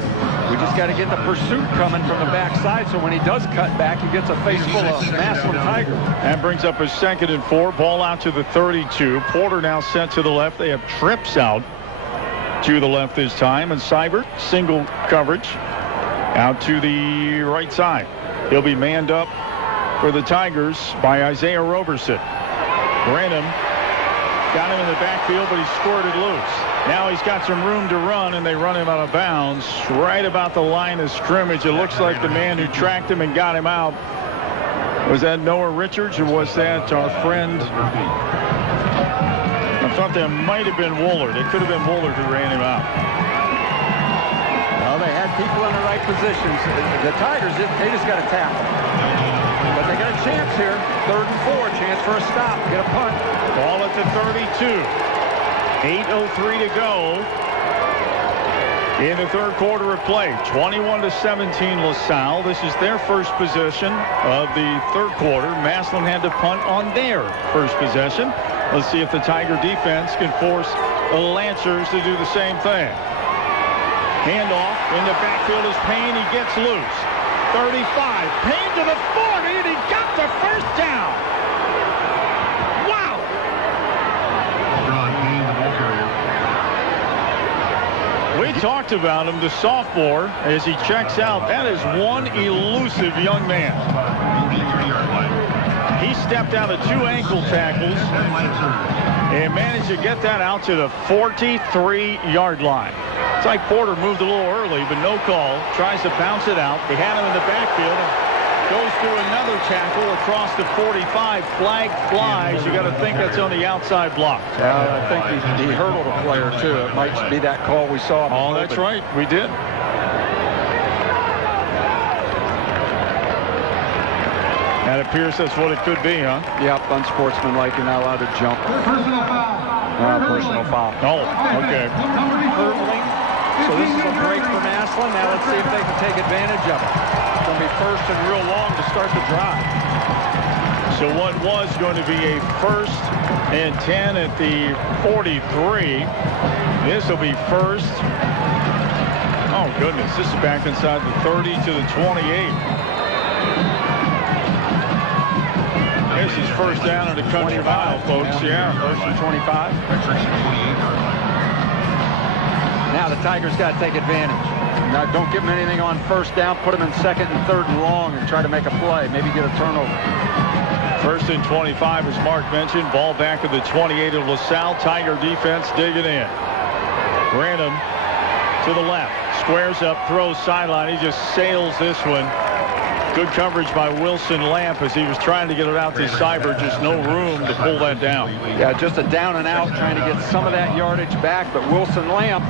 We just got to get the pursuit coming from the backside, so when he does cut back, he gets a face full of Massillon Tiger. That brings up a 2nd and 4. Ball out to the 32. Porter now sent to the left. They have trips out to the left this time, and Seibert, single coverage, out to the right side. He'll be manned up for the Tigers by Isaiah Roberson. Branham got him in the backfield, but he squirted loose. Now he's got some room to run, and they run him out of bounds right about the line of scrimmage. It looks like the man who tracked him and got him out, was that Noah Richards, or was that our friend? I thought that might have been Woolard. It could have been Woolard who ran him out. Well, they had people in the right positions. The Tigers, they just got to tackle. But they got a chance here. 3rd and 4, chance for a stop. Get a punt. Ball at the 32. 8:03 to go in the 3rd quarter of play. 21-17 LaSalle. This is their first possession of the 3rd quarter. Massillon had to punt on their first possession. Let's see if the Tiger defense can force the Lancers to do the same thing. Handoff in the backfield is Payne. He gets loose. 35. Payne to the 40, and he got the first down. Wow. We talked about him, the sophomore, as he checks out. That is one elusive young man. He stepped out of 2 ankle tackles and managed to get that out to the 43-yard line. It's like Porter moved a little early, but no call. Tries to bounce it out. They had him in the backfield. Goes through another tackle across the 45. Flag flies. You got to think that's on the outside block. I think he hurdled a player, too. It might be that call we saw. Oh, that's right. We did. That appears that's what it could be, huh? Yep, unsportsmanlike. You're not allowed to jump. Personal foul. Oh, okay. Hurdling. So this is a break for Massillon. Now let's see if they can take advantage of it. It's going to be 1st and real long to start the drive. So what was going to be a 1st and 10 at the 43. This will be 1st. Oh, goodness. This is back inside the 30 to the 28. This is 1st down at the country mile, folks. Yeah. 1st and 25. Now the Tigers got to take advantage. Now don't give them anything on 1st down. Put them in 2nd and 3rd and long and try to make a play. Maybe get a turnover. 1st and 25, as Mark mentioned. Ball back at the 28 of LaSalle. Tiger defense digging in. Branham to the left. Squares up, throws sideline. He just sails this one. Good coverage by Wilson Lamp as he was trying to get it out to Seibert. Just no room to pull that down. Yeah, just a down and out, trying to get some of that yardage back. But Wilson Lamp,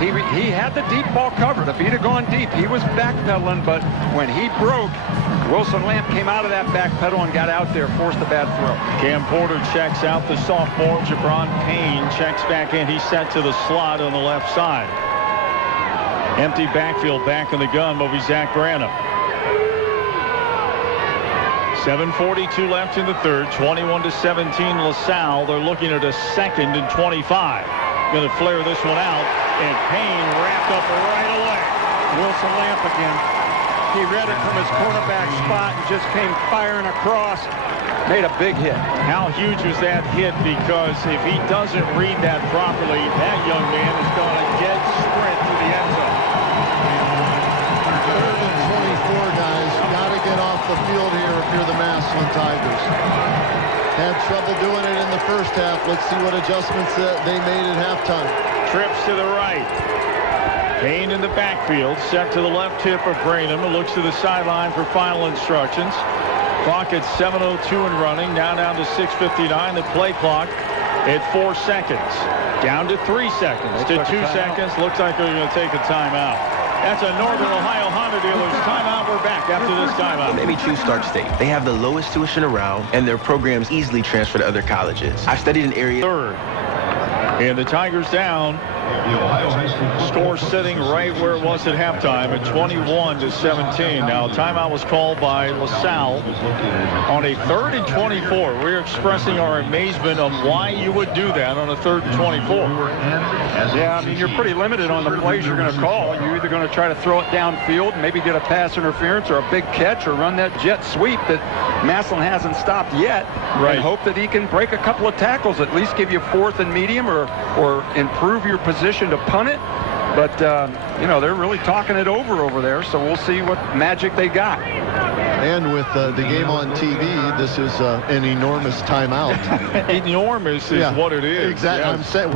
he had the deep ball covered. If he'd have gone deep, he was backpedaling. But when he broke, Wilson Lamp came out of that backpedal and got out there, forced a bad throw. Cam Porter checks out. The sophomore Jabron Payne checks back in. He's set to the slot on the left side. Empty backfield, back in the gun will be Zach Branham. 7:42 left in the third. 21-17 LaSalle. They're looking at a 2nd and 25. Going to flare this one out, and Payne wrapped up right away. Wilson Lamp again. He read it from his cornerback spot and just came firing across. Made a big hit. How huge was that hit? Because if he doesn't read that properly, that young man is going to dead sprint to the end zone. 3rd and 24, guys. Got to get off the field here if you're the Massillon Tigers. Had trouble doing it in the first half. Let's see what adjustments they made at halftime. Trips to the right. Payne in the backfield, set to the left hip of Branham. Looks to the sideline for final instructions. Clock at 7:02 and running. Now down to 6:59. The play clock at 4 seconds. Down to 3 seconds. To 2 seconds. Looks like they're going to take a timeout. That's a Northern Ohio Honda dealers timeout. We're back after this timeout. Let me choose Stark State. They have the lowest tuition around, and their programs easily transfer to other colleges. I studied in area. Third. And the Tigers down. Score sitting right where it was at halftime at 21-17. Now, timeout was called by LaSalle on a 3rd and 24. We're expressing our amazement of why you would do that on a 3rd and 24. Yeah, I mean, you're pretty limited on the plays you're going to call. You're either going to try to throw it downfield and maybe get a pass interference or a big catch or run that jet sweep that Massillon hasn't stopped yet. Right. And hope that he can break a couple of tackles, at least give you 4th and medium or improve your position to punt it. But, you know, they're really talking it over there, so we'll see what magic they got. And with the game on TV, this is an enormous timeout. Enormous is what it is. Exactly. Yes. I'm saying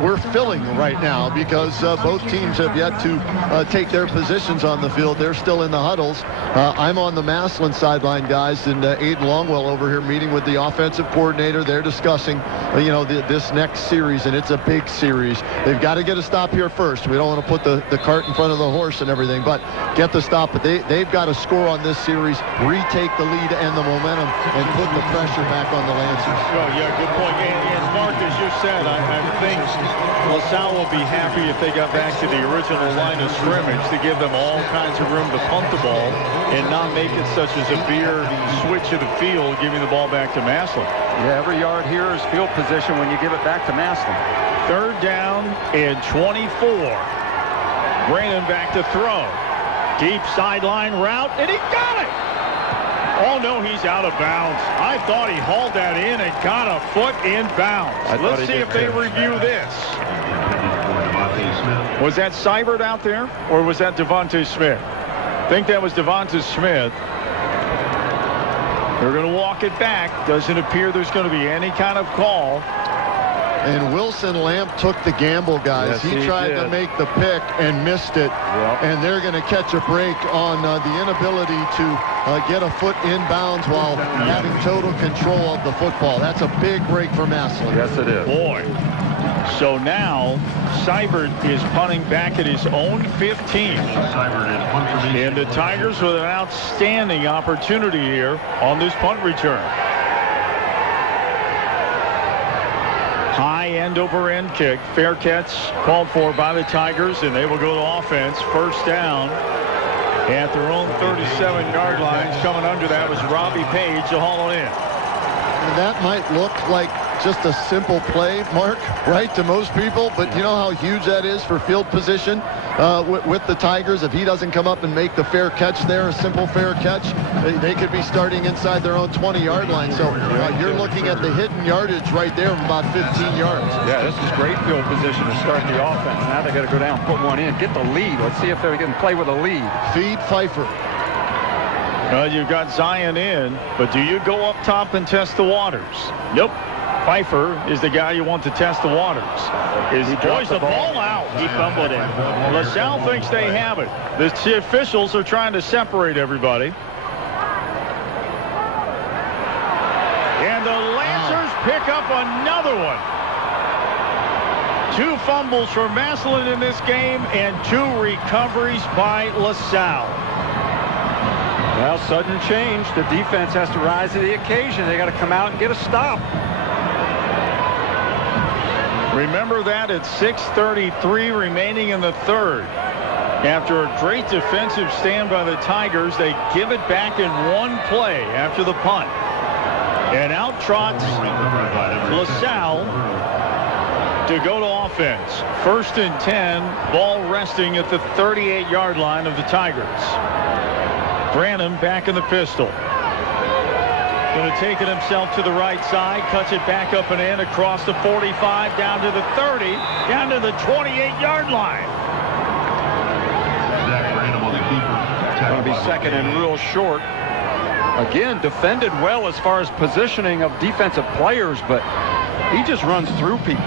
we're filling right now because both teams have yet to take their positions on the field. They're still in the huddles. I'm on the Massillon sideline, guys, and Aiden Longwell over here meeting with the offensive coordinator. They're discussing, this next series, and it's a big series. They've got to get a stop here first. We don't want to put the cart in front of the horse and everything, but get the stop. But they've got to score on this series, retake the lead and the momentum, and put the pressure back on the Lancers. Oh, yeah, good point. And Mark, as you said, I think LaSalle will be happy if they got back to the original line of scrimmage to give them all kinds of room to punt the ball and not make it such a severe switch of the field, giving the ball back to Massillon. Yeah, every yard here is field position when you give it back to Massillon. 3rd down and 24. Branham back to throw. Deep sideline route, and he got it! Oh, no, he's out of bounds. I thought he hauled that in and got a foot in bounds. Let's see if they review this. Was that Seibert out there, or was that Devontae Smith? I think that was Devontae Smith. They're going to walk it back. Doesn't appear there's going to be any kind of call. And Wilson Lamp took the gamble, guys. Yes, he tried to make the pick and missed it. Yep. And they're going to catch a break on the inability to get a foot inbounds while having total control of the football. That's a big break for Massillon. Yes, it is. Boy. So now Seibert is punting back at his own 15. And the Tigers with an outstanding opportunity here on this punt return. High end over end kick. Fair catch called for by the Tigers, and they will go to offense. 1st down at their own 37-yard line. Coming under that was Robbie Page to haul it in. And that might look like just a simple play, Mark, right, to most people, but you know how huge that is for field position with the Tigers. If he doesn't come up and make the fair catch there, a simple fair catch, they could be starting inside their own 20-yard line. So you're looking at the hidden yardage right there of about 15 yards. Yeah, this is great field position to start the offense. Now they got to go down, put one in, get the lead. Let's see if they can play with a lead. Feed Pfeiffer. You've got Zion in, but do you go up top and test the waters? Nope. Pfeiffer is the guy you want to test the waters. He drops the ball out. He fumbled it. LaSalle thinks they have it. The officials are trying to separate everybody. And the Lancers pick up another one. 2 fumbles for Massillon in this game and 2 recoveries by LaSalle. Well, sudden change. The defense has to rise to the occasion. They got to come out and get a stop. Remember that at 6:33 remaining in the third. After a great defensive stand by the Tigers, they give it back in one play after the punt. And out trots LaSalle to go to offense. 1st and 10, ball resting at the 38-yard line of the Tigers. Branham back in the pistol. Going to take it himself to the right side, cuts it back up and in across the 45, down to the 30, down to the 28-yard line. Going to be second and real short. Again, defended well as far as positioning of defensive players, but he just runs through people.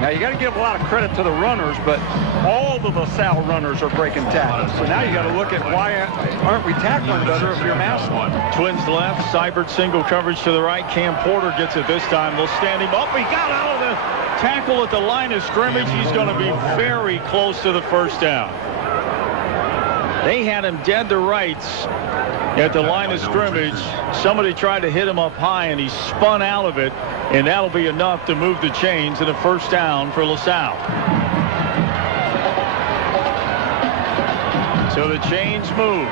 Now, you got to give a lot of credit to the runners, but all the LaSalle runners are breaking tackles. So now you got to look at why aren't we tackling better if you're Massillon. Twins left, Seibert single coverage to the right. Cam Porter gets it this time. They'll stand him up. He got out of the tackle at the line of scrimmage. He's going to be very close to the first down. They had him dead to rights at the line of scrimmage. Somebody tried to hit him up high, and he spun out of it, and that'll be enough to move the chains and a first down for LaSalle. So the chains move.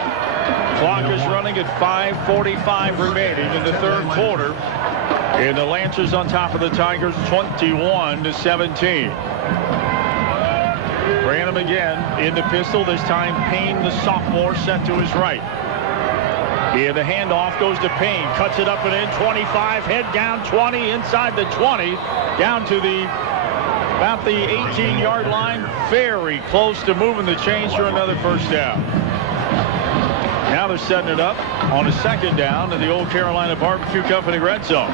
Clock is running at 5:45 remaining in the third quarter. And the Lancers on top of the Tigers 21-17. Branham again in the pistol. This time Payne, the sophomore, set to his right. And the handoff goes to Payne. Cuts it up and in. 25. Head down 20. Inside the 20. Down to about the 18-yard line. Very close to moving the chains for another first down. Now they're setting it up on a second down to the Old Carolina Barbecue Company red zone.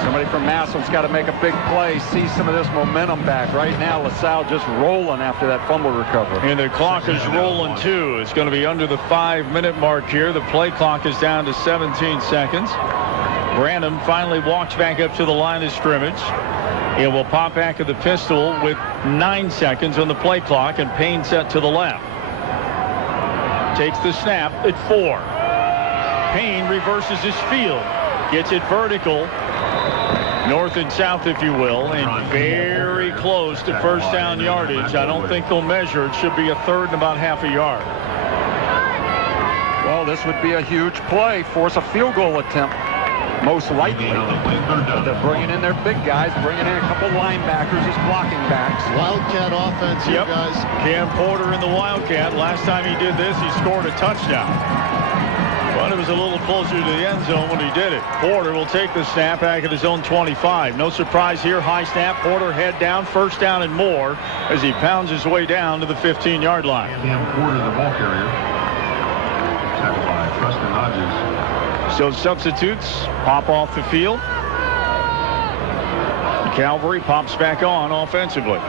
Somebody from Massillon's got to make a big play, see some of this momentum back. Right now, LaSalle just rolling after that fumble recovery. And the clock is rolling, too. It's going to be under the 5-minute mark here. The play clock is down to 17 seconds. Branham finally walks back up to the line of scrimmage. It will pop back at the pistol with 9 seconds on the play clock, and Payne set to the left. Takes the snap at 4. Payne reverses his field. Gets it vertical. North and south, if you will, and very close to first down yardage. I don't think they'll measure. It should be a third and about half a yard. Well, this would be a huge play. Force a field goal attempt, most likely. They're bringing in their big guys, bringing in a couple linebackers as blocking backs. Wildcat offense here, guys. Cam Porter in the Wildcat. Last time he did this, he scored a touchdown. But it was a little closer to the end zone when he did it. Porter will take the snap back at his own 25. No surprise here. High snap. Porter head down. First down and more as he pounds his way down to the 15-yard line. Cam Porter, the ball carrier. Tackled by Preston Hodges. So substitutes pop off the field. Calvary pops back on offensively.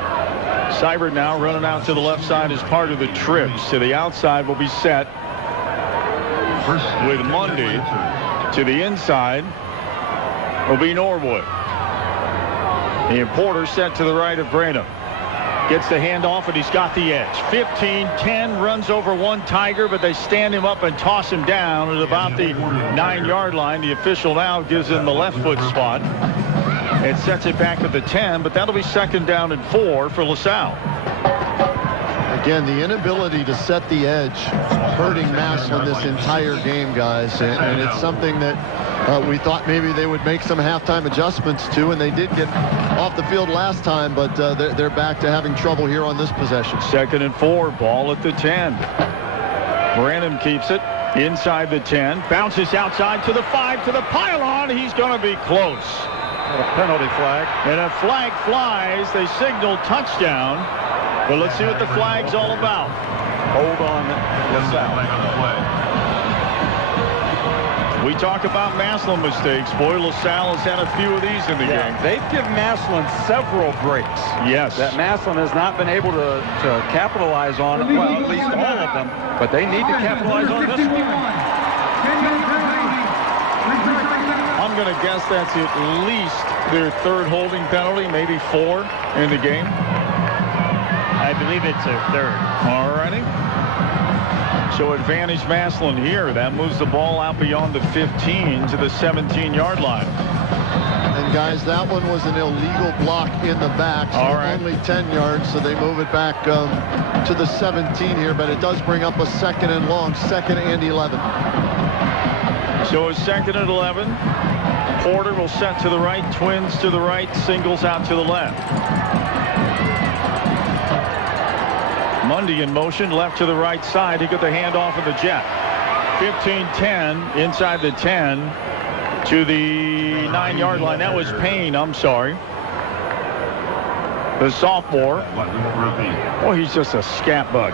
Seibert now running out to the left side as part of the trips. To the outside will be set with Mundy. To the inside will be Norwood. And Porter set to the right of Branham. Gets the handoff, and he's got the edge. 15-10, runs over one Tiger, but they stand him up and toss him down at about the 9-yard line. The official now gives him the left foot spot. It sets it back to the 10, but that'll be second down and 4 for LaSalle. Again, the inability to set the edge hurting Massillon this entire game, guys. And it's something that we thought maybe they would make some halftime adjustments to, and they did get off the field last time, but they're back to having trouble here on this possession. Second and 4, ball at the 10. Branham keeps it inside the 10. Bounces outside to the 5, to the pylon. He's going to be close. A penalty flag. And a flag flies. They signal touchdown. But let's see what the flag's all about. Hold on, LaSalle. We talk about Massillon mistakes. Boy, LaSalle has had a few of these in the game. They've given Massillon several breaks. Yes. That Massillon has not been able to capitalize on, well, at least all of them. But they need to capitalize on this one. I'm going to guess that's at least their third holding penalty, maybe 4 in the game. I believe it's their third. All righty. So advantage Massillon here. That moves the ball out beyond the 15 to the 17-yard line. And guys. That one was an illegal block in the back, so All right. only 10 yards, so they move it back to the 17 here, but it does bring up a 2nd and long, 2nd and 11. So it's 2nd and 11. Porter will set to the right, twins to the right, singles out to the left. Mundy in motion, left to the right side. He got the handoff of the jet. 15-10 inside the 10 to the 9-yard line. That was Payne, I'm sorry. The sophomore. Oh, he's just a scat bug.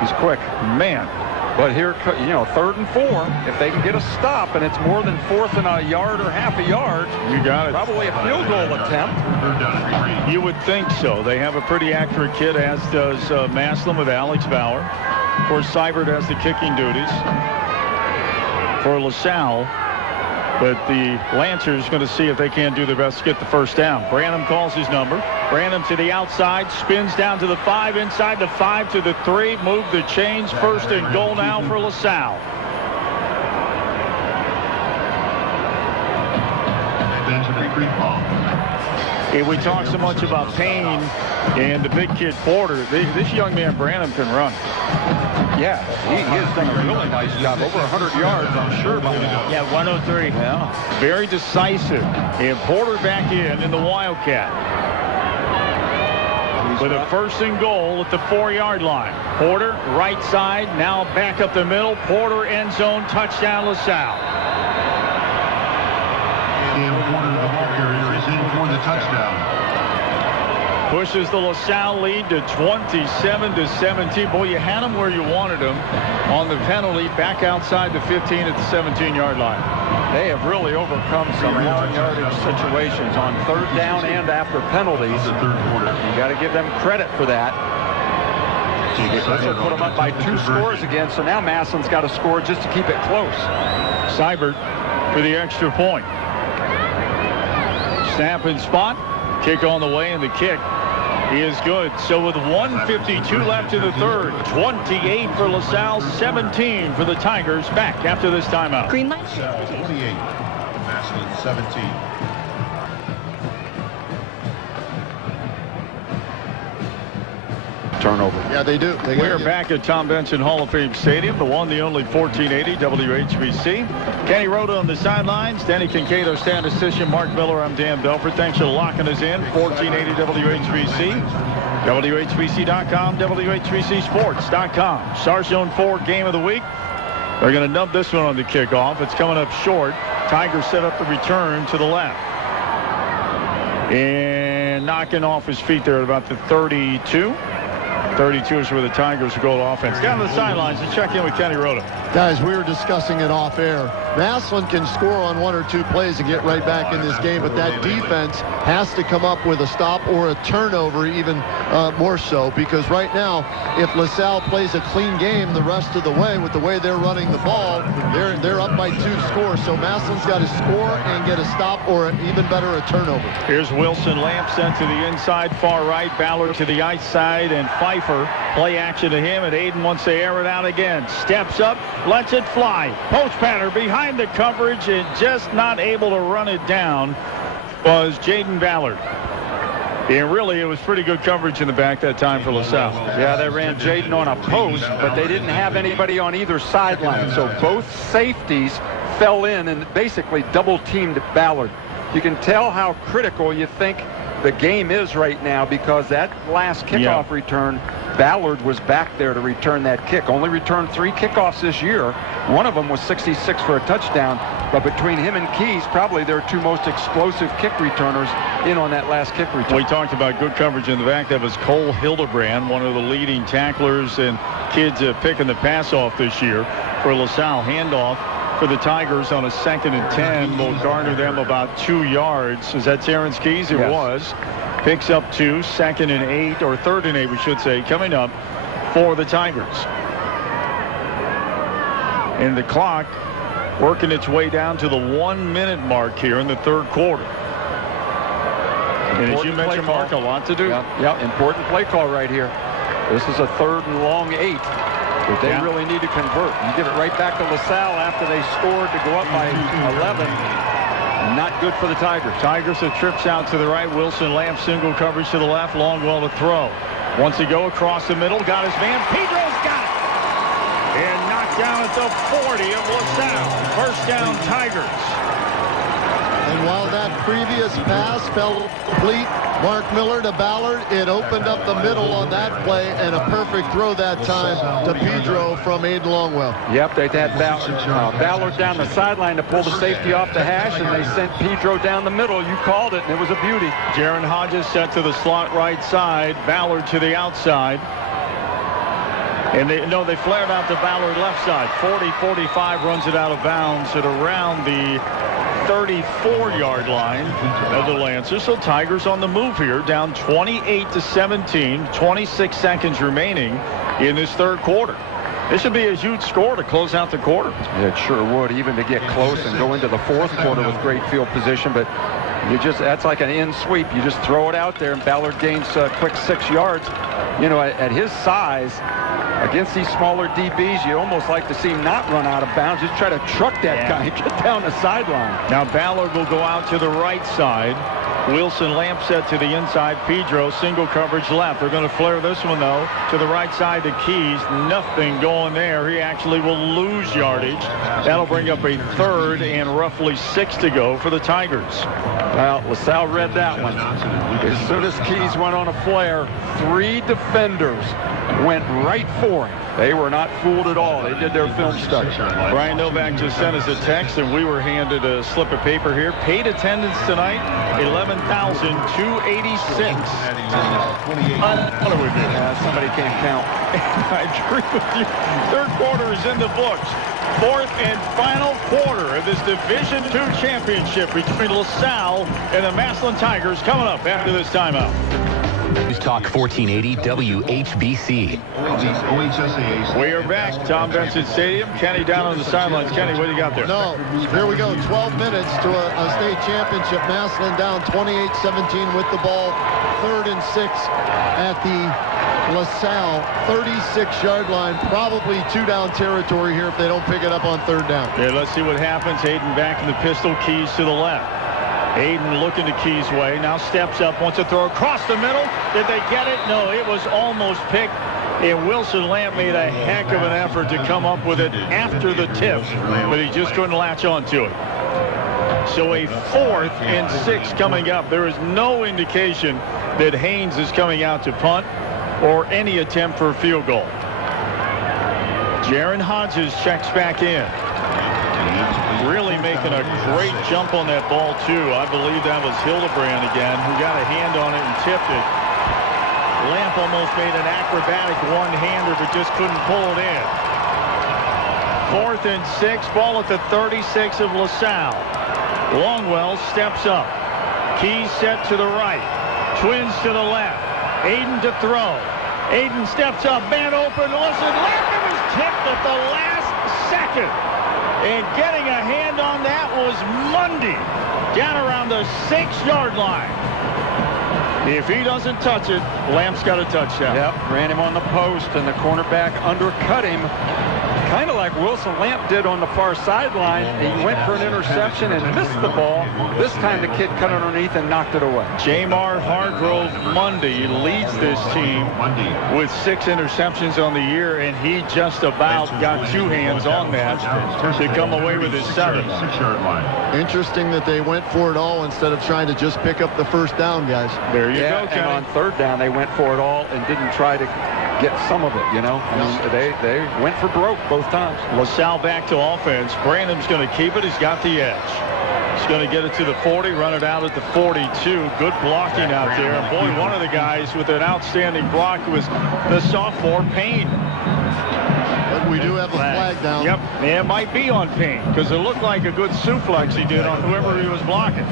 He's quick. Man. But here, 3rd and 4. If they can get a stop and it's more than 4th and a yard or half a yard, you got it. Probably a field goal attempt. You would think so. They have a pretty accurate kid, as does Maslin with Alex Bauer. Of course, Seibert has the kicking duties for LaSalle. But the Lancers going to see if they can do their best to get the first down. Branham calls his number. Branham to the outside, spins down to the 5, inside the 5 to the 3. Move the chains. 1st and goal now for LaSalle. If we talk so much about Payne and the big kid Porter, this young man Branham can run. Yeah, he has done a really nice job. Over 100 yards, I'm sure, by now. Yeah, 103. Yeah. Very decisive. And Porter back in the Wildcat. With a 1st and goal at the 4-yard line. Porter, right side, now back up the middle. Porter, end zone, touchdown, LaSalle. And Porter, the ball carrier, is in for the touchdown. Pushes the LaSalle lead to 27-17. Boy, you had them where you wanted them on the penalty, back outside the 15 at the 17-yard line. They have really overcome some long yardage situations on 3rd down and after penalties. The 3rd quarter. You got to give them credit for that. This will put them up by 2 scores again, so now Maslin's got to score just to keep it close. Seibert for the extra point. Snap and spot. Kick on the way, and the kick is good. So with 1:52 left in the 3rd, 28 for LaSalle, 17 for the Tigers. Back after this timeout. Green light. LaSalle 28, Maslin 17. Turnover. Yeah, they do. We're back at Tom Benson Hall of Fame Stadium, the one, the only 1480 WHBC. Kenny Rhoda on the sidelines, Danny Kincaid, our statistician, Mark Miller, I'm Dan Belford. Thanks for locking us in. 1480 WHBC, WHBC.com, WHBCSports.com. Star Zone 4 game of the week. They're going to nub this one on the kickoff. It's coming up short. Tigers set up the return to the left. And knocking off his feet there at about the 32. 32 is where the Tigers go to offense. Down to the sidelines to check in with Kenny Rhoda. Guys, we were discussing it off air. Maslin can score on 1 or 2 plays and get right back in this game, but that defense has to come up with a stop or a turnover, even more so, because right now, if LaSalle plays a clean game the rest of the way with the way they're running the ball, they're up by 2 scores. So Maslin's got to score and get a stop or even better, a turnover. Here's Wilson Lamp sent to the inside, far right. Ballard to the outside, and Pfeiffer play action to him, and Aiden wants to air it out again. Steps up, lets it fly. Post pattern behind the coverage and just not able to run it down was Jaden Ballard. And really, it was pretty good coverage in the back that time for LaSalle. Yeah, they ran Jaden on a post, but they didn't have anybody on either sideline. So both safeties fell in and basically double-teamed Ballard. You can tell how critical you think the game is right now, because that last kickoff return, Ballard was back there to return that kick. Only returned 3 kickoffs this year. One of them was 66 for a touchdown, but between him and Keys, probably their 2 most explosive kick returners in on that last kick return. We talked about good coverage in the back. That was Cole Hildebrand, one of the leading tacklers and kids picking the pass off this year for LaSalle. Handoff for the Tigers on a 2nd and 10 will garner them about 2 yards. Is that Terrence Keys? It was. Picks up 2, 2nd and 8, or 3rd and 8, we should say, coming up for the Tigers. And the clock working its way down to the 1-minute mark here in the 3rd quarter. And as you mentioned, Mark, a lot to do. Yeah, important play call right here. This is a 3rd and long 8. But they really need to convert. You give it right back to LaSalle after they scored to go up by 11. Not good for the Tigers. Tigers have trips out to the right. Wilson Lamp single coverage to the left. Longwell to throw. Wants to go across the middle. Got his man. Pedro's got it. And knocked down at the 40 of LaSalle. First down, Tigers. And while that previous pass fell complete, Mark Miller to Ballard, it opened up the middle on that play, and a perfect throw that time to Pedro from Aiden Longwell. Yep, they had Ballard down the sideline to pull the safety off the hash, and they sent Pedro down the middle. You called it, and it was a beauty. Jaron Hodges set to the slot right side. Ballard to the outside. And they flared out to Ballard left side. 40-45 runs it out of bounds at around the 34-yard line of the Lancers. So Tigers on the move here, down 28-17, 26 seconds remaining in this third quarter. This should be a huge score to close out the quarter. Yeah, it sure would, even to get close and go into the fourth quarter with great field position. But that's like an in sweep. You just throw it out there, and Ballard gains a quick 6 yards. You know, at his size, against these smaller DBs, you almost like to see him not run out of bounds. Just try to truck that guy and get down the sideline. Now Ballard will go out to the right side. Wilson Lamp set to the inside. Pedro single coverage left. They're going to flare this one, though, to the right side to Keys. Nothing going there. He actually will lose yardage. That'll bring up a third and roughly 6 to go for the Tigers. Well, LaSalle read that one. As soon as Keys went on a flare, 3 defenders went right for him. They were not fooled at all. They did their film study. Brian Novak just sent us a text, and we were handed a slip of paper here. Paid attendance tonight, 11,286. What do we do? Somebody can't count. I agree with you. Third quarter is in the books. Fourth and final quarter of this Division II championship between LaSalle and the Massillon Tigers coming up after this timeout. News Talk 1480 WHBC. We are back. Tom Benson Stadium. Kenny down on the sidelines. Kenny, what do you got there? No, here we go. 12 minutes to a state championship. Massillon down 28-17 with the ball. 3rd and 6 at the LaSalle 36-yard line. Probably 2-down territory here if they don't pick it up on 3rd down. Yeah, let's see what happens. Hayden back in the pistol. Keys to the left. Hayden looking to Keys' way. Now steps up. Wants to throw across the middle. Did they get it? No, it was almost picked. And Wilson Lamp made a heck of an effort to come up with it after the tip, but he just couldn't latch onto it. So a 4th and 6 coming up. There is no indication that Haynes is coming out to punt or any attempt for a field goal. Jaron Hodges checks back in. Really making a great jump on that ball, too. I believe that was Hildebrand again, who got a hand on it and tipped it. Lamp almost made an acrobatic one-hander, but just couldn't pull it in. 4th and 6, ball at the 36 of LaSalle. Longwell steps up. Keys set to the right. Twins to the left. Aiden to throw. Aiden steps up, man open. Listen, Lamp was tipped at the last second. And getting a hand on that was Mundy down around the 6-yard line. If he doesn't touch it, Lamp's got a touchdown. Yep, ran him on the post, and the cornerback undercut him. Kind of like Wilson Lamp did on the far sideline. He went for an interception and missed the ball. This time the kid cut underneath and knocked it away. Jamar Hargrove Mundy leads this team with 6 interceptions on the year, and he just about got 2 hands on that to come away with his 7th. Interesting that they went for it all instead of trying to just pick up the first down, guys. There you go, Kenny. And on 3rd down, they went for it all and didn't try to get some of it, you know. They went for broke both times. LaSalle back to offense. Brandon's going to keep it. He's got the edge. He's going to get it to the 40, run it out at the 42. Good blocking out there. And boy, one of the guys with an outstanding block was the sophomore Payne. But we do have a flag down. Yep, and it might be on Payne because it looked like a good suplex he did on whoever he was blocking.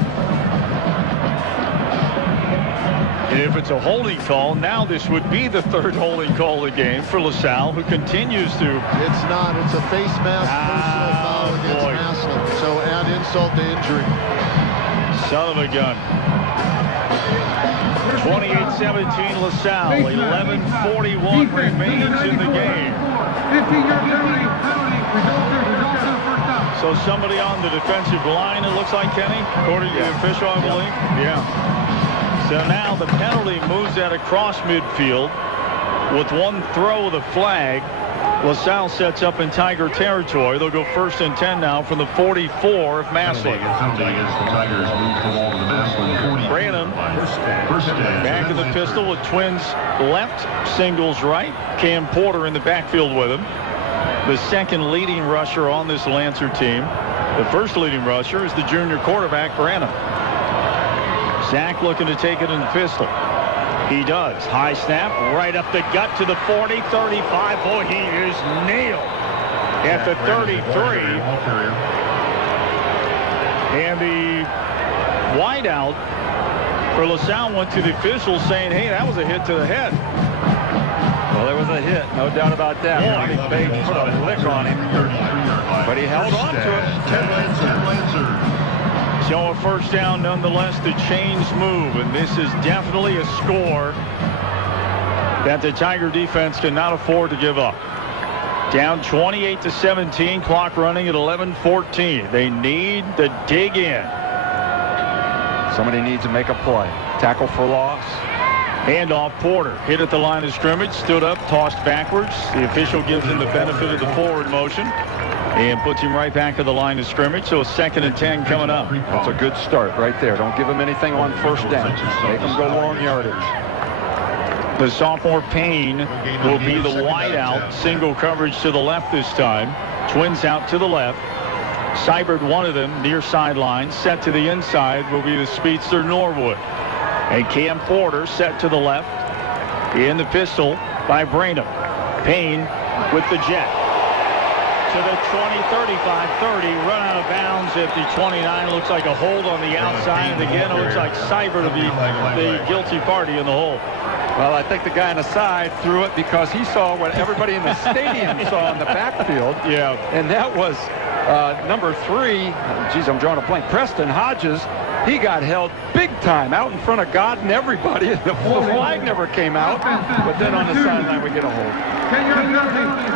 And if it's a holding call, now this would be the 3rd holding call of the game for LaSalle, who continues to... It's not. It's a face mask personal foul against Massillon. So add insult to injury. Son of a gun. 28-17 LaSalle. 11:41 remains in the game. So somebody on the defensive line, it looks like, Kenny, according to the official, I believe. Yeah. So now the penalty moves that across midfield with one throw of the flag. LaSalle sets up in Tiger territory. They'll go 1st and 10 now from the 44 of Massillon. Branham back in the pistol with Twins left, Singles right. Cam Porter in the backfield with him. The second leading rusher on this Lancer team. The first leading rusher is the junior quarterback, Branham. Zach looking to take it in the pistol. He does. High snap, right up the gut to the 40, 35. Boy, he is nailed at the 33. And the wideout for LaSalle went to the officials saying, hey, that was a hit to the head. Well, it was a hit, no doubt about that. Ronnie Bates put a lick on him, but he held on to it. So a first down nonetheless. The chains move, and this is definitely a score that the Tiger defense cannot afford to give up. Down 28-17, clock running at 11:14. They need to dig in. Somebody needs to make a play. Tackle for loss. Handoff Porter. Hit at the line of scrimmage. Stood up, tossed backwards. The official gives him the benefit of the forward motion and puts him right back at the line of scrimmage. So 2nd and 10 coming up. That's a good start right there. Don't give him anything on first down. Make him go long yardage. The sophomore Payne will be the wideout. Single coverage to the left this time. Twins out to the left. Seibert, one of them, near sideline. Set to the inside will be the speedster Norwood. And Cam Porter set to the left. In the pistol by Branham. Payne with the jet. To the 20, 35, 30. Run out of bounds at the 29. Looks like a hold on the outside. And again, it looks like Seibert will be the guilty party in the hold. Well, I think the guy on the side threw it because he saw what everybody in the stadium saw in the backfield. Yeah. And that was number 3. Geez, I'm drawing a blank. Preston Hodges. He got held big time out in front of God and everybody. The flag never came out. But then on the sideline, we get a hold.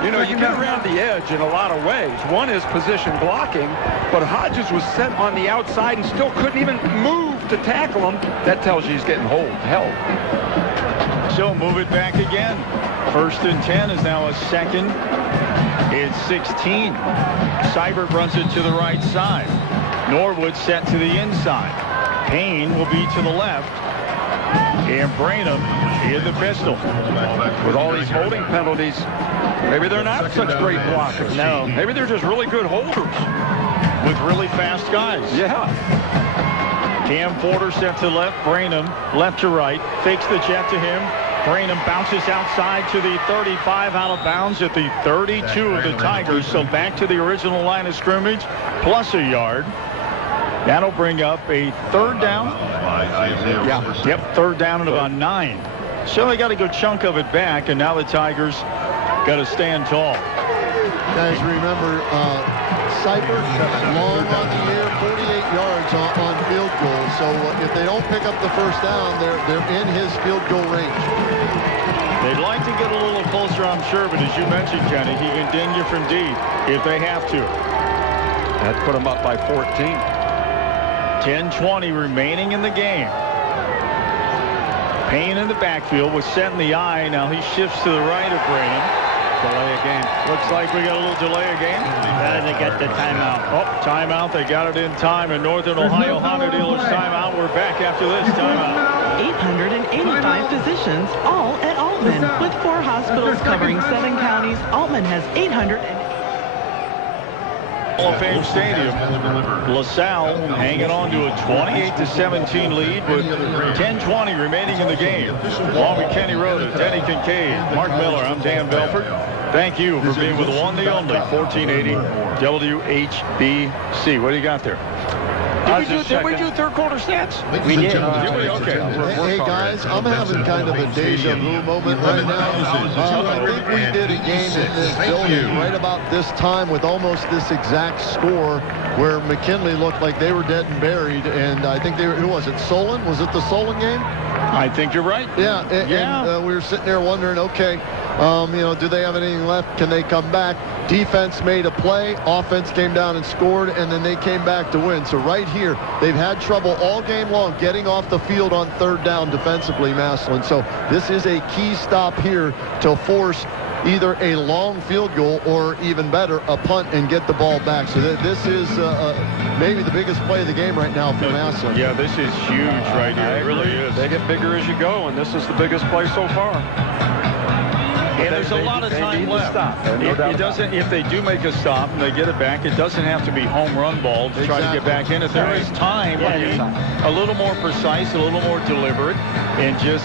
You know, you get around the edge in a lot of ways. One is position blocking, but Hodges was set on the outside and still couldn't even move to tackle him. That tells you he's getting held. So move it back again. 1st and 10 is now a 2nd. It's 16. Seibert runs it to the right side. Norwood set to the inside. Payne will be to the left. And Branham in the pistol. With all these holding penalties, maybe they're not such great blockers. No. Maybe they're just really good holders. With really fast guys. Yeah. Cam Porter set to left. Branham left to right. Fakes the jet to him. Branham bounces outside to the 35, out of bounds at the 32 of the Tigers. So back to the original line of scrimmage, plus a yard. That'll bring up a 3rd down. Yeah. Yep, 3rd down and about 9. So they got a good chunk of it back, and now the Tigers got to stand tall. Guys, remember, Seibert, long on the year, 48 yards on field goal. So if they don't pick up the first down, they're in his field goal range. They'd like to get a little closer, I'm sure, but as you mentioned, Kenny, he can ding you from deep if they have to. That put them up by 14. 10-20 remaining in the game. Payne in the backfield was set in the eye. Now he shifts to the right of Branham. Delay a game. Looks like we got a little delay of game. They get the timeout. Oh, timeout. They got it in time. And Northern Ohio Honda Dealers timeout. We're back after this timeout. 885 physicians, all at Altman. With 4 hospitals covering 7 counties, Altman has 800. Hall of Fame Stadium. LaSalle hanging on to a 28-17 lead with 10-20 remaining in the game. Along with Kenny Rhoda, Denny Kincaid, Mark Miller, I'm Dan Belfort. Thank you for being with the one, the only 1480 WHBC. What do you got there? Did we do third quarter stats? We did. Okay. Hey guys, I'm having kind of a deja vu moment right now. I think we did a game in this building right about this time with almost this exact score where McKinley looked like they were dead and buried. And I think they were, who was it, Solon? Was it the Solon game? I think you're right. Yeah, and we were sitting there wondering, okay, you know, do they have anything left? Can they come back? Defense made a play, offense came down and scored, and then they came back to win. So right here, they've had trouble all game long getting off the field on third down defensively, Massillon. So this is a key stop here to force either a long field goal or, even better, a punt and get the ball back. So this is maybe the biggest play of the game right now for Massillon. Yeah, this is huge right here. It really is. They get bigger as you go, and this is the biggest play so far. And there's a lot of time left. If they do make a stop and they get it back, it doesn't have to be home run ball to try to get back in. If there is time, a little more precise, a little more deliberate, and just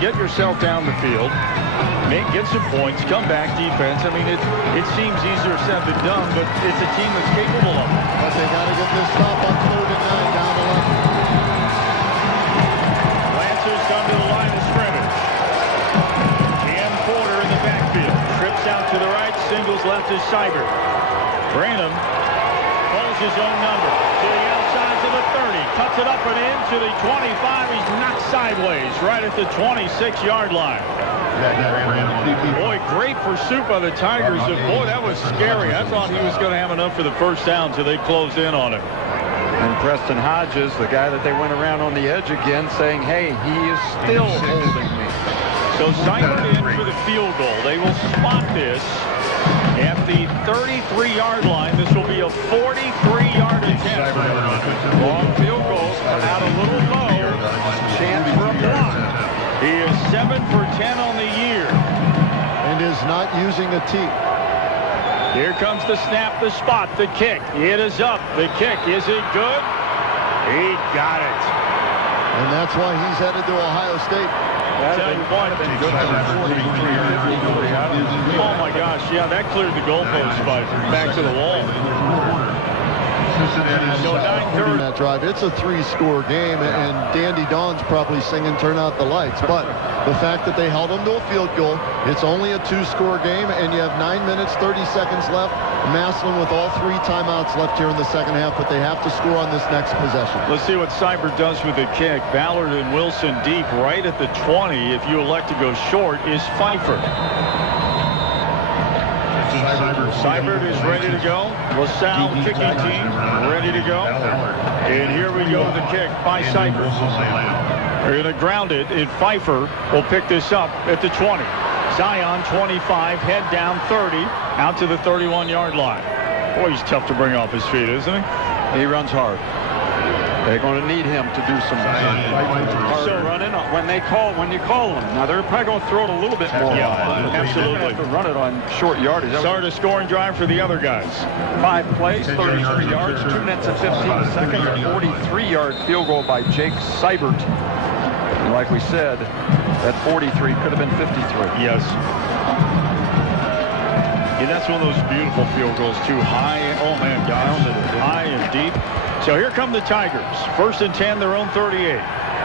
get yourself down the field, get some points, come back defense. I mean, it seems easier said than done, but it's a team that's capable of it. But they got to get this stop on 3rd and 9 down the left. Lancers come to the line of scrimmage. Cam Porter in the backfield. Trips out to the right, singles left is Seibert. Branham calls his own number to the outside to the 30. Cuts it up and in to the 25. He's knocked sideways right at the 26-yard line. Boy, great pursuit by the Tigers. And boy, that was scary. I thought he was going to have enough for the first down until they closed in on him. And Preston Hodges, the guy that they went around on the edge again, saying, hey, he is still holding me. So Seibert in for the field goal. They will spot this at the 33-yard line. This will be a 43-yard attempt. Long field goals come out a little low. Chance for a block. He is 7 for 10 on the year. And is not using a tee. Here comes the snap, the spot, the kick. It is up. The kick, is it good? He got it. And that's why he's headed to Ohio State. Tell you what, oh my gosh, yeah, that cleared the goalpost by back to the wall. So 9:30. That drive. It's a 3-score game, and Dandy Dawn's probably singing "Turn Out the Lights." But the fact that they held them to a field goal, it's only a 2-score game, and you have 9 minutes, 30 seconds left. Massillon with all 3 timeouts left here in the second half, but they have to score on this next possession. Let's see what Seibert does with the kick. Ballard and Wilson deep right at the 20. If you elect to go short, is Pfeiffer. Seibert is ready to go. LaSalle kicking team ready to go. And here we go to the kick by Seibert. They're going to ground it, and Pfeiffer will pick this up at the 20. Zion 25, head down 30, out to the 31-yard line. Boy, he's tough to bring off his feet, isn't he? He runs hard. They're going to need him to do some so running when you call him. Now they're probably going to throw it a little bit more. Yeah, absolutely. Have to run it on short yardage. Start a scoring drive for the other guys. 5 plays, 33 yards, 2 minutes and 15 seconds, a 43-yard field goal by Jake Seibert. And like we said, that 43 could have been 53. Yes. Yeah, that's one of those beautiful field goals too. High, oh man, down high and deep. So here come the Tigers. 1st and 10, their own 38.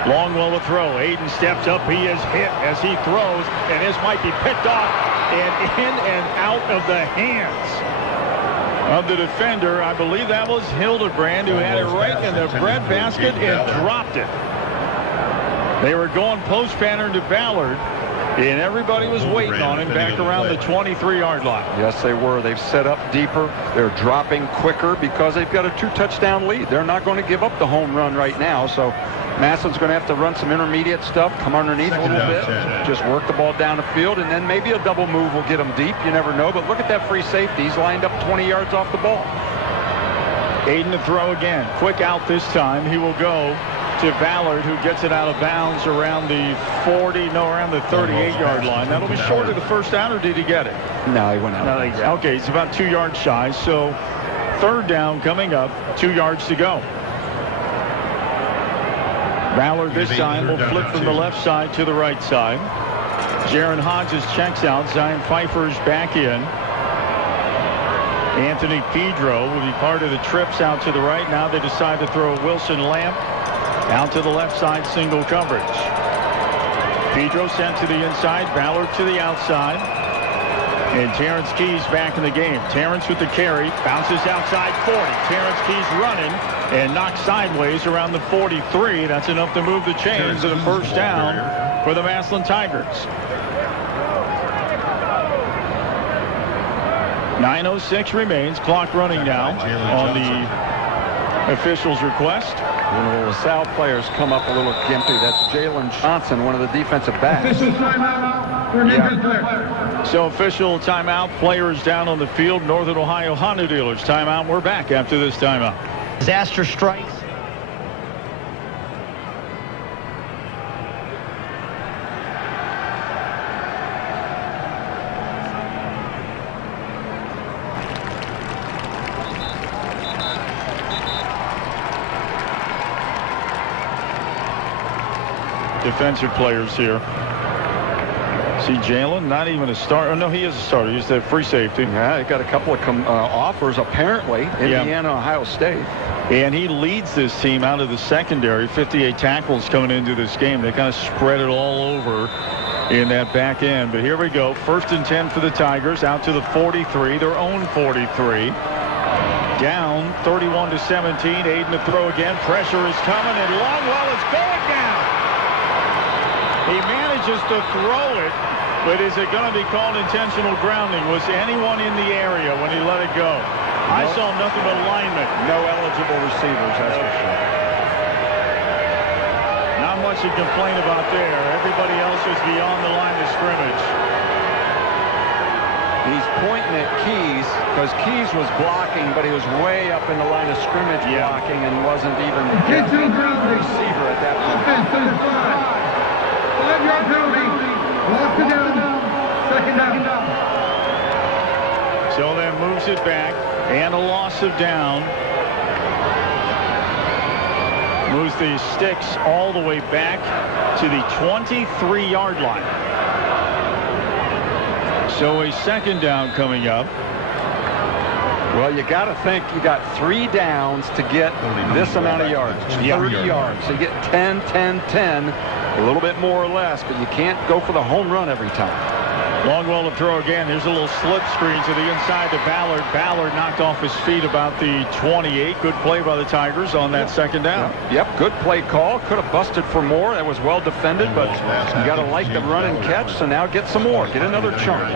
Longwell to throw. Aiden steps up. He is hit as he throws, and this might be picked off and in and out of the hands of the defender. I believe that was Hildebrand, who had it right in the breadbasket and dropped it. They were going post pattern to Ballard, and everybody was waiting on him back around the 23-yard line. Yes, they were. They've set up deeper. They're dropping quicker because they've got a 2-touchdown lead. They're not going to give up the home run right now. So Massillon's going to have to run some intermediate stuff, come underneath a little bit, just work the ball down the field, and then maybe a double move will get them deep. You never know. But look at that free safety. He's lined up 20 yards off the ball. Aiden to throw again. Quick out this time. He will go to Ballard, who gets it out of bounds around the 38-yard line. That'll be short of the first down, or did he get it? No, he went out. No, okay, he's about 2 yards shy. So 3rd down coming up, 2 yards to go. Ballard this time will flip from the left side to the right side. Jaron Hodges checks out. Zion Pfeiffer is back in. Anthony Pedro will be part of the trips out to the right. Now they decide to throw Wilson Lamp out to the left side, single coverage. Pedro sent to the inside, Ballard to the outside. And Terrence Keys back in the game. Terrence with the carry, bounces outside 40. Terrence Keys running and knocked sideways around the 43. That's enough to move the chains and a first down for the Massillon Tigers. 9:06 remains. Clock running now on the official's request. One of the LaSalle players come up a little gimpy. That's Jalen Johnson, one of the defensive backs. Official timeout for an injured player. So official timeout. Players down on the field. Northern Ohio Honda Dealers timeout. We're back after this timeout. Disaster strikes. Defensive players here. See Jalen, not even a starter. Oh, no, he is a starter. He's the free safety. Yeah, he got a couple of offers, apparently. Indiana, Ohio State. And he leads this team out of the secondary. 58 tackles coming into this game. They kind of spread it all over in that back end. But here we go. 1st and 10 for the Tigers. Out to the 43, their own 43. Down 31-17. Aiden to throw again. Pressure is coming, and Longwell is going down. He manages to throw it, but is it going to be called intentional grounding? Was anyone in the area when he let it go? I saw nothing but linemen. No eligible receivers, that's for sure. Not much to complain about there. Everybody else is beyond the line of scrimmage. He's pointing at Keys because Keys was blocking, but he was way up in the line of scrimmage blocking and wasn't even a receiver at that point. 5-yard penalty. Lost it down. 2nd down. So that moves it back. And a loss of down. Moves the sticks all the way back to the 23-yard line. So a 2nd down coming up. Well, you got to think you got 3 downs to get this amount of yards. 30 yards. So you get 10, 10, 10. A little bit more or less, but you can't go for the home run every time. Longwell to throw again. Here's a little slip screen to the inside to Ballard. Ballard knocked off his feet about the 28. Good play by the Tigers on that 2nd down. Yep, good play call. Could have busted for more. That was well defended, but you got to like the run and catch, so now get some more. Get another chunk.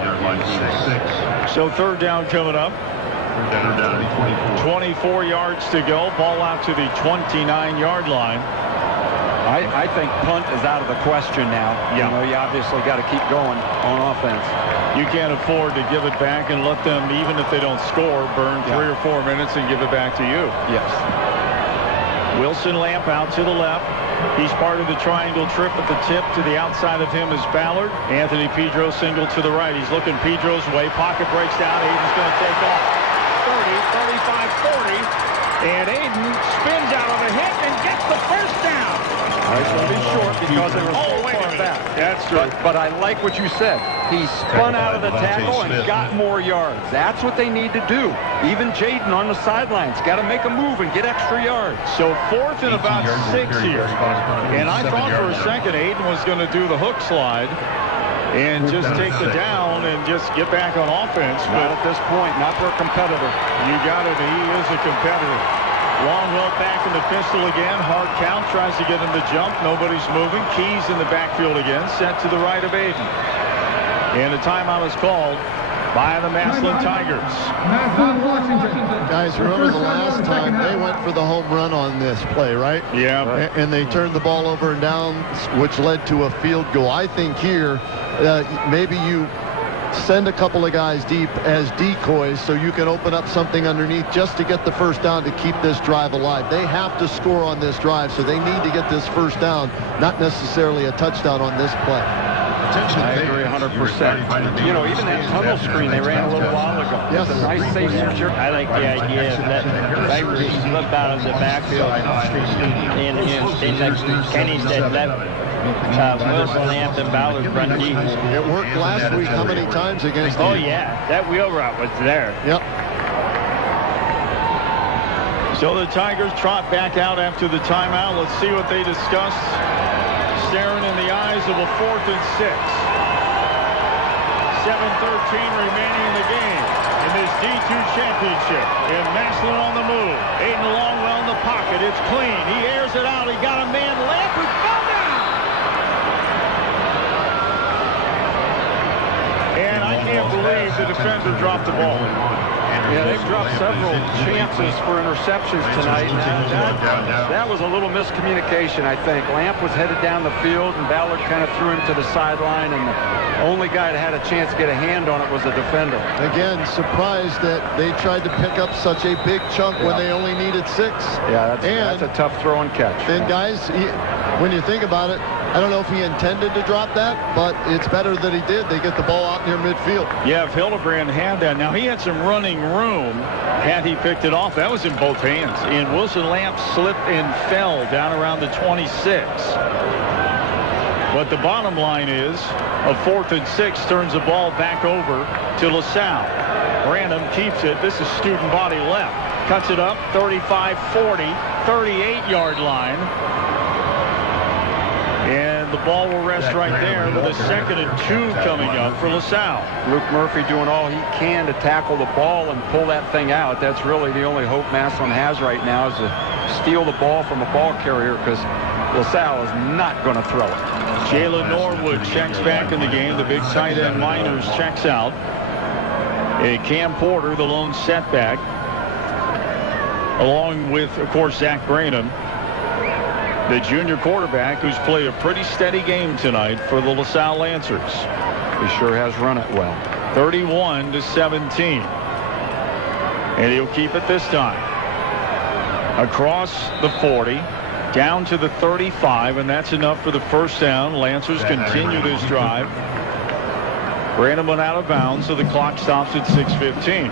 So 3rd down coming up. 24 yards to go. Ball out to the 29-yard line. I think punt is out of the question now. You know, you obviously got to keep going on offense. You can't afford to give it back and let them, even if they don't score, burn 3 or 4 minutes and give it back to you. Yes. Wilson Lamp out to the left. He's part of the triangle trip at the tip. To the outside of him is Ballard. Anthony Pedro single to the right. He's looking Pedro's way. Pocket breaks down. Aiden's going to take off. 30, 35, 40. And Aiden spins out of the hit and gets the 1st down. It's going to be short because they were so far back. That's true. But I like what you said. He spun out of the tackle and got more yards. That's what they need to do. Even Jaden on the sidelines got to make a move and get extra yards. So 4th and about 6 here. And I thought for a second Aiden was going to do the hook slide and just take the down and just get back on offense. Not at this point, not for a competitor. You got it. He is a competitor. Longwell back in the pistol again. Hard count. Tries to get him to jump. Nobody's moving. Keys in the backfield again. Set to the right of Aiden. And a timeout is called by the Massillon Tigers. Guys, remember the last time they went for the home run on this play, right? Yeah. And they turned the ball over and down, which led to a field goal. I think here, maybe you send a couple of guys deep as decoys so you can open up something underneath just to get the 1st down to keep this drive alive. They have to score on this drive, so they need to get this 1st down, not necessarily a touchdown on this play. I agree 100%. You know, even that tunnel screen they ran a little while ago. Yes. It's a nice, safe, secure. I like the idea of letting Tigers slip out of the backfield. And like Kenny said, let Wilson, Lamp, and Ballard run deep. It worked last week how many times against Oh, yeah. That wheel route was there. Yep. So the Tigers trot back out after the timeout. Let's see what they discussed. Staring in the eyes of a 4th and 6. 7:13 remaining in the game in this D2 championship. And Massillon on the move. Aiden Longwell in the pocket. It's clean. He airs it out. He got a man Lamp who fell down. And I can't don't believe the defender dropped the ball. Yeah, they've dropped several chances for interceptions tonight. That was a little miscommunication, I think. Lamp was headed down the field, and Ballard kind of threw him to the sideline, and the only guy that had a chance to get a hand on it was the defender. Again, surprised that they tried to pick up such a big chunk when they only needed 6. Yeah, that's a tough throw and catch. And guys, when you think about it, I don't know if he intended to drop that, but it's better that he did. They get the ball out near midfield. Yeah, if Hildebrand had that. Now, he had some running room had he picked it off. That was in both hands. And Wilson Lamp slipped and fell down around the 26. But the bottom line is, a 4th and 6 turns the ball back over to LaSalle. Branham keeps it. This is student body left. Cuts it up, 35-40, 38-yard line. And the ball will rest right there with a 2nd and 2 coming up for LaSalle. Luke Murphy doing all he can to tackle the ball and pull that thing out. That's really the only hope Massillon has right now, is to steal the ball from a ball carrier, because LaSalle is not going to throw it. Jalen Norwood checks back in the game. The big tight end Miners checks out. And Cam Porter, the lone setback, along with, of course, Zach Branham, the junior quarterback, who's played a pretty steady game tonight for the LaSalle Lancers. He sure has run it well. 31-17. And he'll keep it this time. Across the 40, down to the 35, and that's enough for the first down. Lancers continue this drive. Branham went out of bounds, so the clock stops at 6:15.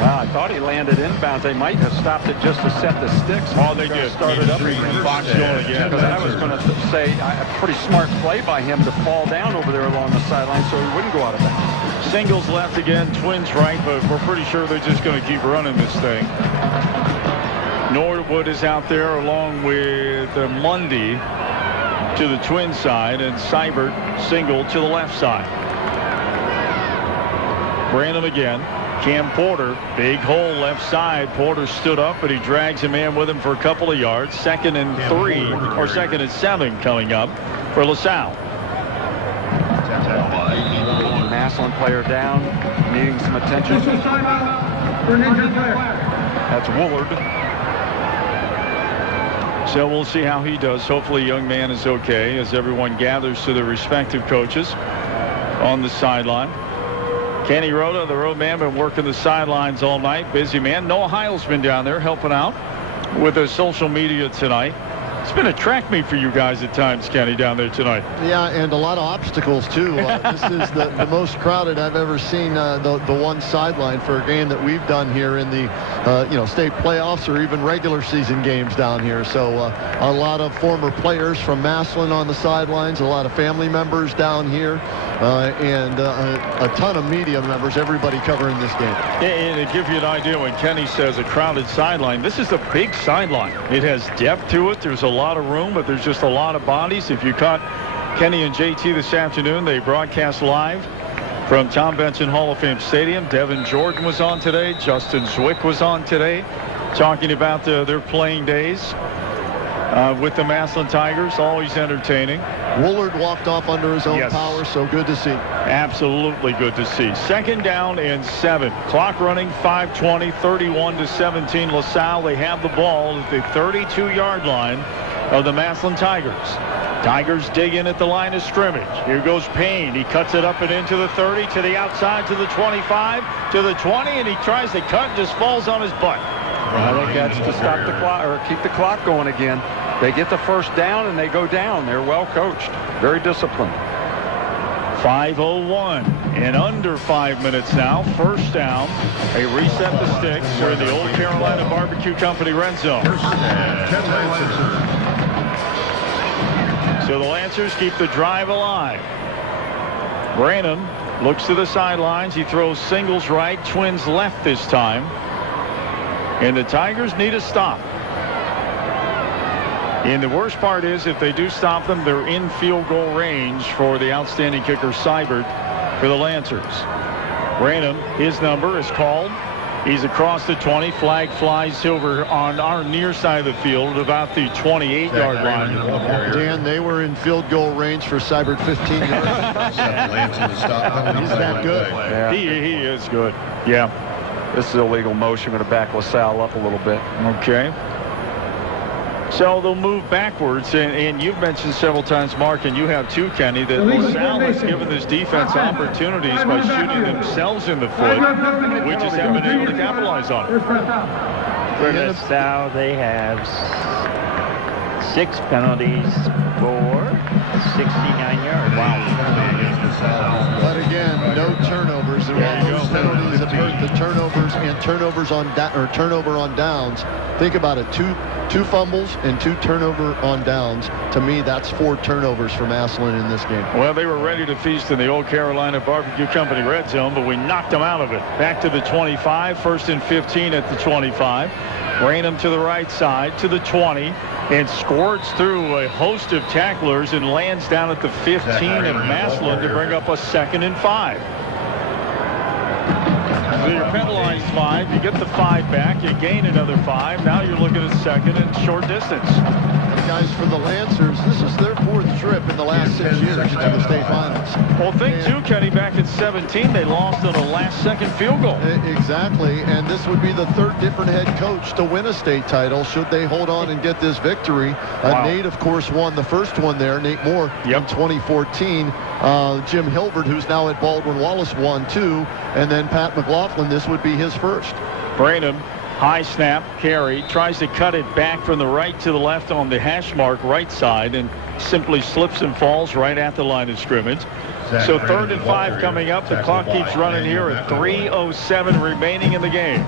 Wow, I thought he landed inbounds. They might have stopped it just to set the sticks. Oh, they did. Started up Fox going again. Because I was going to say a pretty smart play by him to fall down over there along the sideline so he wouldn't go out of bounds. Singles left again, Twins right, but we're pretty sure they're just going to keep running this thing. Norwood is out there along with Mundy to the Twin side, and Seibert single to the left side. Branham again. Cam Porter, big hole left side. Porter stood up, but he drags a man with him for a couple of yards. 2nd and 3, or 2nd and 7 coming up for LaSalle. Massillon player down, needing some attention. That's Woolard. So we'll see how he does. Hopefully, young man is okay as everyone gathers to their respective coaches on the sideline. Kenny Rhoda, the road man, been working the sidelines all night. Busy man. Noah Heil's been down there helping out with the social media tonight. It's been a track meet for you guys at times, Kenny, down there tonight. Yeah, and a lot of obstacles, too. This is the most crowded I've ever seen the one sideline for a game that we've done here in the state playoffs or even regular season games down here. So a lot of former players from Massillon on the sidelines, a lot of family members down here, and a ton of media members, everybody covering this game. And to give you an idea, when Kenny says a crowded sideline, this is a big sideline. It has depth to it. There's a lot of room, but there's just a lot of bodies. If you caught Kenny and JT this afternoon, they broadcast live from Tom Benson Hall of Fame Stadium. Devin Jordan was on today. Justin Zwick was on today, talking about their playing days with the Massillon Tigers. Always entertaining. Woolard walked off under his own power, so good to see. Absolutely good to see. 2nd down and 7. Clock running, 5:20, 31-17. LaSalle, they have the ball at the 32-yard line of the Massillon Tigers. Tigers dig in at the line of scrimmage. Here goes Payne. He cuts it up and into the 30, to the outside, to the 25, to the 20, and he tries to cut and just falls on his butt. I think that's to stop the clock, or keep the clock going again. They get the first down and they go down. They're well coached, very disciplined. 5:01 and under 5 minutes now. First down. They reset the sticks. They're in the Old Carolina Barbecue Company red zone. So the Lancers keep the drive alive. Branham looks to the sidelines. He throws singles right, Twins left this time. And the Tigers need a stop. And the worst part is, if they do stop them, they're in field goal range for the outstanding kicker Seibert for the Lancers. Branham, his number is called. He's across the 20. Flag flies over on our near side of the field at about the 28-yard line. Dan, they were in field goal range for Seibert 15 yards. He's that good. Yeah. He is good. Yeah. This is illegal motion. Going to back LaSalle up a little bit. Okay. So they'll move backwards, and you've mentioned several times, Mark, and you have too, Kenny, that LaSalle has given this defense opportunities by shooting themselves in the foot. We just haven't been able to capitalize on it. For LaSalle, they have 6 penalties for 69 yards. Wow. But again, no turnovers. There were those penalties that hurt the turnovers and turnovers on turnover on downs. Think about it. Two fumbles and 2 turnover on downs. To me, that's 4 turnovers for Massillon in this game. Well, they were ready to feast in the Old Carolina Barbecue Company red zone, but we knocked them out of it. Back to the 25, 1st and 15 at the 25. Branham to the right side to the 20 and squirts through a host of tacklers and lands down at the 15 of Massillon to bring up a 2nd and 5. So you're penalized 5. You get the 5 back. You gain another 5. Now you're looking at 2nd and short distance. Guys, for the Lancers, this is their 4th trip in the last 6 years into the state finals. Well, think too, Kenny, back in 17, they lost on a last-second field goal. Exactly, and this would be the 3rd different head coach to win a state title should they hold on and get this victory. Wow. Nate, of course, won the first one there, Nate Moore, in 2014. Jim Hilbert, who's now at Baldwin Wallace, won 2, and then Pat McLaughlin, this would be his first. Branham, high snap, carry, tries to cut it back from the right to the left on the hash mark right side and simply slips and falls right at the line of scrimmage. So 3rd and 5 coming up. The clock keeps running here at 3:07 remaining in the game.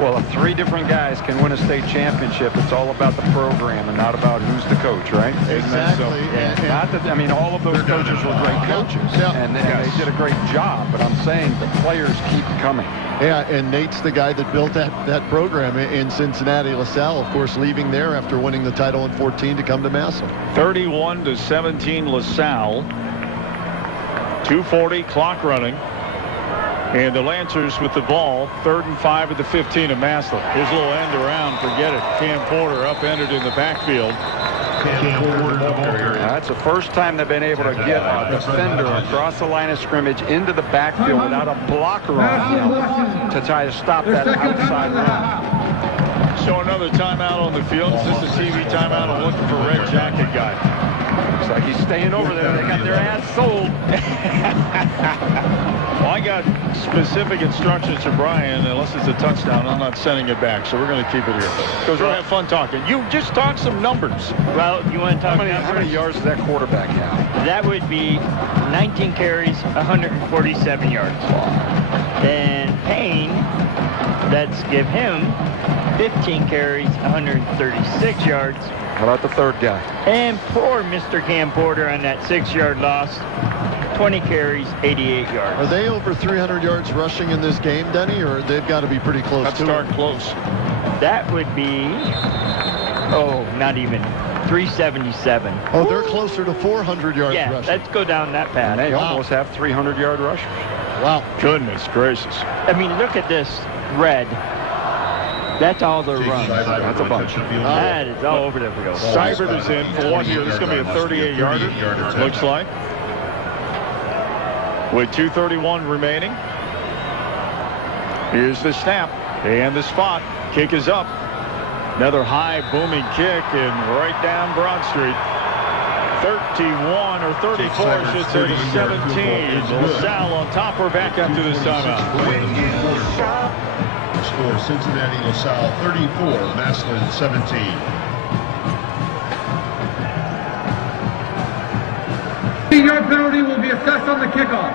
Well, if 3 different guys can win a state championship, it's all about the program and not about who's the coach, right? Exactly. And not that, I mean, all of those coaches were great coaches, and they did a great job, but I'm saying the players keep coming. Yeah, and Nate's the guy that built that program in Cincinnati. LaSalle, of course, leaving there after winning the title in 14 to come to Massillon. 31-17 LaSalle. 2:40 clock running. And the Lancers with the ball, 3rd and 5 at the 15 of Massillon. Here's a little end around, forget it. Cam Porter upended in the backfield. That's the first time they've been able to get a defender across the line of scrimmage into the backfield without a blocker on him to try to stop that outside run. So another timeout on the field. Is this a TV timeout? I'm looking for red jacket guy. Looks like he's staying over there. They got their ass sold. Well, I got specific instructions to Brian. Unless it's a touchdown, I'm not sending it back. So we're going to keep it here. Because we're going to have fun talking. You just talk some numbers. Well, you want to talk how many yards does that quarterback have? That would be 19 carries, 147 yards. And Payne, let's give him 15 carries, 136 yards. How about the 3rd guy? And poor Mr. Cam Porter on that 6-yard loss. 20 carries, 88 yards. Are they over 300 yards rushing in this game, Denny, or they've got to be pretty close Let's to start it? close. That would be, not even, 377. Oh, they're closer to 400 yards yeah, rushing. let's go down that path. And they almost have 300-yard rushers. Wow. Goodness gracious. I mean, look at this red. That's all the runs. That's a bunch. That is all over the field. Seibert is in for 1 year. This is going to be a 38-yarder, looks like. With 2:31 remaining. Here's the snap and the spot. Kick is up. Another high booming kick and right down Broad Street. 31 or 34, I should say, to 17. LaSalle on top. We're back after this timeout. Score Cincinnati LaSalle 34, Massillon 17. Yard penalty will be assessed on the kickoff.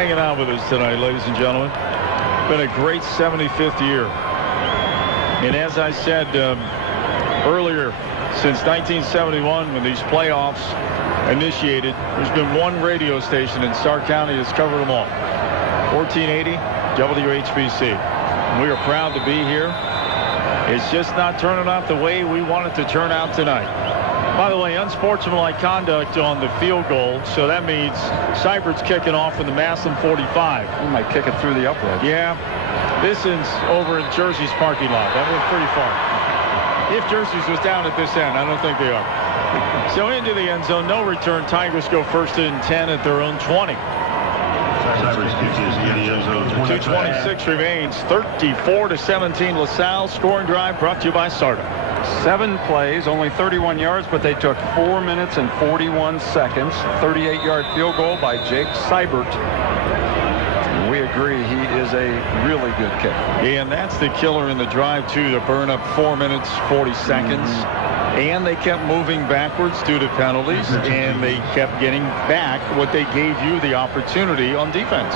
hanging out with us tonight, ladies and gentlemen. Been a great 75th year. And as I said earlier, since 1971, when these playoffs initiated, there's been one radio station in Stark County that's covered them all. 1480 WHBC. We are proud to be here. It's just not turning out the way we want it to turn out tonight. By the way, unsportsmanlike conduct on the field goal, so that means Seibert's kicking off from the Massillon 45. He might kick it through the upright. Yeah, this is over in Jersey's parking lot. That went pretty far. If Jersey's was down at this end, I don't think they are. So into the end zone, no return. Tigers go first and 10 at their own 20. 2:26 remains. 34-17 LaSalle. Scoring drive brought to you by SARTA. 7 plays, only 31 yards, but they took 4 minutes and 41 seconds. 38-yard field goal by Jake Seibert. We agree he is a really good kicker. And that's the killer in the drive, too, to burn up 4 minutes, 40 seconds. And they kept moving backwards due to penalties, and they kept getting back what they gave you the opportunity on defense.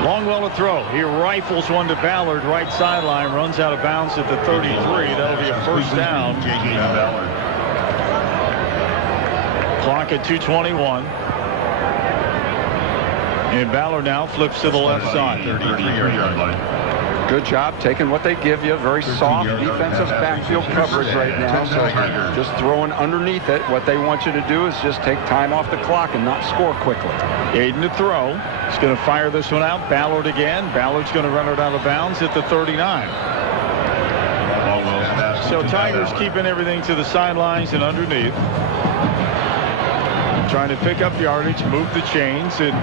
Longwell to throw. He rifles one to Ballard, right sideline, runs out of bounds at the 33. That'll be a first down. Clock at 2:21. And Ballard now flips to the left side. Good job taking what they give you. Very soft defensive backfield coverage right now. So just throwing underneath it. What they want you to do is just take time off the clock and not score quickly. Aiden to throw. He's going to fire this one out. Ballard again. Ballard's going to run it out of bounds at the 39. So Tigers keeping everything to the sidelines and underneath. Trying to pick up yardage, move the chains, and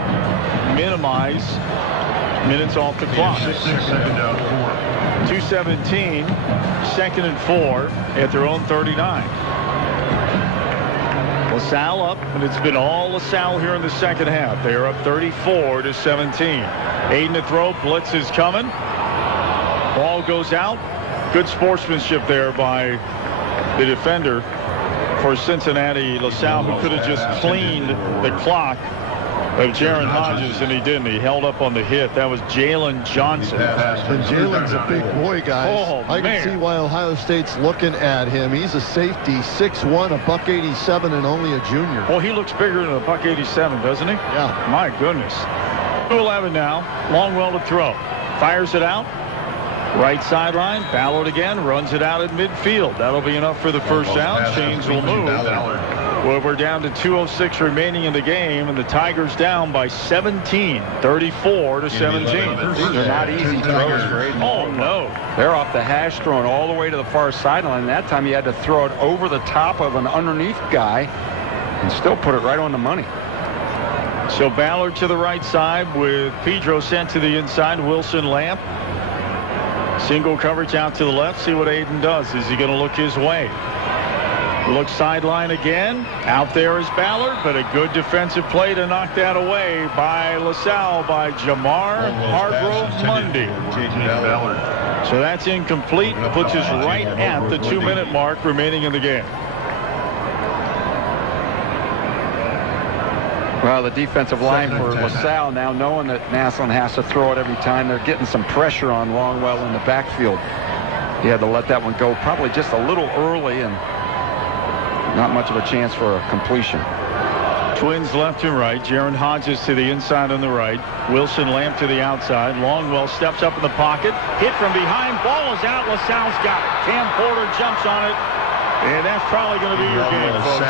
minimize minutes off the clock. 2:17, 2nd and 4 at their own 39. LaSalle up, and it's been all LaSalle here in the second half. They are up 34-17. Aiden to throw, blitz is coming. Ball goes out. Good sportsmanship there by the defender for Cincinnati. LaSalle, who could have just cleaned the clock of Jaron Hodges, and he didn't. He held up on the hit. That was Jalen Johnson. And Jalen's a big boy, guys. Oh, I can see why Ohio State's looking at him. He's a safety, 6'1", $187, and only a junior. Well, he looks bigger than a $187, doesn't he? Yeah. My goodness. 2:11 now. Longwell to throw. Fires it out. Right sideline. Ballard again. Runs it out at midfield. That'll be enough for the first down. Chains will move. Well, we're down to 2:06 remaining in the game, and the Tigers down by 17, 34-17. These are not easy throws for Aiden. Oh, no. They're off the hash, throwing all the way to the far sideline. That time he had to throw it over the top of an underneath guy and still put it right on the money. So Ballard to the right side with Pedro sent to the inside. Wilson Lamp. Single coverage out to the left. See what Aiden does. Is he going to look his way? Look sideline again. Out there is Ballard, but a good defensive play to knock that away by LaSalle by Jamar Hargrove Mundy. So that's incomplete. Puts us right at the 2-minute mark remaining in the game. Well, the defensive line for LaSalle now, knowing that Massillon has to throw it every time, they're getting some pressure on Longwell in the backfield. He had to let that one go probably just a little early, and not much of a chance for a completion. Twins left and right. Jaron Hodges to the inside on the right. Wilson Lamp to the outside. Longwell steps up in the pocket. Hit from behind. Ball is out. LaSalle's got it. Cam Porter jumps on it. And that's probably going to be your game, folks.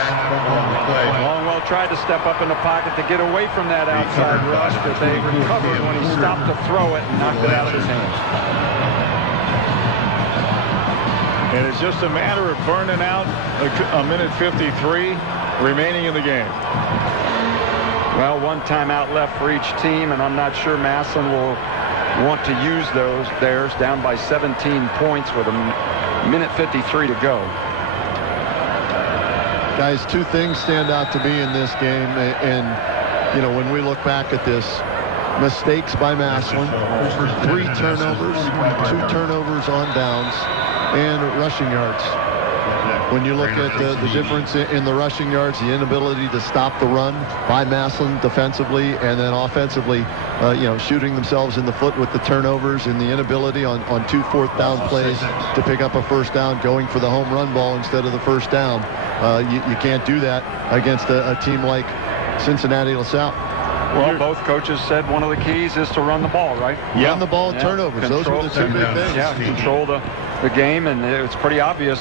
Longwell tried to step up in the pocket to get away from that outside rush, but they recovered when he stopped to throw it and knocked it out of his hands. And it's just a matter of burning out a minute 53 remaining in the game. Well, one timeout left for each team, and I'm not sure Massillon will want to use theirs, down by 17 points with a minute 53 to go. Guys, two things stand out to me in this game, and you know, when we look back at this, mistakes by Massillon, 3 turnovers, 2 turnovers on downs, and rushing yards. When you look at the difference in the rushing yards, the inability to stop the run by Massillon defensively, and then offensively, shooting themselves in the foot with the turnovers and the inability on 2 fourth-down plays to pick up a first down, going for the home run ball instead of the first down. You can't do that against a team like Cincinnati LaSalle. Well, both coaches said one of the keys is to run the ball, right? Run the ball and turnovers. Those were the two big things. Yeah, control the game, and it's pretty obvious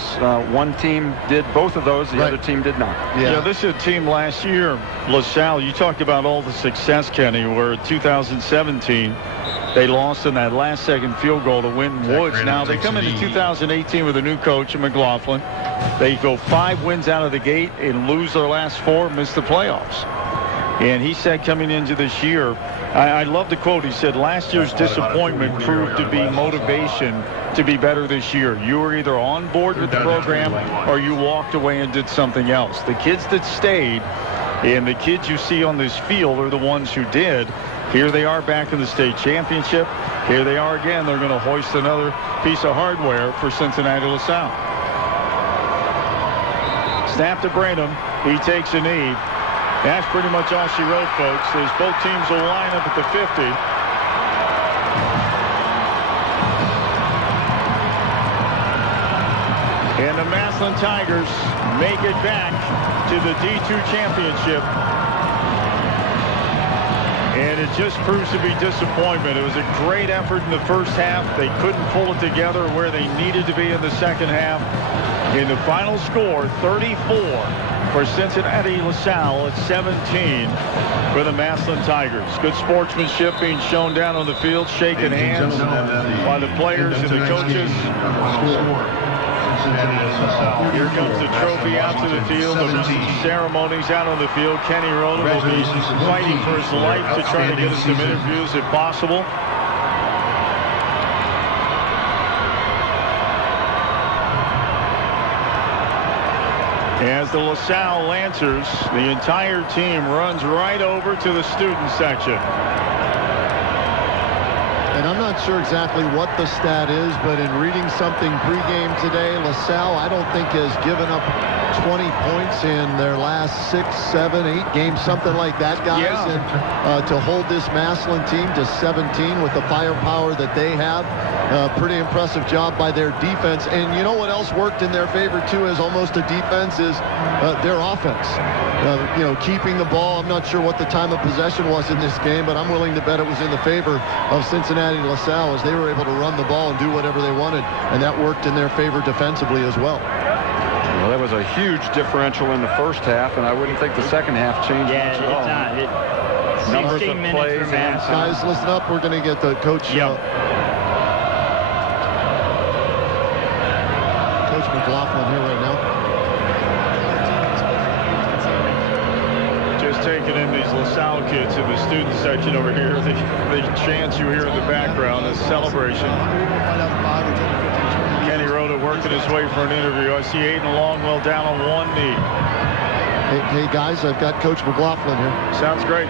one team did both of those, the other team did not. Yeah, this is a team last year, LaSalle. You talked about all the success, Kenny, where 2017 they lost in that last-second field goal to Winton Woods. Now they come into 2018 with a new coach, McLaughlin. They go 5 wins out of the gate and lose their last 4, miss the playoffs. And he said coming into this year, I love the quote. He said, last year's disappointment proved to be motivation to be better this year. You were either on board with the program or you walked away and did something else. The kids that stayed and the kids you see on this field are the ones who did. Here they are back in the state championship. Here they are again. They're going to hoist another piece of hardware for Cincinnati LaSalle. Snap to Branham. He takes a knee. That's pretty much all she wrote, folks, as both teams will line up at the 50. And the Massillon Tigers make it back to the D2 championship. And it just proves to be disappointment. It was a great effort in the first half. They couldn't pull it together where they needed to be in the second half. In the final score, 34 for Cincinnati LaSalle at 17 for the Massillon Tigers. Good sportsmanship being shown down on the field, shaking hands by the players and the coaches. Here comes the trophy out to the field. There'll be some ceremonies out on the field. Kenny Rhoda will be fighting for his life to try to get us some interviews if possible. As the LaSalle Lancers, the entire team runs right over to the student section. And I'm not sure exactly what the stat is, but in reading something pregame today, LaSalle, I don't think has given up 20 points in their last 6, 7, 8 games, something like that, guys. Yeah. And to hold this Massillon team to 17 with the firepower that they have, pretty impressive job by their defense. And you know what else worked in their favor, too, as almost a defense is their offense. Keeping the ball. I'm not sure what the time of possession was in this game, but I'm willing to bet it was in the favor of Cincinnati LaSalle as they were able to run the ball and do whatever they wanted, and that worked in their favor defensively as well. Well, that was a huge differential in the first half, and I wouldn't think the second half changed much at all. Numbers of plays. Guys, listen up. We're going to get the coach. Coach McLaughlin here right now. Just taking in these LaSalle kids in the student section over here. The chants you hear in the background is celebration. Kenny Rhoda working his way for an interview. I see Aiden Longwell down on one knee. Hey guys, I've got Coach McLaughlin here. Sounds great.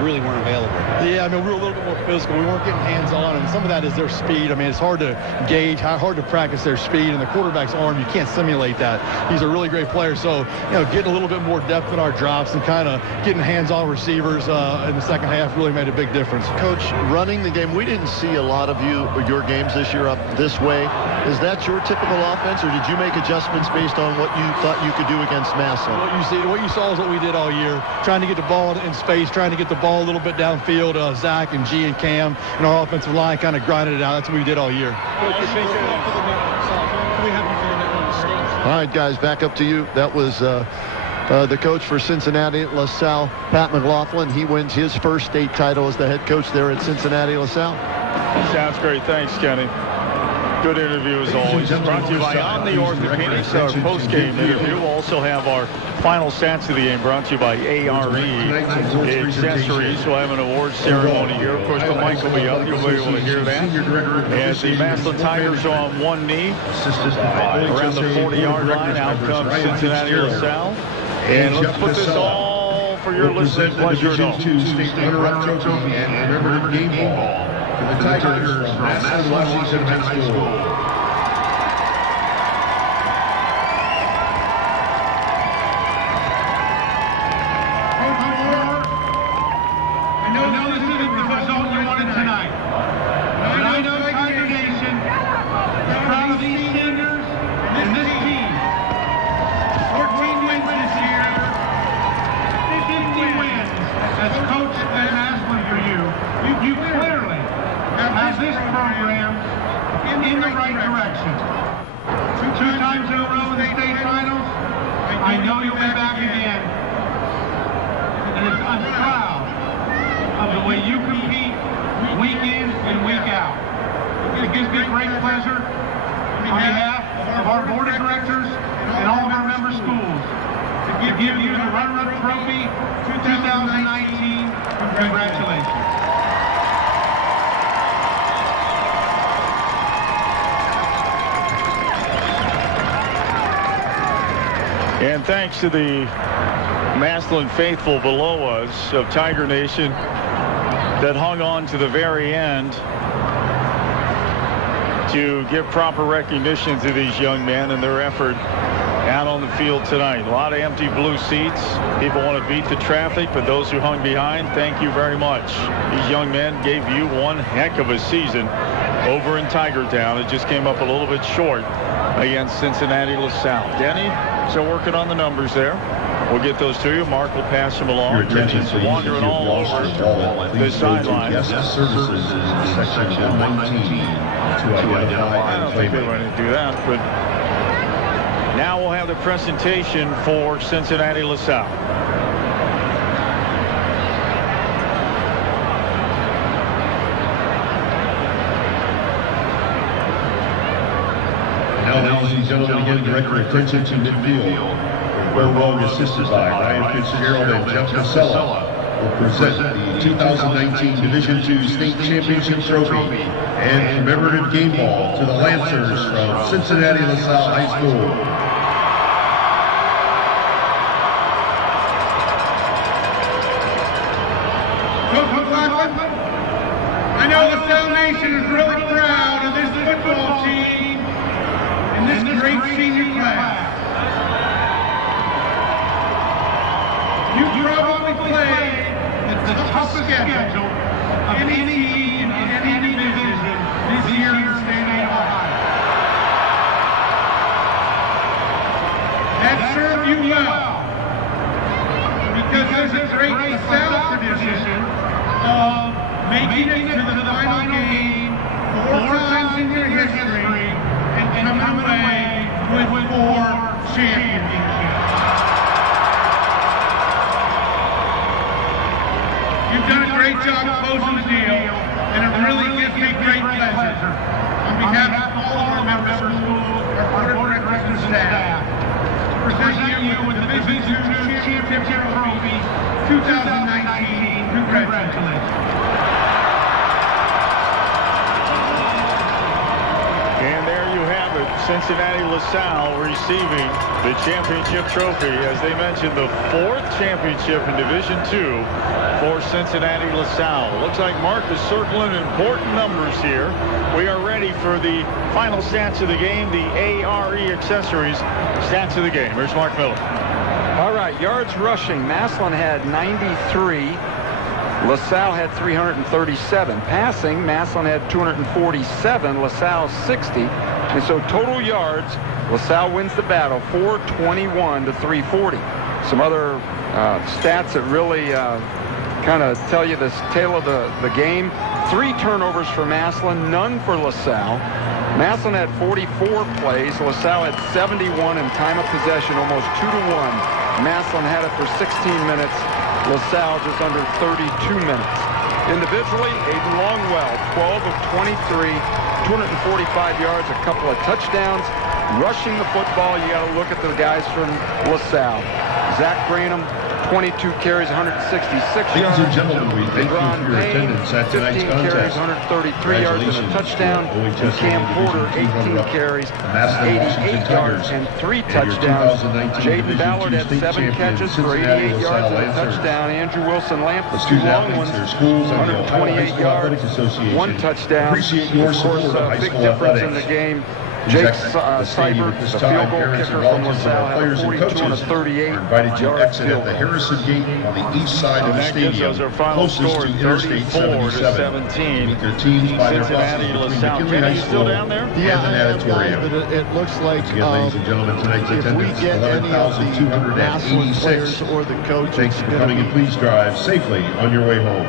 Really weren't available. Yeah, I mean, we were a little bit more physical. We weren't getting hands-on, and some of that is their speed. I mean, it's hard to gauge, hard to practice their speed, and the quarterback's arm, you can't simulate that. He's a really great player, so, getting a little bit more depth in our drops and kind of getting hands-on receivers in the second half really made a big difference. Coach, running the game, we didn't see a lot of your games this year up this way. Is that your typical offense, or did you make adjustments based on what you thought you could do against Massillon? What you saw is what we did all year, trying to get the ball in space, trying to get the ball a little bit downfield. Zach and G and Cam and our offensive line kind of grinded it out. That's what we did all year. All right, guys, back up to you. That was the coach for Cincinnati LaSalle, Pat McLaughlin. He wins his first state title as the head coach there at Cincinnati LaSalle. Sounds great. Thanks, Kenny. Good interview as always. Brought to you by Omni Orthopedics, our post-game interview. We'll also have our final stats of the game brought to you by ARE Accessories. We'll have an awards ceremony here. Of course, the mic will be up. You'll be able to hear that. As the Massillon Tigers are on one knee around the 40-yard line, out comes Cincinnati LaSalle. And let's put this all for your listening pleasure at home. Division II state runner-up trophy and commemorative game ball to the Tigers from Massillon, Washington High School. And thanks to the Massillon faithful below us of Tiger Nation that hung on to the very end to give proper recognition to these young men and their effort out on the field tonight. A lot of empty blue seats. People want to beat the traffic, but those who hung behind, thank you very much. These young men gave you one heck of a season over in Tigertown. It just came up a little bit short against Cincinnati LaSalle. Denny, still working on the numbers there. We'll get those to you. Mark will pass them along. Denny's wandering all over the sideline. Services section 119 to identify. I don't think they're going to do that, but now we'll have the presentation for Cincinnati LaSalle. Now, ladies and gentlemen, again, direct your attention to midfield, where we'll be assisted by Ryan Fitzgerald and Jeff Casella will present the 2019 Division II State Championship Trophy and commemorative game ball to the Lancers from Cincinnati LaSalle High School. I know LaSalle Nation is really proud of this football team and this great senior class. You probably played the toughest schedule of any team in any division this year in the state of Ohio. That served you well, because there's a great LaSalle tradition of making it to the final game 4 times in your history and coming away with 4 championships. You've done a great job closing the deal, and it really gives me great pleasure, on behalf of all of our members of schools, our board of directors and staff, to present you with the Division II Championship Trophy 2019. Congratulations. And there you have it, Cincinnati LaSalle receiving the championship trophy. As they mentioned, the 4th championship in Division II for Cincinnati LaSalle. Looks like Mark is circling important numbers here. We are ready for the final stats of the game, the ARE accessories stats of the game. Here's Mark Miller. All right, yards rushing. Massillon had 93. LaSalle had 337. Passing, Massillon had 247, LaSalle 60. And so total yards, LaSalle wins the battle, 421 to 340. Some other stats that really kind of tell you the tale of the game. 3 turnovers for Massillon, none for LaSalle. Massillon had 44 plays. LaSalle had 71 in time of possession, almost 2-to-1. Massillon had it for 16 minutes. LaSalle just under 32 minutes. Individually, Aiden Longwell, 12 of 23, 245 yards, a couple of touchdowns. Rushing the football, you got to look at the guys from LaSalle. Zach Branham, 22 carries, 166 Ladies yards. and gentlemen, we thank you Ron for your Payne, attendance at tonight's 15 carries, contest. 133 yards and a touchdown. And Congratulations Cam to Porter, Division II 18 carries, Massillon Washington 88 yards Tigers and 3 and your touchdowns. 2019 Jaden Division Ballard II had state 7 champion catches for Cincinnati 88 yards LaSalle and a Lancers. touchdown. Andrew Wilson Lamp The with 2 student long athletes, ones, their schools, and the Ohio High 128 School yards, Athletic Association 1 touchdown. appreciate your Of support course, of high big school difference in athletics. the game. Please Jake exit the stadium Seibert, at this the time. field goal Parents kicker and from relatives of LaSalle, our had a players and 42 and a coaches 38 are invited to yard exit field at the goal. Harrison Gate on the east side of And the that gives stadium, us our final closest score, to Interstate 34-17. 77. Meet their teams by their Cincinnati, buses between LaSalle. McKinley Kenny, High you School still down there? and the Yeah, I am, guys, natatorium. but it looks like Once again, ladies and gentlemen, tonight's if we attendance get any of the Massillon players 11,286. or the coaches, Thanks for gonna coming, be- and please drive safely on your way home.